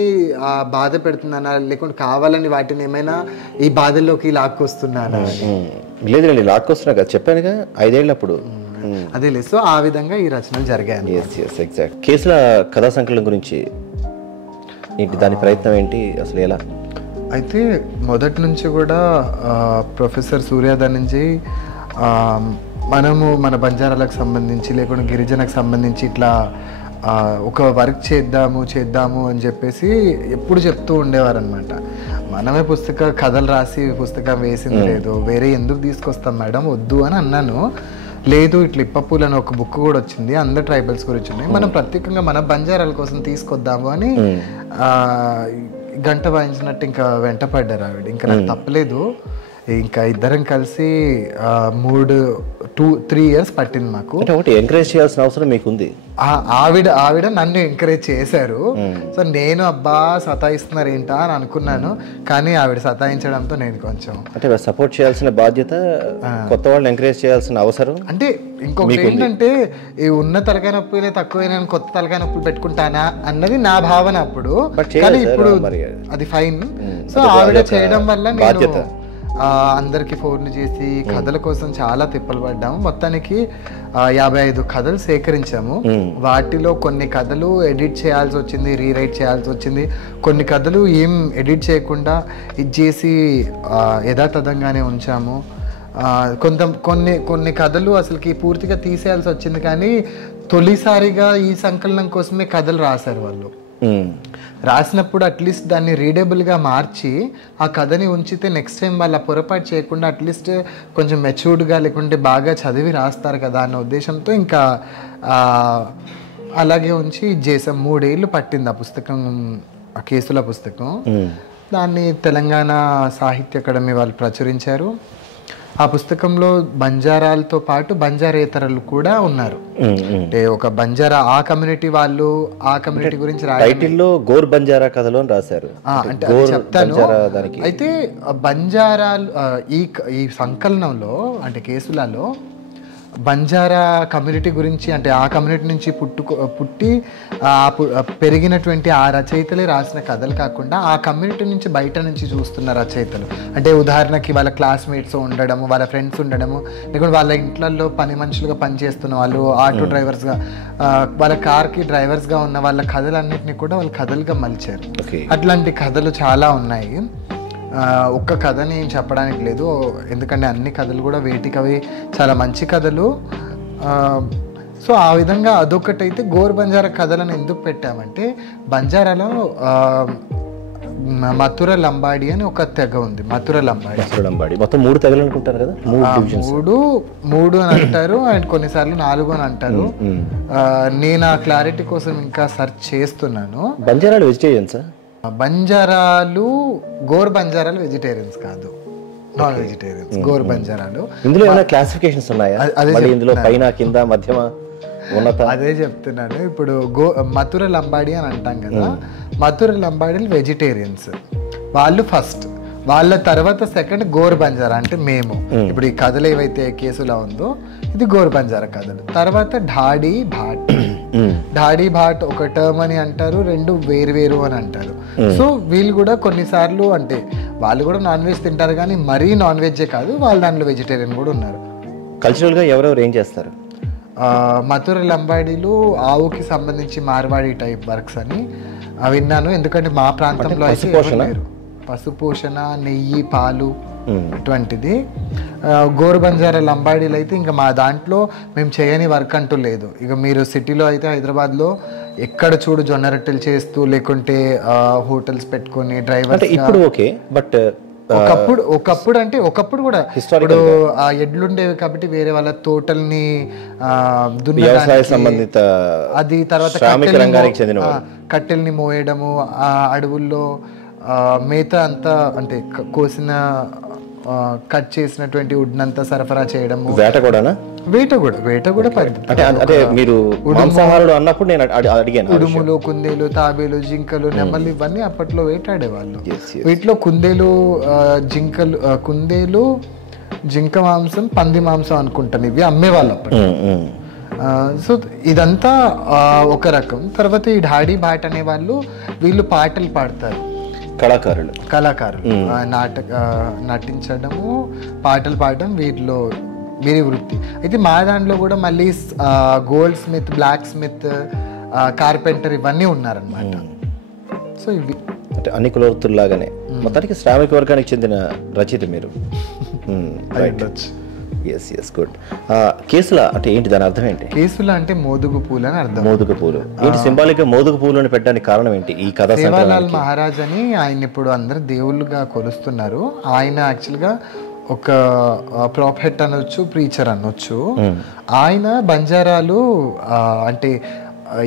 బాధ పెడుతున్నానా, లేకుంటే కావాలని వాటిని ఏమైనా ఈ బాధల్లోకి లాక్కొస్తున్నానా? లేదండి, లాక్కొస్తున్నా కదా, చెప్పానుగా 5 ఏళ్ళప్పుడు. అదే లేదు. సో ఆ విధంగా ఈ రచనలు జరిగాయి. ఎగ్జాక్ట్. కేసుల కథా సంకలనం గురించి దాని ప్రయత్నం ఏంటి అసలు, ఎలా? అయితే మొదటి నుంచి కూడా ప్రొఫెసర్ సూర్యాధర్ నుంచి మనము మన బంజారాలకు సంబంధించి లేకుంటే గిరిజనకు సంబంధించి ఇట్లా ఒక వర్క్ చేద్దాము అని చెప్పేసి ఎప్పుడు చెప్తూ ఉండేవారు అనమాట. మనమే కథలు రాసి పుస్తకం వేసింది లేదు, వేరే ఎందుకు తీసుకొస్తాం మేడం, వద్దు అని అన్నాను. లేదు ఇట్లా ఇప్పపూలు అని ఒక బుక్ కూడా వచ్చింది, అందరు ట్రైబల్స్ గురించి ఉన్నాయి, మనం ప్రత్యేకంగా మన బంజారాల కోసం తీసుకొద్దాము అని గంట వాయించినట్టు ఇంకా వెంట పడ్డారు ఆవిడ. ఇంకా నాకు తప్పలేదు, ఇంకా ఇద్దరం కలిసి 3 years పట్టింది మాకు. ఒకటి ఎంకరేజ్ చేయాల్సిన అవసరం మీకుంది. ఆవిడ నన్ను ఎంకరేజ్ చేశారు. సో నేను అబ్బా సతాయిస్తున్నారు ఏంటా అని అనుకున్నాను, కానీ ఆవిడ సతాయించడంతో నేను కొంచెం అంటే సపోర్ట్ చేయాల్సిన బాధ్యత, కొత్త వాళ్ళని ఎంకరేజ్ చేయాల్సిన అవసరం. అంటే ఇంకొకటి ఏంటంటే ఈ ఉన్న తలకాయ నొప్పులే తక్కువ, నేను కొత్త తలకాయ నొప్పులు పెట్టుకుంటానా అన్నది నా భావన అప్పుడు. కానీ ఇప్పుడు అది ఫైన్. సో ఆవిడ చేయడం వల్ల నేను అందరికి ఫోన్లు చేసి కథల కోసం చాలా తిప్పలు పడ్డాము. మొత్తానికి 55 కథలు సేకరించాము. వాటిలో కొన్ని కథలు ఎడిట్ చేయాల్సి వచ్చింది, రీరైట్ చేయాల్సి వచ్చింది. కొన్ని కథలు ఏం ఎడిట్ చేయకుండా ఇది చేసి యథాతథంగానే ఉంచాము. కొన్ని కథలు అసలుకి పూర్తిగా తీసేయాల్సి వచ్చింది, కానీ తొలిసారిగా ఈ సంకలనం కోసమే కథలు రాశారు వాళ్ళు. రాసినప్పుడు అట్లీస్ట్ దాన్ని రీడబుల్గా మార్చి ఆ కథని ఉంచితే నెక్స్ట్ టైం వాళ్ళ పొరపాటు చేయకుండా అట్లీస్ట్ కొంచెం మెచ్యూర్డ్గా లేకుంటే బాగా చదివి రాస్తారు కదా అన్న ఉద్దేశంతో ఇంకా అలాగే ఉంచి ఇది చేసాం. 3 ఏళ్ళు పట్టింది ఆ పుస్తకం, ఆ కేసుల పుస్తకం. దాన్ని తెలంగాణ సాహిత్య అకాడమీ వాళ్ళు ప్రచురించారు. ఆ పుస్తకంలో బంజారాలతో పాటు బంజారేతరులు కూడా ఉన్నారు. అంటే ఒక బంజారా ఆ కమ్యూనిటీ వాళ్ళు ఆ కమ్యూనిటీ గురించి టైటిల్లో గోర్ బంజారా కథలో రాశారు. అంటే అది చెప్తాను. అయితే బంజారాలు ఈ సంకలనంలో అంటే కేసులలో బంజారా కమ్యూనిటీ గురించి, అంటే ఆ కమ్యూనిటీ నుంచి పుట్టి పెరిగినటువంటి ఆ రచయితలే రాసిన కథలు కాకుండా ఆ కమ్యూనిటీ నుంచి బయట నుంచి చూస్తున్న రచయితలు, అంటే ఉదాహరణకి వాళ్ళ క్లాస్మేట్స్ ఉండడము, వాళ్ళ ఫ్రెండ్స్ ఉండడము, లేకుంటే వాళ్ళ ఇంట్లలో పని మనుషులుగా పనిచేస్తున్న వాళ్ళు, ఆటో డ్రైవర్స్గా, వాళ్ళ కార్కి డ్రైవర్స్గా ఉన్న వాళ్ళ కథలన్నింటినీ కూడా వాళ్ళు కథలుగా మలిచారు. అట్లాంటి కథలు చాలా ఉన్నాయి. ఒక్క కథ నేను చెప్పడానికి లేదు, ఎందుకంటే అన్ని కథలు కూడా వేటికవి చాలా మంచి కథలు. సో ఆ విధంగా అదొకటైతే గోర్ బంజారా కథలను ఎందుకు పెట్టామంటే, బంజారాలో మథుర లంబాడి అని ఒక తెగ ఉంది. మథుర లంబాడి మొత్తం 3 తెగలు అనుకుంటారు కదా, 3 అని అంటారు, అండ్ కొన్నిసార్లు 4 అని అంటారు. నేను ఆ క్లారిటీ కోసం ఇంకా సెర్చ్ చేస్తున్నాను. బంజారాలు వెజిటేరియన్సా? బంజారాలు గోర్ బంజారాలు వెజిటేరియన్స్ కాదు, నాన్ వెజిటేరియన్స్. గోర్ బంజారాలు ఇందులో ఏమైనా క్లాసిఫికేషన్స్ ఉన్నాయా? ఇందులో పైన కింద మధ్యమ ఉన్నత? అదే చెప్తున్నాను. ఇప్పుడు మథుర లంబాడి అని అంటాం కదా, మథుర లంబాడీలు వెజిటేరియన్స్, వాళ్ళు ఫస్ట్. వాళ్ళ తర్వాత సెకండ్ గోర్ బంజారా, అంటే మేము ఇప్పుడు ఈ కథలు ఏవైతే కేసులో ఉందో ఇది గోర్ బంజారా కథలు. తర్వాత ఢాడీ భాట్ ఒక టర్మ్ అని అంటారు, 2 వేరు అని అంటారు. సో వీళ్ళు కూడా కొన్నిసార్లు, అంటే వాళ్ళు కూడా నాన్ వెజ్ తింటారు, కానీ మరీ నాన్ వెజ్జే కాదు, వాళ్ళ దాంట్లో వెజిటేరియన్ కూడా ఉన్నారు. కల్చరల్గా ఎవరెవరు ఏం చేస్తారు? మథుర లంబాడీలు ఆవుకి సంబంధించి మార్వాడి టైప్ వర్క్స్ అని విన్నాను, ఎందుకంటే మా ప్రాంతంలో అయితే పశు పోషణ, నెయ్యి, పాలు ఇటువంటిది. గోర్ బంజారా లంబాడీలు అయితే ఇంకా మా దాంట్లో మేము చేయని వర్క్ అంటూ లేదు. ఇక మీరు సిటీలో అయితే హైదరాబాద్లో ఎక్కడ చూడు జొన్న రొట్టెలు చేస్తూ, లేకుంటే హోటల్స్ పెట్టుకొని డ్రైవర్. ఇప్పుడు ఓకే, బట్ ఒకప్పుడు అంటే ఒకప్పుడు కూడా ఇప్పుడు ఆ ఎడ్లుండేవి కాబట్టి వేరే వాళ్ళ తోటల్ని సంబంధిత, అది తర్వాత కట్టెల్ని మోయడము, ఆ అడవుల్లో మేత అంతా, అంటే కోసిన కట్ చేసినటువంటి వుడ్ అంతా సరఫరా చేయడము. వేట కూడా అంటే మీరు అన్నప్పుడు నేను అడిగాను. ఉడుములు, కుందేలు, తాబేలు, జింకలు, నెమళ్ళు ఇవన్నీ అప్పట్లో వేటాడేవాళ్ళు. వీటిలో కుందేలు, జింక మాంసం, పంది మాంసం అనుకుంటాను, ఇవి అమ్మేవాళ్ళు అప్పట్లో. సో ఇదంతా ఒక రకం. తర్వాత ఈ ఢాడీ భాట్ అనే వాళ్ళు, వీళ్ళు పాటలు పాడతారు, కళాకారులు. నటించడము, పాటలు పాడడం వీరి వృత్తి. అయితే మా దాంట్లో కూడా మళ్ళీ goldsmith, blacksmith, carpenter ఇవన్నీ ఉన్నారనమాట. సో ఇవి అంటే అన్ని కుల వృత్తుల్లాగానే మొత్తానికి శ్రామిక వర్గానికి చెందిన రచయిత మీరు. గుడ్. కేసుల అంటే ఏంటి, దాని అర్థం ఏంటి? కేసుల అంటే మోదుగు పూలు అని అర్థం. మోదుగు పూలు ఏంటి సింబాలిక్ గా మోదుగు పూలు అని పెట్టడానికి కారణం ఏంటి? ఈ కథ సేవాలాల్ మహారాజ్ అని ఆయన ఇప్పుడు అందరు దేవుళ్ళుగా కొలుస్తున్నారు. ఆయన యాక్చువల్గా ఒక ప్రాఫెట్ అనొచ్చు, ప్రీచర్ అనొచ్చు. ఆయన బంజారాలు అంటే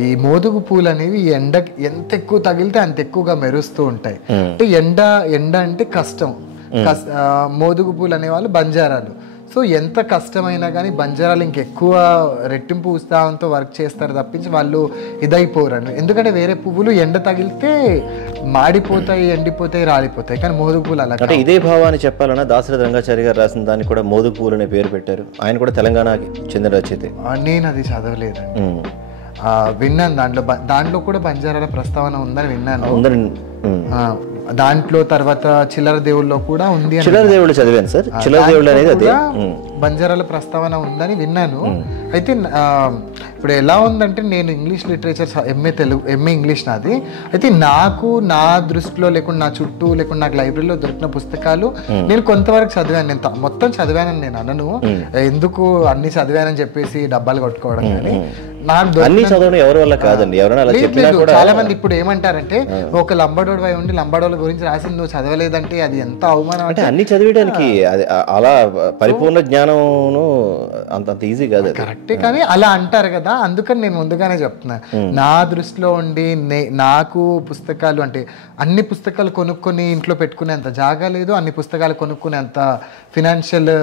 ఈ మోదుగు పూలు అనేవి ఎండ ఎంత ఎక్కువ తగిలితే అంత ఎక్కువగా మెరుస్తూ ఉంటాయి. అంటే ఎండ అంటే కష్టం. మోదుగు పూలు అనేవాళ్ళు బంజారాలు. సో ఎంత కష్టమైనా కానీ బంజారాలు ఇంకెక్కువ రెట్టింపు ఉత్సాహంతో వర్క్ చేస్తారు తప్పించి వాళ్ళు ఇదైపోరను. ఎందుకంటే వేరే పువ్వులు ఎండ తగిలితే మాడిపోతాయి, ఎండిపోతాయి, రాలిపోతాయి. కానీ మోదుగు పూలు అలా అంటే ఇదే భావాన్ని చెప్పాలన్నా దాశరథి రంగాచారి గారు రాసిన దాన్ని కూడా మోదుగు పూలు అనే పేరు పెట్టారు. ఆయన కూడా తెలంగాణకి చెందిన రచయిత. నేను అది చదవలేదండి, విన్నాను. దాంట్లో కూడా బంజారాల ప్రస్తావన ఉందని విన్నాను. దాంట్లో తర్వాత చిల్లర దేవుళ్ళలో కూడా ఉంది. చిల్లర దేవుళ్ళు చదివాను సార్. చిల్లర దేవుళ్ళు అనేది అదే బంజారాల ప్రస్తావన ఉందని విన్నాను. అయితే ఇప్పుడు ఎలా ఉందంటే నేను ఇంగ్లీష్ లిటరేచర్ ఎంఏ ఇంగ్లీష్ నాది. అయితే నాకు నా దృష్టిలో లేకుండా నా చుట్టూ లేకుండా నాకు లైబ్రరీలో దొరికిన పుస్తకాలు నేను కొంతవరకు చదివాను. నేను మొత్తం చదివానని నేను అనను, ఎందుకు అన్ని చదివానని చెప్పేసి డబ్బాలు కొట్టుకోవడం. కానీ నాకు అన్ని చదవడం ఎవరి వల్ల కాదండి. ఎవరైనా అలా చెప్పినా కూడా చాలా మంది ఇప్పుడు ఏమంటారంటే ఒక లంబాడోడు అయి ఉండి లంబాడోళ్ళ గురించి రాసి నువ్వు చదవలేదంటే అది ఎంత అవమానం. అంటే అన్ని చదివేయడానికి అలా పరిపూర్ణ జ్ఞానం అంత ఈజీ కాదు. కరెక్టే, కానీ అలా అంటారు కదా, అందుకని నేను ముందుగానే చెప్తున్నా. నా దృష్టిలో ఉండి నాకు పుస్తకాలు అంటే అన్ని పుస్తకాలు కొనుక్కొని ఇంట్లో పెట్టుకునేంత జాగా లేదు, అన్ని పుస్తకాలు కొనుక్కునేంత ఫినాన్షియల్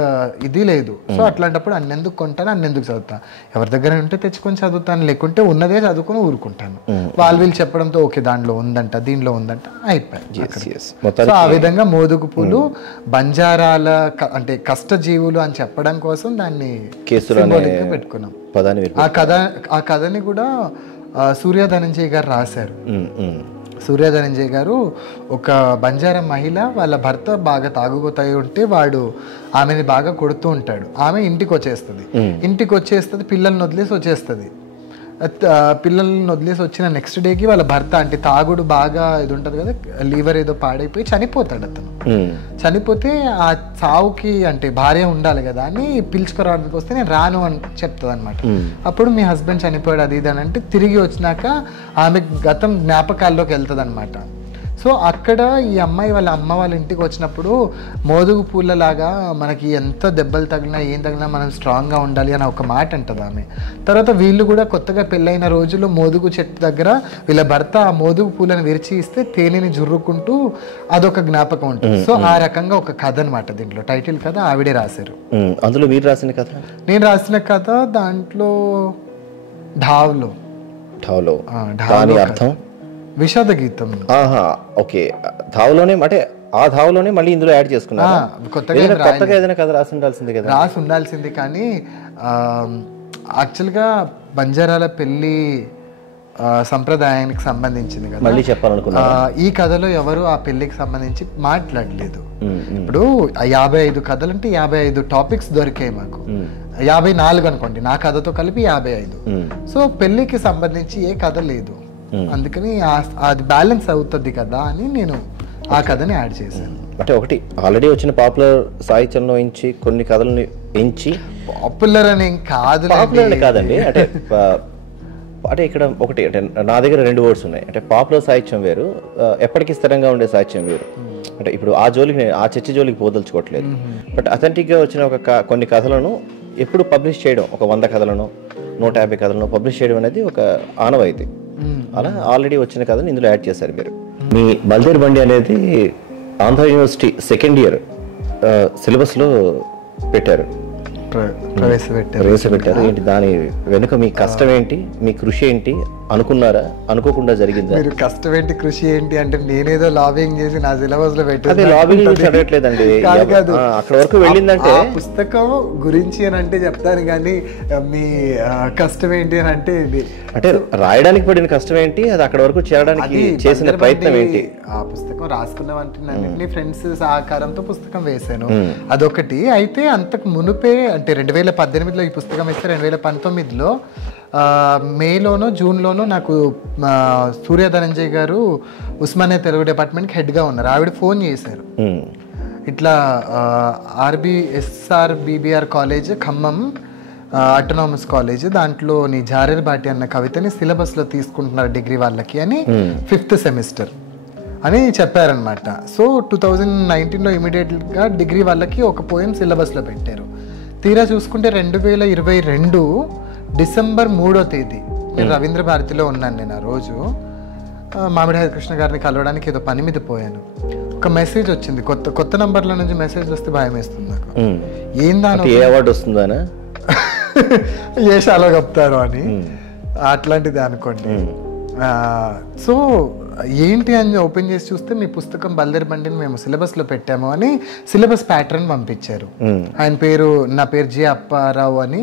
ఇది లేదు. సో అట్లాంటప్పుడు అన్నెందుకు కొంటాను, అన్నెందుకు చదువుతాను. ఎవరి దగ్గర ఉంటే తెచ్చుకొని చదువుతాను, లేకుంటే ఉన్నదే చదువుకొని ఊరుకుంటాను. వీళ్ళు చెప్పడంతో ఓకే దాంట్లో ఉందంట, దీనిలో ఉందంట, అయిపోయాయి. సో ఆ విధంగా మోదుగు పూలు బంజారాల అంటే కష్టజీవులు అని చెప్పడం కోసం దాన్ని పెట్టుకున్నాం. ఆ కథని కూడా సూర్య ధనంజయ్ గారు రాశారు. సూర్య ధనంజయ్ గారు ఒక బంజారా మహిళ, వాళ్ళ భర్త బాగా తాగుబోతాయి ఉంటే వాడు ఆమెని బాగా కొడుతూ ఉంటాడు. ఆమె ఇంటికి వచ్చేస్తుంది, పిల్లల్ని వదిలేసి వచ్చేస్తుంది. పిల్లల్ని వదిలేసి వచ్చిన నెక్స్ట్ డేకి వాళ్ళ భర్త అంటే తాగుడు బాగా ఇది ఉంటుంది కదా, లీవర్ ఏదో పాడైపోయి చనిపోతాడు. అతను చనిపోతే ఆ చావుకి అంటే భార్య ఉండాలి కదా అని పిలుచుకురావడానికి వస్తే నేను రాను అని చెప్తుంది అనమాట. అప్పుడు మీ హస్బెండ్ చనిపోయాడు అది ఇది అని అంటే తిరిగి వచ్చినాక ఆమె గతం జ్ఞాపకాల్లోకి వెళ్తుంది అనమాట. సో అక్కడ ఈ అమ్మాయి వాళ్ళ అమ్మ వాళ్ళ ఇంటికి వచ్చినప్పుడు మోదుగు పూలలాగా మనకి ఎంత దెబ్బలు తగిలినా ఏం తగిలినా మనం స్ట్రాంగ్గా ఉండాలి అని ఒక మాట అంటుంది ఆమె. తర్వాత వీళ్ళు కూడా కొత్తగా పెళ్ళైన రోజుల్లో మోదుగు చెట్టు దగ్గర వీళ్ళ భర్త ఆ మోదుగు పూలను విరిచి ఇస్తే తేనెని జుర్రుకుంటూ అదొక జ్ఞాపకం ఉంటుంది. సో ఆ రకంగా ఒక కథ అనమాట. దీంట్లో టైటిల్ కథ ఆవిడే రాశారు. అందులో మీరు రాసిన కథ? నేను రాసిన కథ దాంట్లో ఢావ్లో అర్థం విషాద గీతం. ఓకే, ధావలోనే అంటే ఆ ధావలోనే మళ్ళీ ఇందులో యాడ్ చేసుకున్నారా? కొత్తగా ఏదైనా కథ రాసి ఉండాల్సింది. కానీ యాక్చువల్గా బంజారాల పెళ్లి సంప్రదాయానికి సంబంధించింది కదా, మళ్ళీ చెప్పాలనుకున్నా. ఈ కథలో ఎవరు ఆ పెళ్లికి సంబంధించి మాట్లాడలేదు. ఇప్పుడు 55 కథలు అంటే 55 టాపిక్స్ దొరికాయి మాకు. 54 అనుకోండి, నా కథతో కలిపి 55. సో పెళ్లికి సంబంధించి ఏ కథ లేదు. అందుకని అది బ్యాలెన్స్ అవుతుంది కదా అని నేను ఆ కథని యాడ్ చేశాను. అంటే ఒకటి ఆల్రెడీ వచ్చిన పాపులర్ సాహిత్యంలో ఎంచి కొన్ని కథలను ఎంచి పాపులర్ అని కాదండి. అంటే ఇక్కడ ఒకటి అంటే నా దగ్గర 2 వర్డ్స్ ఉన్నాయి. అంటే పాపులర్ సాహిత్యం వేరు, ఎప్పటికీ స్థిరంగా ఉండే సాహిత్యం వేరు. అంటే ఇప్పుడు ఆ చర్చ జోలికి పోదలుచుకోవట్లేదు. బట్ అథెంటిక్గా వచ్చిన కొన్ని కథలను ఎప్పుడు పబ్లిష్ చేయడం, ఒక 100 కథలను 150 కథలను పబ్లిష్ చేయడం అనేది ఒక ఆనవాయితీ. అలా ఆల్రెడీ వచ్చిన కథను ఇందులో యాడ్ చేశారు మీరు. మీ బల్దేర్ బండి అనేది ఆంధ్ర యూనివర్సిటీ సెకండ్ ఇయర్ సిలబస్లో ప్రవేశపెట్టారు. ఏంటి దాని వెనుక మీ కష్టం ఏంటి, మీ కృషి ఏంటి? అనుకున్నారా, అనుకోకుండా జరిగిందా? మీరు కష్టం ఏంటి, కృషి ఏంటి అంటే నేనేదో లాబింగ్ చేసి నా సిలబస్ లో చదవట్లేదండి. అక్కడ వరకు వెళ్ళిందంటే పుస్తకం గురించి అని అంటే చెప్తాను, కానీ మీ కష్టం ఏంటి అని అంటే అంటే రాయడానికి పడిన కష్టం ఏంటి, అది అక్కడ వరకు చేరడానికి చేసిన ప్రయత్నం ఏంటి? ఆ పుస్తకం రాసుకున్నాం అంటే ఫ్రెండ్స్ సహకారంతో పుస్తకం వేశాను, అదొకటి. అయితే అంతకు మునుపే అంటే 2018లో ఈ పుస్తకం వేస్తే 2019లో మేలోనో జూన్లోనో నాకు సూర్య ధనంజయ్ గారు ఉస్మానియా తెలుగు డిపార్ట్మెంట్కి హెడ్గా ఉన్నారు. ఆవిడ ఫోన్ చేశారు, ఇట్లా SRBBR college Khammam autonomous college, దాంట్లో నీ జారేర్ బాటి అన్న కవితని సిలబస్లో తీసుకుంటున్నారు డిగ్రీ వాళ్ళకి అని 5th సెమిస్టర్ అని చెప్పారనమాట. సో 2019లో ఇమీడియట్గా డిగ్రీ వాళ్ళకి ఒక పోయం సిలబస్లో పెట్టారు. తీరా చూసుకుంటే 2022 డిసెంబర్ 3వ తేదీ నేను రవీంద్ర భారతిలో ఉన్నాను. నేను ఆ రోజు మామిడి హరికృష్ణ గారిని కలవడానికి ఏదో పని మీద పోయాను. ఒక మెసేజ్ వచ్చింది, కొత్త నంబర్ల నుంచి మెసేజ్ వస్తే భయం వేస్తుంది నాకు. ఏందాని ఏ అవార్డు వస్తుందా, ఏ షాలో చెప్తారు అని, అట్లాంటిది అనుకోండి. సో ఏంటి అని ఓపెన్ చేసి చూస్తే మీ పుస్తకం బల్దేర్ బండిని మేము సిలబస్లో పెట్టాము అని సిలబస్ ప్యాటర్న్ పంపించారు. ఆయన పేరు, నా పేరు జి అప్పారావు అని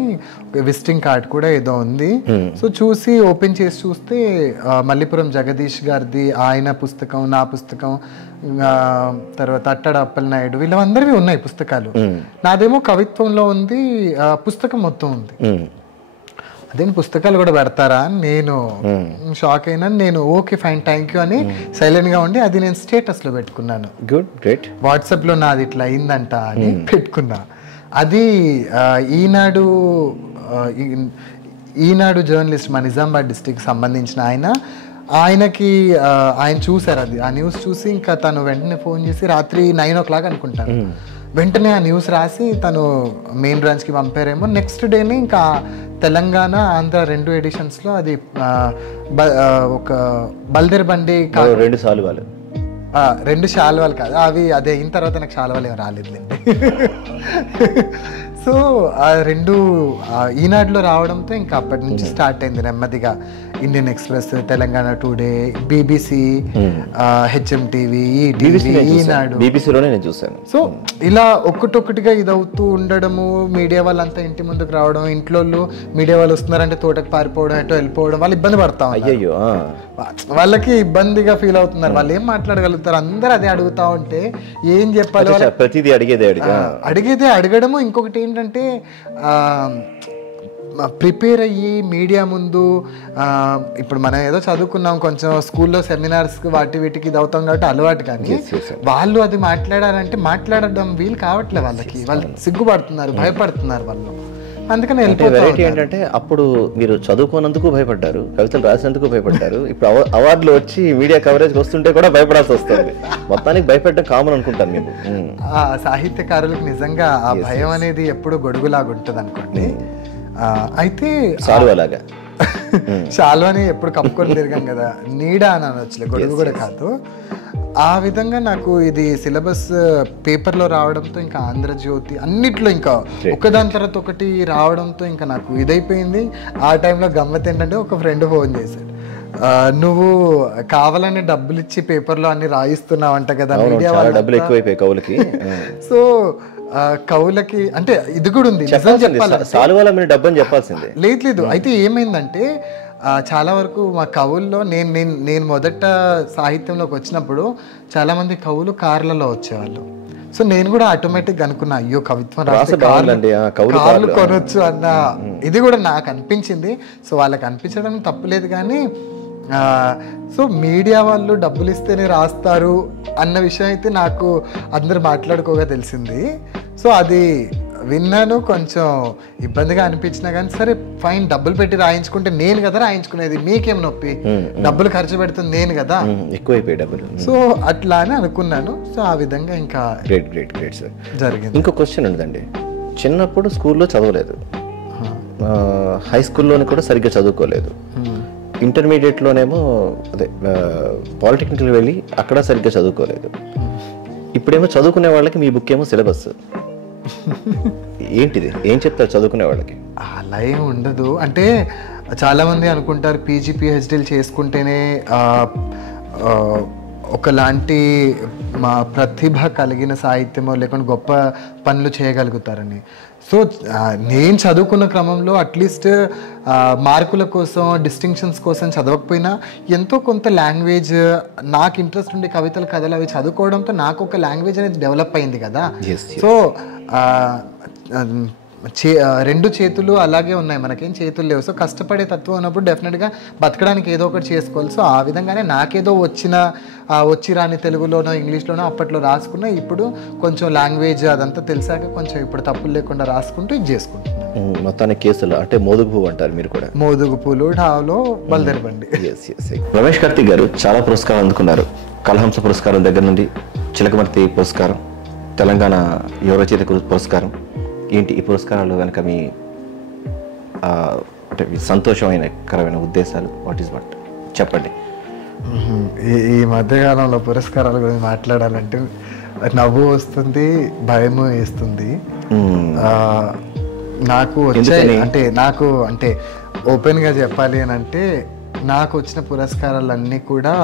విజిటింగ్ కార్డ్ కూడా ఏదో ఉంది. సో చూసి ఓపెన్ చేసి చూస్తే మల్లిపురం జగదీష్ గారిది, ఆయన పుస్తకం, నా పుస్తకం, తర్వాత అట్టడ అప్పలనాయుడు, వీళ్ళందరివి ఉన్నాయి పుస్తకాలు. నాదేమో కవిత్వంలో ఉంది, పుస్తకం మొత్తం ఉంది. అదే పుస్తకాలు కూడా పెడతారా అని నేను షాక్ అయినా. నేను ఓకే ఫైన్ థ్యాంక్ యూ అని సైలెంట్గా ఉండి అది నేను స్టేటస్లో పెట్టుకున్నాను. Good, great. వాట్సాప్లో నాది ఇట్లా అయిందంట అని పెట్టుకున్నా. అది ఈనాడు జర్నలిస్ట్ మా నిజామాబాద్ డిస్ట్రిక్ట్ సంబంధించిన ఆయనకి ఆయన చూసారు అది, ఆ న్యూస్ చూసి ఇంకా తను వెంటనే ఫోన్ చేసి రాత్రి 9 o'clock అనుకుంటాను, వెంటనే ఆ న్యూస్ రాసి తను మెయిన్ బ్రాంచ్కి పంపారేమో. నెక్స్ట్ డేనే ఇంకా తెలంగాణ ఆంధ్ర 2 ఎడిషన్స్లో అది ఒక బల్దేర్ బండి 2 శాలువాలు, 2 శాలువాలు కాదు అవి, అదే అయిన తర్వాత నాకు శాలువాలు ఏమి రాలేదులేండి. సో ఆ 2 ఈనాడులో రావడంతో ఇంకా అప్పటి నుంచి స్టార్ట్ అయింది నెమ్మదిగా. Indian Express, Telangana Today, BBC, HMTV, Eenadu, బీబీసీలోనే నేను చూసాను. సో ఇలా ఒక్కటొక్కటిగా ఇదవుతూ ఉండడము, మీడియా వాళ్ళంతా ఇంటి ముందుకు రావడం, ఇంట్లో మీడియా వాళ్ళు వస్తున్నారంటే తోటకు పారిపోవడం, ఎటో వెళ్ళిపోవడం, వాళ్ళు ఇబ్బంది పడతా అయ్యో, వాళ్ళకి ఇబ్బందిగా ఫీల్ అవుతున్నారు. వాళ్ళు ఏం మాట్లాడగలుగుతారు, అందరు అదే అడుగుతా ఉంటే ఏం చెప్పాలి, ప్రతిదీ అడిగేదే అడగడము. ఇంకొకటి ఏంటంటే ప్రిపేర్ అయ్యి మీడియా ముందు, ఇప్పుడు మనం ఏదో చదువుకున్నాం కొంచెం స్కూల్లో సెమినార్స్ వీటికి ఇది అవుతాం కాబట్టి అలవాటు, కానీ వాళ్ళు అది మాట్లాడాలంటే మాట్లాడడం వీలు కావట్లేదు వాళ్ళకి, వాళ్ళు సిగ్గుపడుతున్నారు, భయపడుతున్నారు వాళ్ళు. అందుకని వెరైటీ ఏంటంటే అప్పుడు మీరు చదువుకోనందుకు భయపడ్డారు, కవితలు రాసినందుకు భయపడ్డారు, ఇప్పుడు అవార్డులు వచ్చి మీడియా కవరేజ్ వస్తుంటే కూడా భయపడాల్సి వస్తుంది. మొత్తానికి భయపడడం కామన్ అనుకుంటాను మీకు. సాహిత్యకారులకు నిజంగా ఆ భయం అనేది ఎప్పుడు గొడుగులాగా ఉంటుంది అనుకోండి. అయితే శాల్వాని ఎప్పుడు కప్పుకొని తిరిగాం కదా, నీడ అని అనొచ్చులే, గొడుగు కూడా కాదు. ఆ విధంగా నాకు ఇది సిలబస్ పేపర్లో రావడంతో, ఇంకా ఆంధ్రజ్యోతి అన్నిట్లో ఇంకా ఒకదాని తర్వాత ఒకటి రావడంతో ఇంకా నాకు ఇదైపోయింది. ఆ టైంలో గమ్మత్ ఏంటంటే ఒక ఫ్రెండ్ ఫోన్ చేశాడు, నువ్వు కావాలని డబ్బులు ఇచ్చి పేపర్లో అన్ని రాయిస్తున్నావంట కదా మీడియా వాళ్ళు, డబ్బులు ఎక్కువైపోయాయి కవులకి. సో కవులకి అంటే ఇది కూడా ఉంది, లేదు. అయితే ఏమైందంటే చాలా వరకు మా కవుల్లో నేను మొదట సాహిత్యంలోకి వచ్చినప్పుడు చాలామంది కవులు కార్లలో వచ్చేవాళ్ళు. సో నేను కూడా ఆటోమేటిక్గా అనుకున్నా, అయ్యో కవిత్వం రాస్తే కార్లు కొనొచ్చు అన్న ఇది కూడా నాకు అనిపించింది. సో వాళ్ళకి అనిపించడం తప్పులేదు, కానీ సో మీడియా వాళ్ళు డబ్బులు ఇస్తేనే రాస్తారు అన్న విషయం అయితే నాకు అందరు మాట్లాడుకోగా తెలిసింది. సో అది విన్నాను, కొంచెం ఇబ్బందిగా అనిపించినా కానీ సరే ఫైన్, డబ్బులు పెట్టి రాయించుకుంటే నేను కదా రాయించుకునేది, మీకేం నొప్పి, డబ్బులు ఖర్చు పెడుతుంది నేను కదా, ఎక్కువైపోయి డబ్బులు. సో అట్లా అని అనుకున్నాను. సో ఆ విధంగా ఇంకా గ్రేట్ సార్ జరిగింది. ఇంకో క్వశ్చన్ ఉందండి, చిన్నప్పుడు స్కూల్లో చదవలేదు, హై స్కూల్లోని కూడా సరిగ్గా చదువుకోలేదు, ఇంటర్మీడియట్లోనేమో అదే పాలిటెక్నిక్కి వెళ్ళి అక్కడ సరిగ్గా చదువుకోలేదు, ఇప్పుడేమో చదువుకునే వాళ్ళకి మీ బుక్ ఏమో సిలబస్, ఏంటిది, ఏం చెప్తారు చదువుకునే వాళ్ళకి? అలా ఏం ఉండదు. అంటే చాలామంది అనుకుంటారు పీజీ పిహెచ్డీలు చేసుకుంటేనే ఒకలాంటి మా ప్రతిభ కలిగిన సాహిత్యమో లేకుంటే గొప్ప పనులు చేయగలుగుతారని. సో నేను చదువుకున్న క్రమంలో అట్లీస్ట్ మార్కుల కోసం, డిస్టింక్షన్స్ కోసం చదవకపోయినా ఎంతో కొంత లాంగ్వేజ్, నాకు ఇంట్రెస్ట్ ఉండే కవితలు, కథలు అవి చదువుకోవడంతో నాకు ఒక లాంగ్వేజ్ అనేది డెవలప్ అయింది కదా. సో రెండు చేతులు అలాగే ఉన్నాయి, మనకేం చేతులు లేవు. సో కష్టపడే తత్వం ఉన్నప్పుడు డెఫినెట్గా బతకడానికి ఏదో ఒకటి చేసుకోవాలి. సో ఆ విధంగానే నాకేదో వచ్చి రాని తెలుగులోనో ఇంగ్లీష్లోనో అప్పట్లో రాసుకున్నా, ఇప్పుడు కొంచెం లాంగ్వేజ్ అదంతా తెలిసాక కొంచెం ఇప్పుడు తప్పులు లేకుండా రాసుకుంటూ ఇది చేసుకుంటున్నాను. మొత్తానికి కేసులు అంటే మోదుగు పువ్వు అంటారు మీరు కూడా, మోదుగు పూలు, ఢాలో బల్దేర్ బండి. రమేష్ కార్తిక్ గారు చాలా పురస్కారాలు అందుకున్నారు, కలహంస పురస్కారం దగ్గర నుండి చిలకమర్తి పురస్కారం, తెలంగాణ యువ రచయిత పురస్కారం. ఏంటి ఈ పురస్కారాలు కనుక మీ అంటే సంతోషమైనకరమైన ఉద్దేశాలు వాట్ చెప్పండి. ఈ మధ్యకాలంలో పురస్కారాల గురించి మాట్లాడాలంటే నవ్వు వస్తుంది, భయము వేస్తుంది. నాకు వచ్చాయి అంటే ఓపెన్గా చెప్పాలి అని అంటే నాకు వచ్చిన పురస్కారాలన్నీ కూడా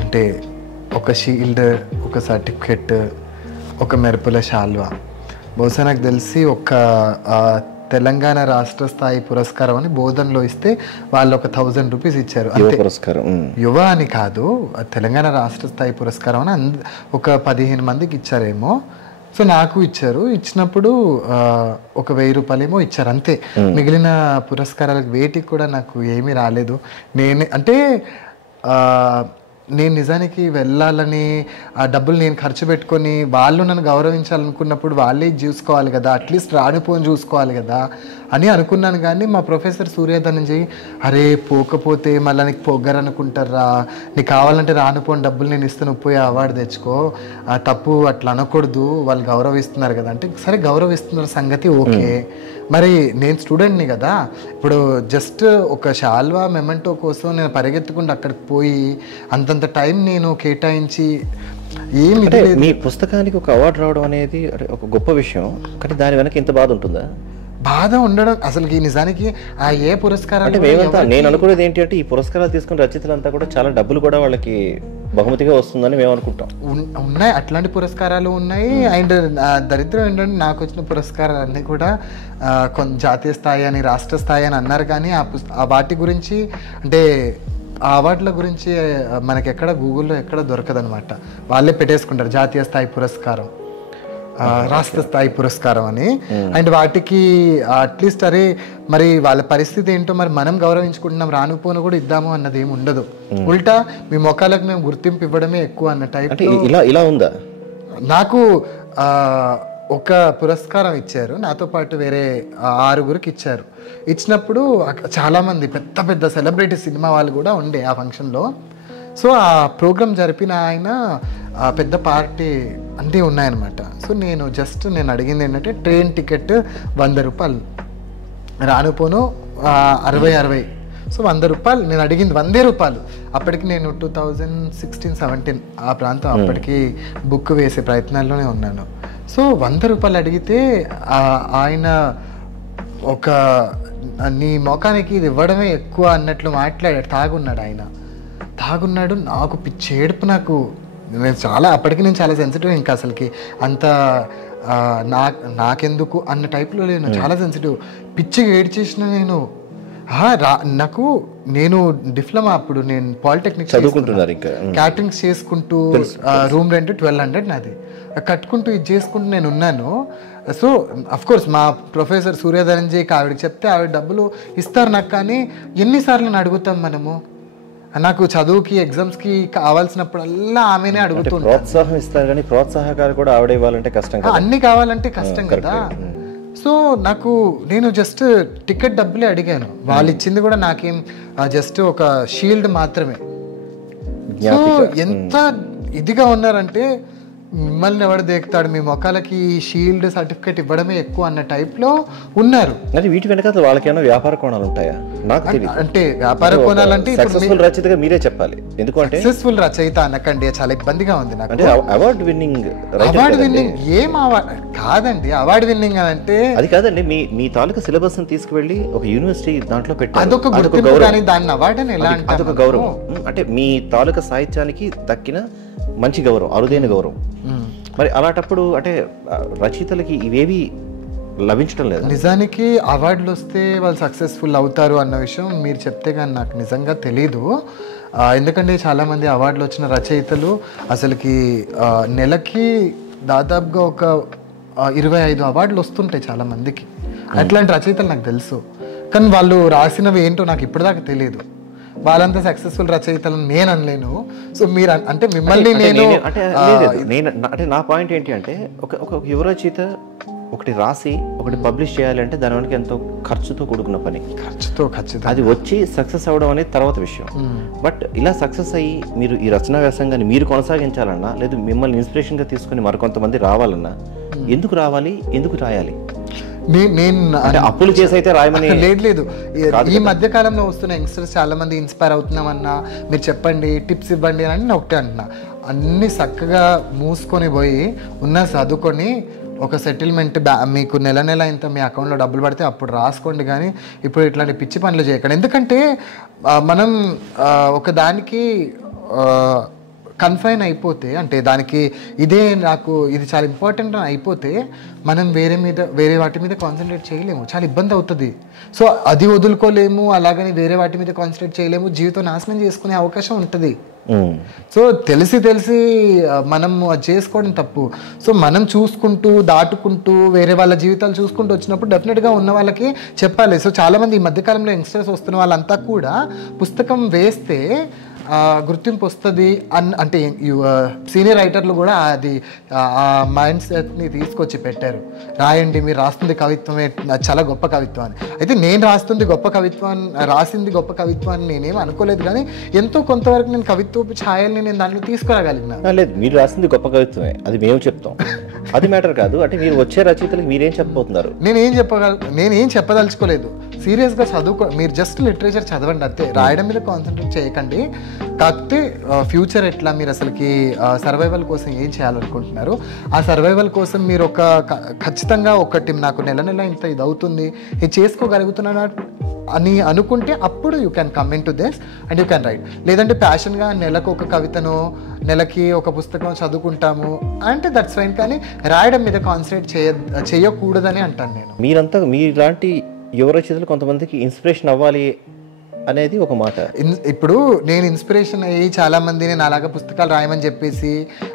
అంటే ఒక షీల్డ్, ఒక సర్టిఫికెట్, ఒక మెరుపుల శాల్వా. బహుశా నాకు తెలిసి ఒక తెలంగాణ రాష్ట్ర స్థాయి పురస్కారం అని బోధనలో ఇస్తే వాళ్ళు ఒక 1000 రూపీస్ ఇచ్చారు. యువ అని కాదు, తెలంగాణ రాష్ట్ర స్థాయి పురస్కారం అని ఒక 15 మందికి ఇచ్చారేమో. సో నాకు ఇచ్చారు. ఇచ్చినప్పుడు ఒక 1000 రూపాయలేమో ఇచ్చారు అంతే. మిగిలిన పురస్కారాలకు వేటికి కూడా నాకు ఏమీ రాలేదు. నేను నిజానికి వెళ్ళాలని ఆ డబ్బులు నేను ఖర్చు పెట్టుకొని వాళ్ళు నన్ను గౌరవించాలనుకున్నప్పుడు వాళ్ళే చూసుకోవాలి కదా, అట్లీస్ట్ రానిపోని చూసుకోవాలి కదా అని అనుకున్నాను. కానీ మా ప్రొఫెసర్ సూర్యధనంజయ్ అరే పోకపోతే మళ్ళీ నీకు పొగ్గరు అనుకుంటారా, నీకు కావాలంటే రానిపోని డబ్బులు నేను ఇస్తాను, పోయి అవార్డు తెచ్చుకో, తప్పు అట్లా అనకూడదు, వాళ్ళు గౌరవిస్తున్నారు కదా అంటే. సరే గౌరవిస్తున్నారు సంగతి ఓకే, మరి నేను స్టూడెంట్ని కదా, ఇప్పుడు జస్ట్ ఒక శాల్వా మెమెంటో కోసం నేను పరిగెత్తుకుంటూ అక్కడికి పోయి అంతంత టైం నేను కేటాయించి ఏమి. మీ పుస్తకానికి ఒక అవార్డు రావడం అనేది ఒక గొప్ప విషయం, కానీ దాని వెనక ఇంత బాధ ఉంటుందా? బాధ ఉండడం అసలుకి నిజానికి ఆ ఏ పురస్కారాలు నేను అనుకునేది ఏంటి అంటే ఈ పురస్కారాలు తీసుకున్న రచయితలంతా కూడా చాలా డబ్బులు కూడా వాళ్ళకి బహుమతిగా వస్తుందని మేము అనుకుంటాం. ఉన్నాయి అట్లాంటి పురస్కారాలు ఉన్నాయి. అండ్ దరిద్రం ఏంటంటే నాకు వచ్చిన పురస్కారాలన్నీ కూడా కొంత జాతీయ స్థాయి అని రాష్ట్ర స్థాయి అని అన్నారు, కానీ ఆ వాటి గురించి అంటే ఆ అవార్డుల గురించి మనకి ఎక్కడ గూగుల్లో ఎక్కడ దొరకదనమాట. వాళ్ళే పెట్టేసుకుంటారు జాతీయ స్థాయి పురస్కారం, రాష్ట్ర స్థాయి పురస్కారం అని. అండ్ వాటికి అట్లీస్ట్ అరే మరి వాళ్ళ పరిస్థితి ఏంటో మరి మనం గౌరవించుకుంటున్నాం, రానుపోను కూడా ఇద్దాము అన్నది ఏమి ఉండదు. ఉల్టా మీ మొక్కలకు మేము గుర్తింపు ఇవ్వడమే ఎక్కువ అన్న టైప్. ఇలా ఉందా? నాకు ఒక పురస్కారం ఇచ్చారు, నాతో పాటు వేరే 6గురికి ఇచ్చారు. ఇచ్చినప్పుడు చాలామంది పెద్ద పెద్ద సెలబ్రిటీ సినిమా వాళ్ళు కూడా ఉండే ఆ ఫంక్షన్లో. సో ఆ ప్రోగ్రామ్ జరిపిన ఆయన పెద్ద పార్టీ అన్నీ ఉన్నాయన్నమాట. సో నేను అడిగింది ఏంటంటే ట్రైన్ టికెట్ 100 రూపాయలు, రానుపోను 60. సో 100 రూపాయలు నేను అడిగింది, 100 రూపాయలు. అప్పటికి నేను 2016-17 ఆ ప్రాంతం, అప్పటికి బుక్ వేసే ప్రయత్నాల్లోనే ఉన్నాను. సో 100 రూపాయలు అడిగితే ఆయన ఒక నీ మొఖానికి ఇది ఇవ్వడమే ఎక్కువ అన్నట్లు మాట్లాడాడు. తాగున్నాడు. నాకు పిచ్చి ఏడుపు. అప్పటికి నేను చాలా సెన్సిటివ్, ఇంకా అసలుకి అంత నాకెందుకు అన్న టైప్లో నేను చాలా సెన్సిటివ్. పిచ్చిగా ఏడ్చేసిన నేను డిప్లొమా అప్పుడు నేను పాలిటెక్నిక్ చదువుకుంటున్నారు, ఇంకా క్యాటరింగ్స్ చేసుకుంటూ రూమ్ రెంట్ 1200 నాది కట్టుకుంటూ ఇది చేసుకుంటూ నేను ఉన్నాను. సో అఫ్కోర్స్ మా ప్రొఫెసర్ సూర్యధనంజయ్కి ఆవిడకి చెప్తే ఆవిడ డబ్బులు ఇస్తారు నాకు, కానీ ఎన్నిసార్లు అడుగుతాం మనము. నాకు చదువుకి ఎగ్జామ్స్కి కావాల్సినప్పుడల్లా ఆమెనే అడుగుతుంది. ప్రోత్సాహం ఇస్తారు కానీ ప్రోత్సాహకాలు కూడా ఆవిడ ఇవ్వాలంటే కష్టం, అన్ని కావాలంటే కష్టం కదా. సో నేను జస్ట్ టికెట్ డబ్బులే అడిగాను. వాళ్ళు ఇచ్చింది కూడా నాకేం జస్ట్ ఒక షీల్డ్ మాత్రమే. సో ఎంత ఇదిగా ఉన్నారంటే మిమ్మల్ని ఎవడు దేకుతాడు, మీ మొక్కలకి షీల్డ్ సర్టిఫికేట్ ఇవ్వడమే ఎక్కువ అన్న టైప్లో ఉన్నారు. అంటే వీటి వెనక వాళ్ళకేమైనా వ్యాపార కోణాలు ఉంటాయా? నాకు తెలియదు. అంటే వ్యాపార కోణాలంటే సక్సెస్ఫుల్ రచయితగా మీరే చెప్పాలి, ఎందుకంటే సక్సెస్ఫుల్ రచయిత అనకండి చాలా ఇబ్బందిగా ఉంది నాకు. అంటే అవార్డు విన్నింగ్ ఏం కాదండి. అవార్డు విన్నింగ్ అంటే అది కాదండి. మీ తాలూకా సిలబస్ ని తీసుకువెళ్ళి ఒక యూనివర్సిటీ దాంట్లో పెట్టారు, అదొక గుర్తింపు. కానీ దాన్ని అవార్డు అని ఎలా అంటే అదొక గౌరవం. అంటే మీ తాలూకా సాహిత్యానికి దక్కిన మంచి గౌరవం, అరుదైన గౌరవం. మరి అలాంటప్పుడు అంటే రచయితలకి ఇవేవి లభించడం లేదు. నిజానికి అవార్డులు వస్తే వాళ్ళు సక్సెస్ఫుల్ అవుతారు అన్న విషయం మీరు చెప్తే కానీ నాకు నిజంగా తెలీదు. ఎందుకంటే చాలామంది అవార్డులు వచ్చిన రచయితలు అసలుకి నెలకి దాదాపుగా ఒక 25 అవార్డులు వస్తుంటాయి చాలామందికి. అట్లాంటి రచయితలు నాకు తెలుసు, కానీ వాళ్ళు రాసినవి ఏంటో నాకు ఇప్పటిదాకా తెలియదు. వాళ్ళంతా సక్సెస్ఫుల్ రచయితలను నేను అనలేను. సో మీరు అంటే మిమ్మల్ని అంటే నా పాయింట్ ఏంటి అంటే ఒక యువ రచయిత ఒకటి రాసి ఒకటి పబ్లిష్ చేయాలంటే దాని వెనక ఎంతో ఖర్చుతో కూడుకున్న పని. ఖచ్చితంగా అది వచ్చి సక్సెస్ అవ్వడం అనేది తర్వాత విషయం. బట్ ఇలా సక్సెస్ అయ్యి మీరు ఈ రచనా వ్యాసంగాన్ని మీరు కొనసాగించాలన్నా, లేదు మిమ్మల్ని ఇన్స్పిరేషన్గా తీసుకుని మరికొంతమంది రావాలన్నా ఎందుకు రావాలి, ఎందుకు రాయాలి? నేను అప్పులు చేసి అయితే రాయమని లేదు. ఈ మధ్య కాలంలో వస్తున్న యంగ్స్టర్స్ చాలా మంది ఇన్స్పైర్ అవుతున్నామన్నా, మీరు చెప్పండి టిప్స్ ఇవ్వండి అని నేను ఒకటే అంటున్నా. అన్ని చక్కగా మూసుకొని పోయి చదువుకొని ఒక సెటిల్మెంట్ మీకు నెల నెల ఇంత మీ అకౌంట్లో డబ్బులు పడితే అప్పుడు రాసుకోండి. కానీ ఇప్పుడు ఇట్లాంటి పిచ్చి పనులు చేయకండి. ఎందుకంటే మనం ఒక దానికి కన్ఫైన్ అయిపోతే, అంటే దానికి నాకు ఇది చాలా ఇంపార్టెంట్ అని అయిపోతే మనం వేరే వాటి మీద కాన్సన్ట్రేట్ చేయలేము, చాలా ఇబ్బంది అవుతుంది. సో అది వదులుకోలేము, అలాగని వేరే వాటి మీద కాన్సన్ట్రేట్ చేయలేము, జీవితం నాశనం చేసుకునే అవకాశం ఉంటుంది. సో తెలిసి మనం అది చేసుకోవడం తప్పు. సో మనం చూసుకుంటూ దాటుకుంటూ వేరే వాళ్ళ జీవితాలు చూసుకుంటూ వచ్చినప్పుడు డెఫినెట్గా ఉన్న వాళ్ళకి చెప్పాలి. సో చాలామంది ఈ మధ్యకాలంలో యంగ్స్టర్స్ వస్తున్న వాళ్ళంతా కూడా పుస్తకం వేస్తే గుర్తింపు వస్తుంది అంటే సీనియర్ రైటర్లు కూడా అది ఆ మైండ్ సెట్ని తీసుకొచ్చి పెట్టారు. రాయండి, మీరు రాస్తుంది కవిత్వమే, చాలా గొప్ప కవిత్వం అని. అయితే నేను రాసింది గొప్ప కవిత్వాన్ని నేనేం అనుకోలేదు, కానీ ఎంతో కొంతవరకు నేను కవిత్వపు ఛాయల్ని నేను దాంట్లో తీసుకురాగలిగిన. లేదు, మీరు రాసింది గొప్ప కవిత్వమే, అది మేము చెప్తాం, అది మ్యాటర్ కాదు. అంటే మీరు వచ్చే రచయితలకు మీరేం చెప్పబోతున్నారు? నేనేం చెప్పదలుచుకోలేదు. సీరియస్గా మీరు జస్ట్ లిటరేచర్ చదవండి అంతే, రాయడం మీద కాన్సన్ట్రేట్ చేయకండి. కాకపోతే ఫ్యూచర్ ఎట్లా, మీరు అసలుకి సర్వైవల్ కోసం ఏం చేయాలనుకుంటున్నారు, ఆ సర్వైవల్ కోసం మీరు ఖచ్చితంగా ఒకటి నాకు నెల ఇంత ఇది అవుతుంది, ఇది చేసుకోగలుగుతున్నాను అని అనుకుంటే అప్పుడు you can come in to this and you can write. లేదంటే ప్యాషన్గా నెలకు ఒక కవితను, నెలకి ఒక పుస్తకం చదువుకుంటాము అంటే దట్స్ ఫైన్, కానీ రాయడం మీద కాన్సన్ట్రేట్ చేయకూడదని అంటాను నేను. మీరంతా మీలాంటి యువ రచయితలు కొంతమందికి ఇన్స్పిరేషన్ అవ్వాలి అనేది ఒక మాట. ఇప్పుడు నేను ఇన్స్పిరేషన్ అయ్యి చాలామంది నేను అలాగా పుస్తకాలు రాయమని చెప్పేసి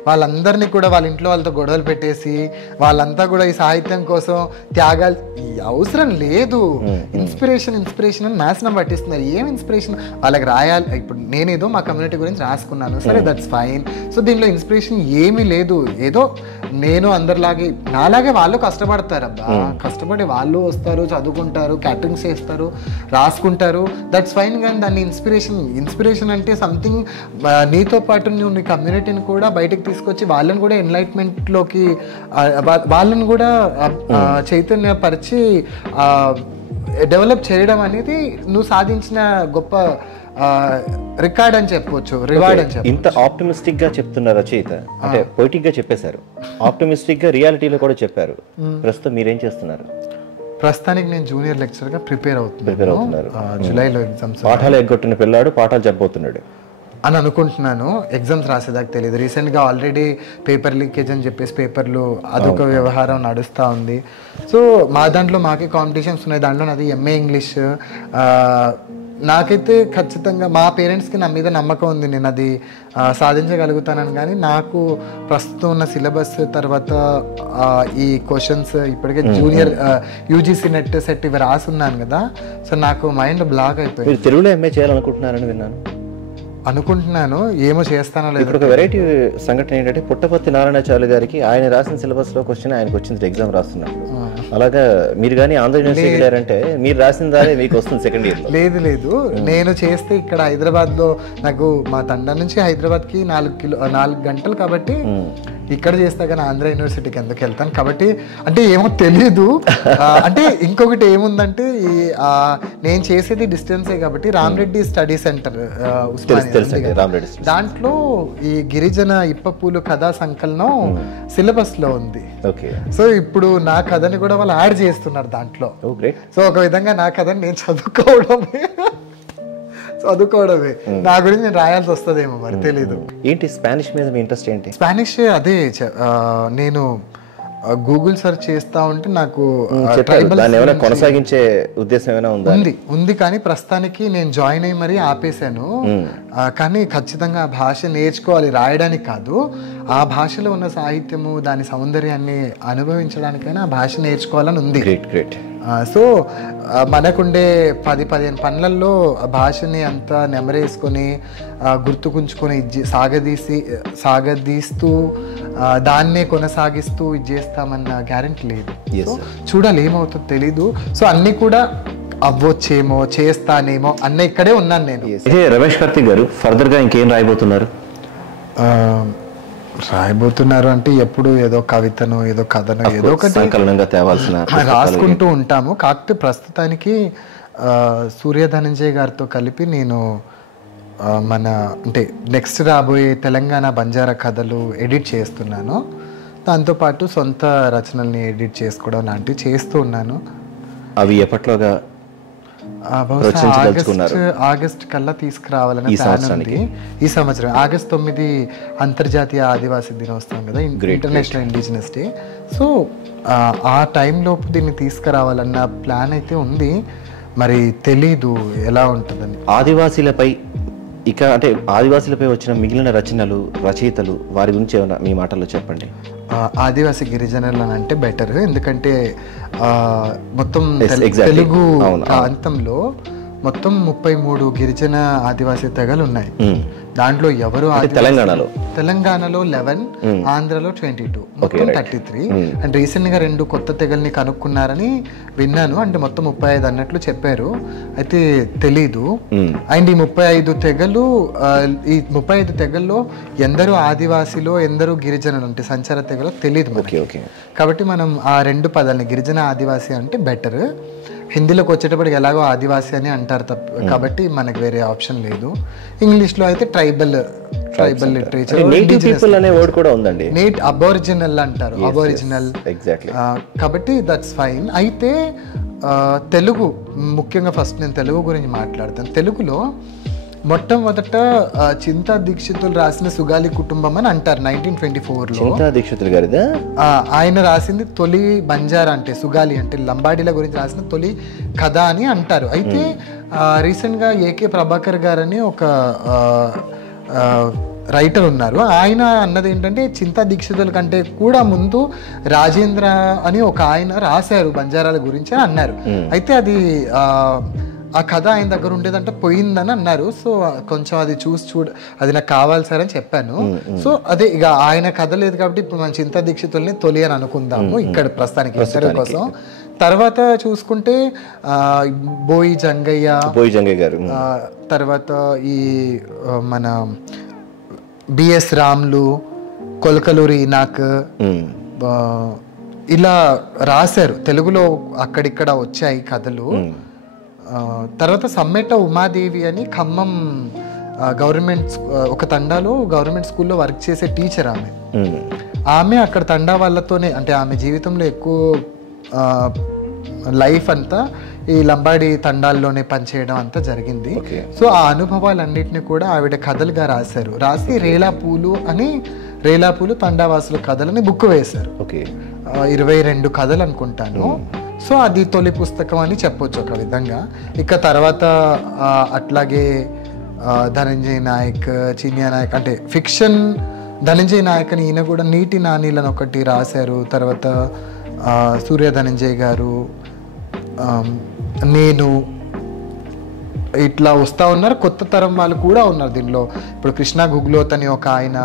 వాళ్ళందరినీ కూడా వాళ్ళ ఇంట్లో వాళ్ళతో గొడవలు పెట్టేసి వాళ్ళంతా కూడా ఈ సాహిత్యం కోసం త్యాగాలు అవసరం లేదు. ఇన్స్పిరేషన్ అని నాశనం పట్టిస్తున్నారు. ఏం ఇన్స్పిరేషన్? వాళ్ళకి రాయాలి. ఇప్పుడు నేనేదో మా కమ్యూనిటీ గురించి రాసుకున్నాను, సరే దట్స్ ఫైన్. సో దీనిలో ఇన్స్పిరేషన్ ఏమీ లేదు. ఏదో నేను అందరిలాగే నాలాగే వాళ్ళు కష్టపడతారు అబ్బా, కష్టపడి వాళ్ళు వస్తారు, చదువుకుంటారు, క్యాటరింగ్స్ చేస్తారు, రాసుకుంటారు, దట్స్ ఫైన్. కానీ దాన్ని ఇన్స్పిరేషన్ అంటే సంథింగ్ నీతో పాటు నువ్వు నీ కమ్యూనిటీని కూడా బయటకు తీసుకొచ్చి వాళ్ళని కూడా ఎన్లైట్మెంట్లోకి, వాళ్ళని కూడా చైతన్యపరిచి డెవలప్ చేయడం అనేది నువ్వు సాధించిన గొప్ప రికార్డ్ అని చెప్పొచ్చు, రివార్డ్ అని చెప్పొచ్చు. ఇంత ఆప్టిమిస్టిక్ గా చెప్తున్న రచయిత, అంటే పొయిటిక్ గా చెప్పేశారు, ఆప్టిమిస్టిక్ గా రియాలిటీలో కూడా చెప్పారు. ప్రస్తుతం మీరేం చేస్తున్నారు? ప్రస్తుతానికి నేను జూనియర్ లెక్చరర్గా ప్రిపేర్ అవుతున్నారు. జూలైలో ఎగ్జామ్స్. పాఠాలు ఎగ్గొట్టిన పిల్లాడు పాఠాలు చెప్పబోతున్నాడు అని అనుకుంటున్నాను. ఎగ్జామ్స్ రాసేదాకా తెలియదు. రీసెంట్గా ఆల్రెడీ పేపర్ లీకేజ్ అని చెప్పేసి పేపర్లు అదొక వ్యవహారం నడుస్తూ ఉంది. సో మా దాంట్లో మాకే కాంపిటీషన్స్ ఉన్నాయి. దాంట్లో నాది MA ఇంగ్లీష్. నాకైతే ఖచ్చితంగా మా పేరెంట్స్కి నా మీద నమ్మకం ఉంది, నేను అది సాధించగలుగుతానని. కానీ నాకు ప్రస్తుతం ఉన్న సిలబస్ తర్వాత ఈ క్వశ్చన్స్ ఇప్పటికే జూనియర్ UGC నెట్ సెట్ ఇవి రాసున్నాను కదా, సో నాకు మైండ్ బ్లాక్ అయిపోయింది. తెలుగులో MA చేయాలనుకుంటున్నారని విన్నాను. అనుకుంటున్నాను, ఏమో చేస్తానో లేదు. ఇప్పుడు ఒక వెరైటీ సంఘటన ఏంటంటే పుట్టపర్తి నారాయణాచార్య గారికి ఆయన రాసిన సిలబస్లో క్వశ్చన్ ఆయనకు వచ్చింది ఎగ్జామ్ రాస్తున్నప్పుడు. అలాగా మీరు కానీ ఆంధ్ర యూనివర్సిటీ వెళ్ళారంటే మీరు రాసిన దారే మీకు వస్తుంది సెకండ్ ఇయర్. లేదు, నేను చేస్తే ఇక్కడ హైదరాబాద్లో నాకు మా తండా నుంచి హైదరాబాద్కి 4 గంటలు కాబట్టి ఇక్కడ చేస్తా, కానీ ఆంధ్ర యూనివర్సిటీకి ఎందుకు వెళ్తాను కాబట్టి అంటే ఏమో తెలీదు. అంటే ఇంకొకటి ఏముందంటే నేను చేసేది డిస్టెన్సే కాబట్టి రామరెడ్డి స్టడీ సెంటర్ దాంట్లో ఈ గిరిజన ఇప్పపూలు కథా సంకలనం సిలబస్ లో ఉంది. సో ఇప్పుడు నా కథని కూడా వాళ్ళు యాడ్ చేస్తున్నారు దాంట్లో. సో ఒక విధంగా నా కథని నేను చదువుకోవడమే నా గురించి నేను రాయాల్సి వస్తుందేమో, మరి తెలీదు. ఏంటి స్పానిష్ మీద మీ ఇంట్రెస్ట్ ఏంటి? స్పానిష్ అదే నేను గూగుల్ సెర్చ్ చేస్తా ఉంటే నాకు కొనసాగించే ఉద్దేశం ఏమైనా ఉంది, కానీ ప్రస్తుతానికి నేను జాయిన్ అయ్యి మరీ ఆపేశాను. కానీ ఖచ్చితంగా ఆ భాష నేర్చుకోవాలి, రాయడానికి కాదు, ఆ భాషలో ఉన్న సాహిత్యము దాని సౌందర్యాన్ని అనుభవించడానికైనా ఆ భాష నేర్చుకోవాలని ఉంది. సో మనకుండే 10-15 పనులలో భాషని అంతా నెమరేసుకొని గుర్తుకుంచుకొని సాగదీస్తూ దాన్నే కొనసాగిస్తూ ఇది చేస్తామన్న గ్యారెంటీ లేదు. సో చూడాలి ఏమవుతుందో తెలీదు. సో అన్నీ కూడా అవ్వచ్చేమో, చేస్తానేమో అన్న ఇక్కడే ఉన్నాను నేను. రమేష్ కార్తిక్ గారు ఫర్దర్గా ఇంకేం రాయబోతున్నారు? రాయబోతున్నారు అంటే ఎప్పుడు ఏదో కవితను ఏదో కథను ఏదో ఒకటి సంకలనంగా తేవాల్సిన రాసుకుంటూ ఉంటాము. కాకపోతే ప్రస్తుతానికి సూర్య ధనంజయ్ గారితో కలిపి నేను మన అంటే నెక్స్ట్ రాబోయే తెలంగాణ బంజారా కథలు ఎడిట్ చేస్తున్నాను. దాంతోపాటు సొంత రచనల్ని ఎడిట్ చేసుకోవడం లాంటివి చేస్తూ ఉన్నాను. అవి ఎప్పట్లోగా ఆగస్ట్ కల్లా తీసుకురావాలని ప్లాన్ ఉంది. ఈ సంవత్సరం ఆగస్ట్ 9 అంతర్జాతీయ ఆదివాసీ దినోత్సవం కదా, ఇంటర్నేషనల్ ఇండిజినస్ డే. సో ఆ టైంలోపు దీన్ని తీసుకురావాలన్న ప్లాన్ అయితే ఉంది. మరి తెలీదు ఎలా ఉంటుందని. ఆదివాసీలపై అంటే ఆదివాసీలపై వచ్చిన మిగిలిన రచనలు, రచయితలు, వారి గురించి ఏమైనా మీ మాటల్లో చెప్పండి. ఆదివాసీ గిరిజనులు అని అంటే బెటర్, ఎందుకంటే మొత్తం తెలుగు ప్రాంతంలో మొత్తం 33 గిరిజన ఆదివాసీ తెగలు ఉన్నాయి. దాంట్లో ఎవరు తెలంగాణలో 11, ఆంధ్రలో 22, మొత్తం 33. అండ్ రీసెంట్ గా 2 కొత్త తెగల్ని కనుక్కున్నారని విన్నాను. అంటే మొత్తం 35 అన్నట్లు చెప్పారు, అయితే తెలీదు. అండ్ ఈ 35 తెగలు, ఈ 35 తెగల్లో ఎందరూ ఆదివాసీలో ఎందరూ గిరిజనులు అంటే సంచార తెగలో తెలియదు. కాబట్టి మనం ఆ 2 పదాలని గిరిజన ఆదివాసీ అంటే బెటర్. హిందీలోకి వచ్చేటప్పటికి ఎలాగో ఆదివాసీ అని అంటారు కాబట్టి మనకు వేరే ఆప్షన్ లేదు. ఇంగ్లీష్లో అయితే ట్రైబల్ లిటరేచర్, అబోరిజినల్ అంటారు, అబోరిజినల్. కాబట్టి దట్స్ ఫైన్. అయితే తెలుగు ముఖ్యంగా ఫస్ట్ నేను తెలుగు గురించి మాట్లాడతాను. తెలుగులో మొట్టమొదట చింతా దీక్షితులు రాసిన సుగాలి కుటుంబం అని అంటారు 1924లో. దీక్షితులు గారిదా? ఆయన రాసింది తొలి బంజారా అంటే సుగాలి అంటే లంబాడీల గురించి రాసిన తొలి కథ అని అంటారు. అయితే రీసెంట్గా ఏకే ప్రభాకర్ గారని ఒక రైటర్ ఉన్నారు. ఆయన అన్నది ఏంటంటే చింతా దీక్షితుల కంటే కూడా ముందు రాజేంద్ర అని ఒక ఆయన రాశారు బంజారాల గురించి అని అన్నారు. అయితే అది ఆ కథ ఆయన దగ్గర ఉండేదంటే పోయిందని అన్నారు. సో కొంచెం అది అది నాకు కావాలి సార్ అని చెప్పాను. సో అదే ఇక ఆయన కథ లేదు కాబట్టి ఇప్పుడు మన చింతా దీక్షితుల్ని తొలి అని అనుకుందాము ఇక్కడ ప్రస్తుతానికి ఇంటర్వ్యూ కోసం. తర్వాత చూసుకుంటే బోయి జంగయ్య గారు, తర్వాత ఈ మన బిఎస్ రామ్లు, కొలకలూరి ఇనాక్ ఇలా రాశారు. తెలుగులో అక్కడిక్కడ వచ్చాయి కథలు. తర్వాత సమ్మెట ఉమాదేవి అని ఖమ్మం గవర్నమెంట్ ఒక తండాలో గవర్నమెంట్ స్కూల్లో వర్క్ చేసే టీచర్ ఆమె అక్కడ తండా వాళ్ళతోనే అంటే ఆమె జీవితంలో ఎక్కువ లైఫ్ అంతా ఈ లంబాడి తండాల్లోనే పనిచేయడం అంతా జరిగింది. సో ఆ అనుభవాలన్నింటినీ కూడా ఆవిడ కథలుగా రాసి రేలాపూలు తండావాసుల కథలని బుక్ వేశారు. 22 కథలు అనుకుంటాను. సో అది తొలి పుస్తకం అని చెప్పొచ్చు ఒక విధంగా. ఇక తర్వాత అట్లాగే ధనంజయ్ నాయక్, చిన్యా నాయక్ అంటే ఫిక్షన్ ధనంజయ్ నాయక్ అని ఈయన కూడా నీటి నానీలను ఒకటి రాశారు. తర్వాత సూర్య ధనంజయ్ గారు, నేను ఇట్లా వస్తూ ఉన్నారు. కొత్త తరం వాళ్ళు కూడా ఉన్నారు దీనిలో. ఇప్పుడు కృష్ణ గుగ్లోత్ అని ఒక ఆయన,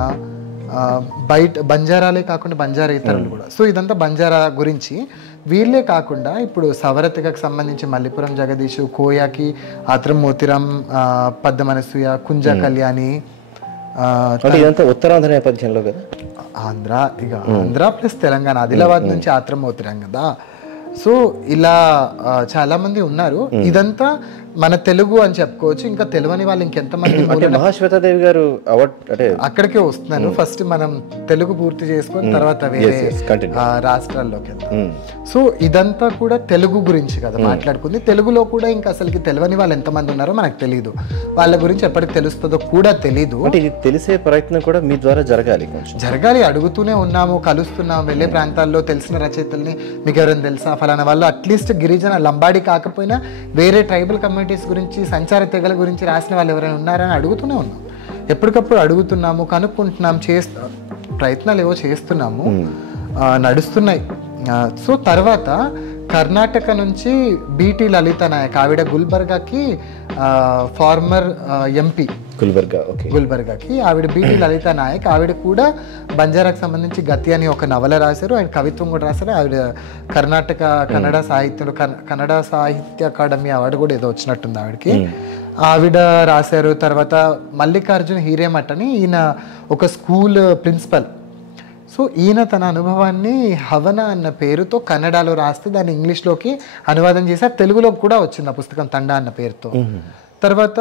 బయట బంజారాలే కాకుండా బంజారా ఇతరులు కూడా. సో ఇదంతా బంజారా గురించి. వీళ్ళే కాకుండా ఇప్పుడు సవరతికకు సంబంధించి మల్లిపురం జగదీష్, కోయాకి, ఆత్రం మోతిరాం, పద్మనసూయ, కుంజ కళ్యాణి, ఉత్తరాంధ్ర నేపథ్యంలో కదా, ఆంధ్ర ప్లస్ తెలంగాణ, ఆదిలాబాద్ నుంచి ఆత్రం మోతిరాం కదా. సో ఇలా చాలా మంది ఉన్నారు. ఇదంతా మన తెలుగు అని చెప్పుకోవచ్చు. ఇంకా తెలియని వాళ్ళు ఇంకెంతమంది. మహాశ్వేతాదేవి గారు అక్కడికే వస్తున్నాను. ఫస్ట్ మనం తెలుగు పూర్తి చేసుకొని తర్వాత వేరే రాష్ట్రాల్లోకి వెళ్తాం. సో ఇదంతా కూడా తెలుగు గురించి కదా మాట్లాడుకుంది. తెలుగులో కూడా ఇంకా అసలుకి తెలియని వాళ్ళు ఎంతమంది ఉన్నారో మనకు తెలియదు. వాళ్ళ గురించి ఎప్పటికి తెలుస్తుందో కూడా తెలీదు. తెలిసే ప్రయత్నం కూడా మీ ద్వారా జరగాలి. అడుగుతూనే ఉన్నాము, కలుస్తున్నాము. వెళ్ళే ప్రాంతాల్లో తెలిసిన రచయితల్ని మీకు ఎవరైనా తెలుసా ఫలానా వాళ్ళు, అట్లీస్ట్ గిరిజన లంబాడి కాకపోయినా వేరే ట్రైబల్ కమ్యూనిటీస్ గురించి, సంచార తెగల గురించి రాసిన వాళ్ళు ఎవరైనా ఉన్నారని అడుగుతూనే ఉన్నాం. ఎప్పటికప్పుడు అడుగుతున్నాము, కనుక్కుంటున్నాం, ప్రయత్నాలు ఏవో చేస్తున్నాము, నడుస్తున్నాయి. సో తర్వాత కర్ణాటక నుంచి బీటీ లలిత నాయక్, ఆవిడ గుల్బర్గాకి ఫార్మర్ ఎంపీ, గుల్బర్గాకి ఆవిడ బీటీ లలిత నాయక్. ఆవిడ కూడా బంజారాకు సంబంధించి గతి అని ఒక నవల రాశారు, ఆయన కవిత్వం కూడా రాశారు. ఆవిడ కర్ణాటక కన్నడ సాహిత్య అకాడమీ అవార్డు కూడా ఏదో వచ్చినట్టుంది ఆవిడకి, ఆవిడ రాశారు. తర్వాత మల్లికార్జున హీరేమఠ్ అని ఈయన ఒక స్కూల్ ప్రిన్సిపల్. సో ఈయన తన అనుభవాన్ని హవన అన్న పేరుతో కన్నడలో రాస్తే దాన్ని ఇంగ్లీష్లోకి అనువాదం చేశారు, తెలుగులోకి కూడా వచ్చింది ఆ పుస్తకం తండా అన్న పేరుతో. తర్వాత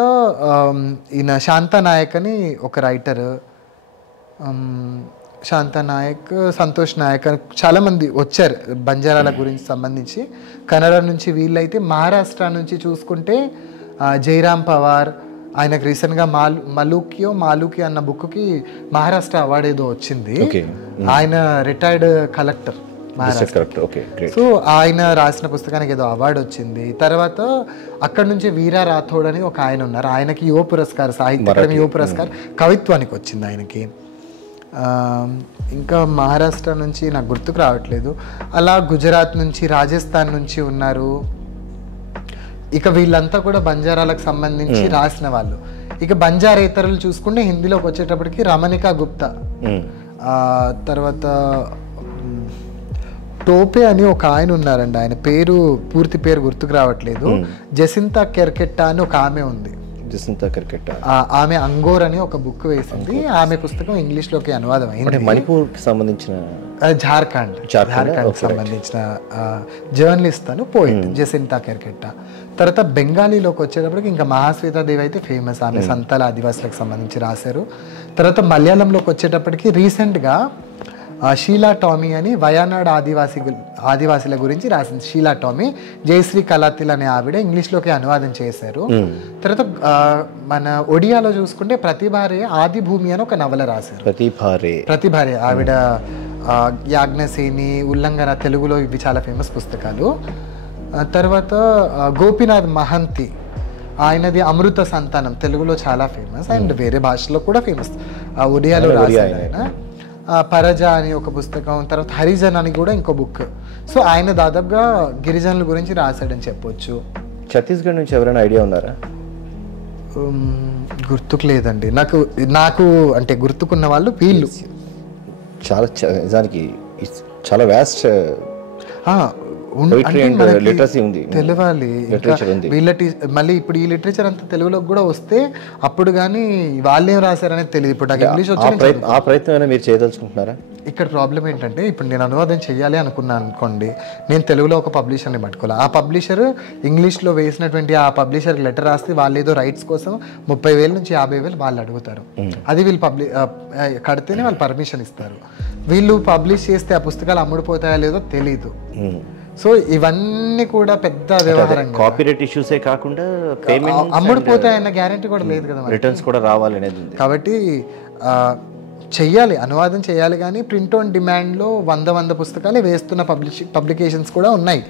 ఈయన శాంతానాయక్ అని ఒక రైటర్, శాంతానాయక్, సంతోష్ నాయక్ చాలామంది వచ్చారు బంజారాల గురించి సంబంధించి. కన్నడ నుంచి వీళ్ళైతే మహారాష్ట్ర నుంచి చూసుకుంటే జైరామ్ పవార్, ఆయనకు రీసెంట్గా మాలూకి అన్న బుక్కి మహారాష్ట్ర అవార్డు ఏదో వచ్చింది. ఆయన రిటైర్డ్ కలెక్టర్ మహారాష్ట్ర. సో ఆయన రాసిన పుస్తకానికి ఏదో అవార్డు వచ్చింది. తర్వాత అక్కడ నుంచి వీరా రాథోడ్ అని ఒక ఆయన ఉన్నారు, ఆయనకి యువ పురస్కార్, సాహిత్య అకాడమీ యువ పురస్కార్ కవిత్వానికి వచ్చింది ఆయనకి. ఇంకా మహారాష్ట్ర నుంచి నాకు గుర్తుకు రావట్లేదు. అలా గుజరాత్ నుంచి, రాజస్థాన్ నుంచి ఉన్నారు. ఇక వీళ్ళంతా కూడా బంజారాలకు సంబంధించి రాసిన వాళ్ళు. ఇక బంజారేతరులు చూసుకుంటే హిందీలోకి వచ్చేటప్పటికి రమణికా గుప్తా, తర్వాత టోపే అని ఒక ఆయన ఉన్నారండి, ఆయన పూర్తి పేరు గుర్తుకు రావట్లేదు. జసింతా కెర్కెట్టా అని ఒక ఆమె ఉంది, ఆమె అంగోర్ అని ఒక బుక్ వేసింది. ఆమె పుస్తకం ఇంగ్లీష్లోకి అనువాదం అయింది. మణిపూర్కి సంబంధించిన జార్ఖండ్ సంబంధించిన జర్నలిస్ట్ అను పోయింది జసింతా కెర్కెట్టా. తర్వాత బెంగాలీలోకి వచ్చేటప్పటికి ఇంకా మహాశ్వేతాదేవి అయితే ఫేమస్, ఆమె సంతాల ఆదివాసులకు సంబంధించి రాశారు. తర్వాత మలయాళంలోకి వచ్చేటప్పటికి రీసెంట్గా షీలా టామీ అని వయనాడ్ ఆదివాసీల గురించి రాసింది. షీలా టామీ, జయశ్రీ కలాతిల్ అనే ఆవిడ ఇంగ్లీష్లోకి అనువాదం చేశారు. తర్వాత మన ఒడియాలో చూసుకుంటే ప్రతిభారే ఆది భూమి అని ఒక నవల రాశారు. ప్రతిభారే ఆవిడ యాజ్ఞసేని, ఉల్లంఘన, తెలుగులో ఇవి చాలా ఫేమస్ పుస్తకాలు. తర్వాత గోపీనాథ్ మహంతి, ఆయనది అమృత సంతానం, తెలుగులో చాలా ఫేమస్ అండ్ వేరే భాషలో కూడా ఫేమస్, ఒడియాలో రాశారు ఆయన. పరజ అని ఒక పుస్తకం, తర్వాత హరిజన్ అని కూడా ఇంకో బుక్. సో ఆయన దాదాపుగా గిరిజనుల గురించి రాశాడని చెప్పొచ్చు. ఛత్తీస్గఢ్ నుంచి ఎవరైనా ఐడియా ఉన్నారా? గుర్తుకు లేదండి నాకు అంటే గుర్తుకున్న వాళ్ళు వీళ్ళు చాలా నిజానికి చాలా వ్యాస్ట్ తెలవాలి. వీళ్ళ మళ్ళీ ఇప్పుడు ఈ లిటరేచర్ అంతా తెలుగులోకి కూడా వస్తే అప్పుడు కానీ వాళ్ళేం రాశారనేది తెలియదు. ఇప్పుడు నాకు ఇంగ్లీష్ వచ్చి ఆ ప్రయత్నం మీరు చేయదలుచుకుంటున్నారా? ఇక్కడ ప్రాబ్లం ఏంటంటే ఇప్పుడు నేను అనువాదం చేయాలి అనుకున్నాను అనుకోండి, నేను తెలుగులో ఒక పబ్లిషర్ని పట్టుకోవాలి. ఆ పబ్లిషర్ ఇంగ్లీష్లో వేసినటువంటి ఆ పబ్లిషర్కి లెటర్ రాస్తే వాళ్ళు ఏదో రైట్స్ కోసం 30,000 నుంచి 50,000 వాళ్ళు అడుగుతారు. అది వీళ్ళు కడితేనే వాళ్ళు పర్మిషన్ ఇస్తారు. వీళ్ళు పబ్లిష్ చేస్తే ఆ పుస్తకాలు అమ్ముడుపోతాయో లేదో తెలీదు. సో ఇవన్నీ కూడా పెద్ద వ్యవహారం. కాపీరైట్ ఇష్యూసే కాకుండా పేమెంట్ అమ్ముడుపోతాయన్న గ్యారెంటీ కూడా లేదు కదా, రిటర్న్స్ కూడా రావాలి అనేది. కాబట్టి చెయ్యాలి, అనువాదం చేయాలి. కానీ ప్రింట్ ఆన్ డిమాండ్లో 100 పుస్తకాలే వేస్తున్న పబ్లికేషన్స్ కూడా ఉన్నాయి.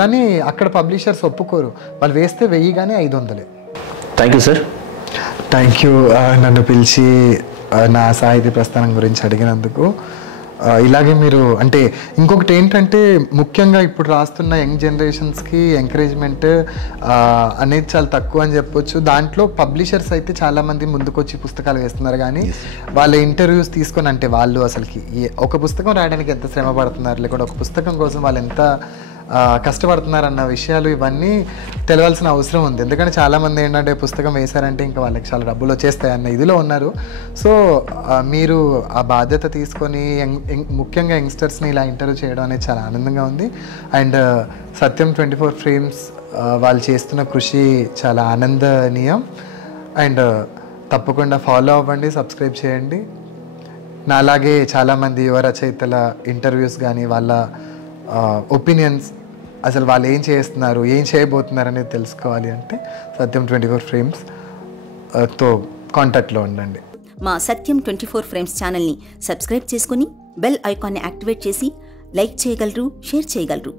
కానీ అక్కడ పబ్లిషర్స్ ఒప్పుకోరు, వాళ్ళు వేస్తే 1000 కానీ 500. Thank you sir. Thank you నన్ను పిలిచి నా సాహితీ ప్రస్థానం గురించి అడిగినందుకు. ఇలాగే మీరు అంటే ఇంకొకటి ఏంటంటే ముఖ్యంగా ఇప్పుడు రాస్తున్న యంగ్ జనరేషన్స్కి ఎంకరేజ్మెంట్ అనేది చాలా తక్కువ అని చెప్పొచ్చు. దాంట్లో పబ్లిషర్స్ అయితే చాలామంది ముందుకొచ్చి పుస్తకాలు వేస్తున్నారు, కానీ వాళ్ళ ఇంటర్వ్యూస్ తీసుకొని అంటే వాళ్ళు అసలుకి ఒక పుస్తకం రాయడానికి ఎంత శ్రమ పడుతున్నారు, లేకుంటే ఒక పుస్తకం కోసం వాళ్ళు ఎంత కష్టపడుతున్నారన్న విషయాలు ఇవన్నీ తెలవాల్సిన అవసరం ఉంది. ఎందుకంటే చాలామంది ఏంటంటే పుస్తకం వేశారంటే ఇంకా వాళ్ళకి చాలా డబ్బులు వచ్చేస్తాయన్న ఇదిలో ఉన్నారు. సో మీరు ఆ బాధ్యత తీసుకొని ముఖ్యంగా యంగ్స్టర్స్ని ఇలా ఇంటర్వ్యూ చేయడం అనేది చాలా ఆనందంగా ఉంది. అండ్ సత్యం 24 ఫ్రేమ్స్ వాళ్ళు చేస్తున్న కృషి చాలా ఆనందనీయం. అండ్ తప్పకుండా ఫాలో అవ్వండి, సబ్స్క్రైబ్ చేయండి. నాలాగే చాలామంది యువ రచయితల ఇంటర్వ్యూస్ కానీ వాళ్ళ ఒపీనియన్స్, అసలు వాళ్ళు ఏం చేస్తున్నారు, ఏం చేయబోతున్నారు అనేది తెలుసుకోవాలి అంటే సత్యం 24 ఫ్రేమ్స్ తో కాంటాక్ట్లో ఉండండి. మా సత్యం 24 ఫ్రేమ్స్ ఛానల్ని సబ్స్క్రైబ్ చేసుకుని బెల్ ఐకాన్ని యాక్టివేట్ చేసి లైక్ చేయగలరు, షేర్ చేయగలరు.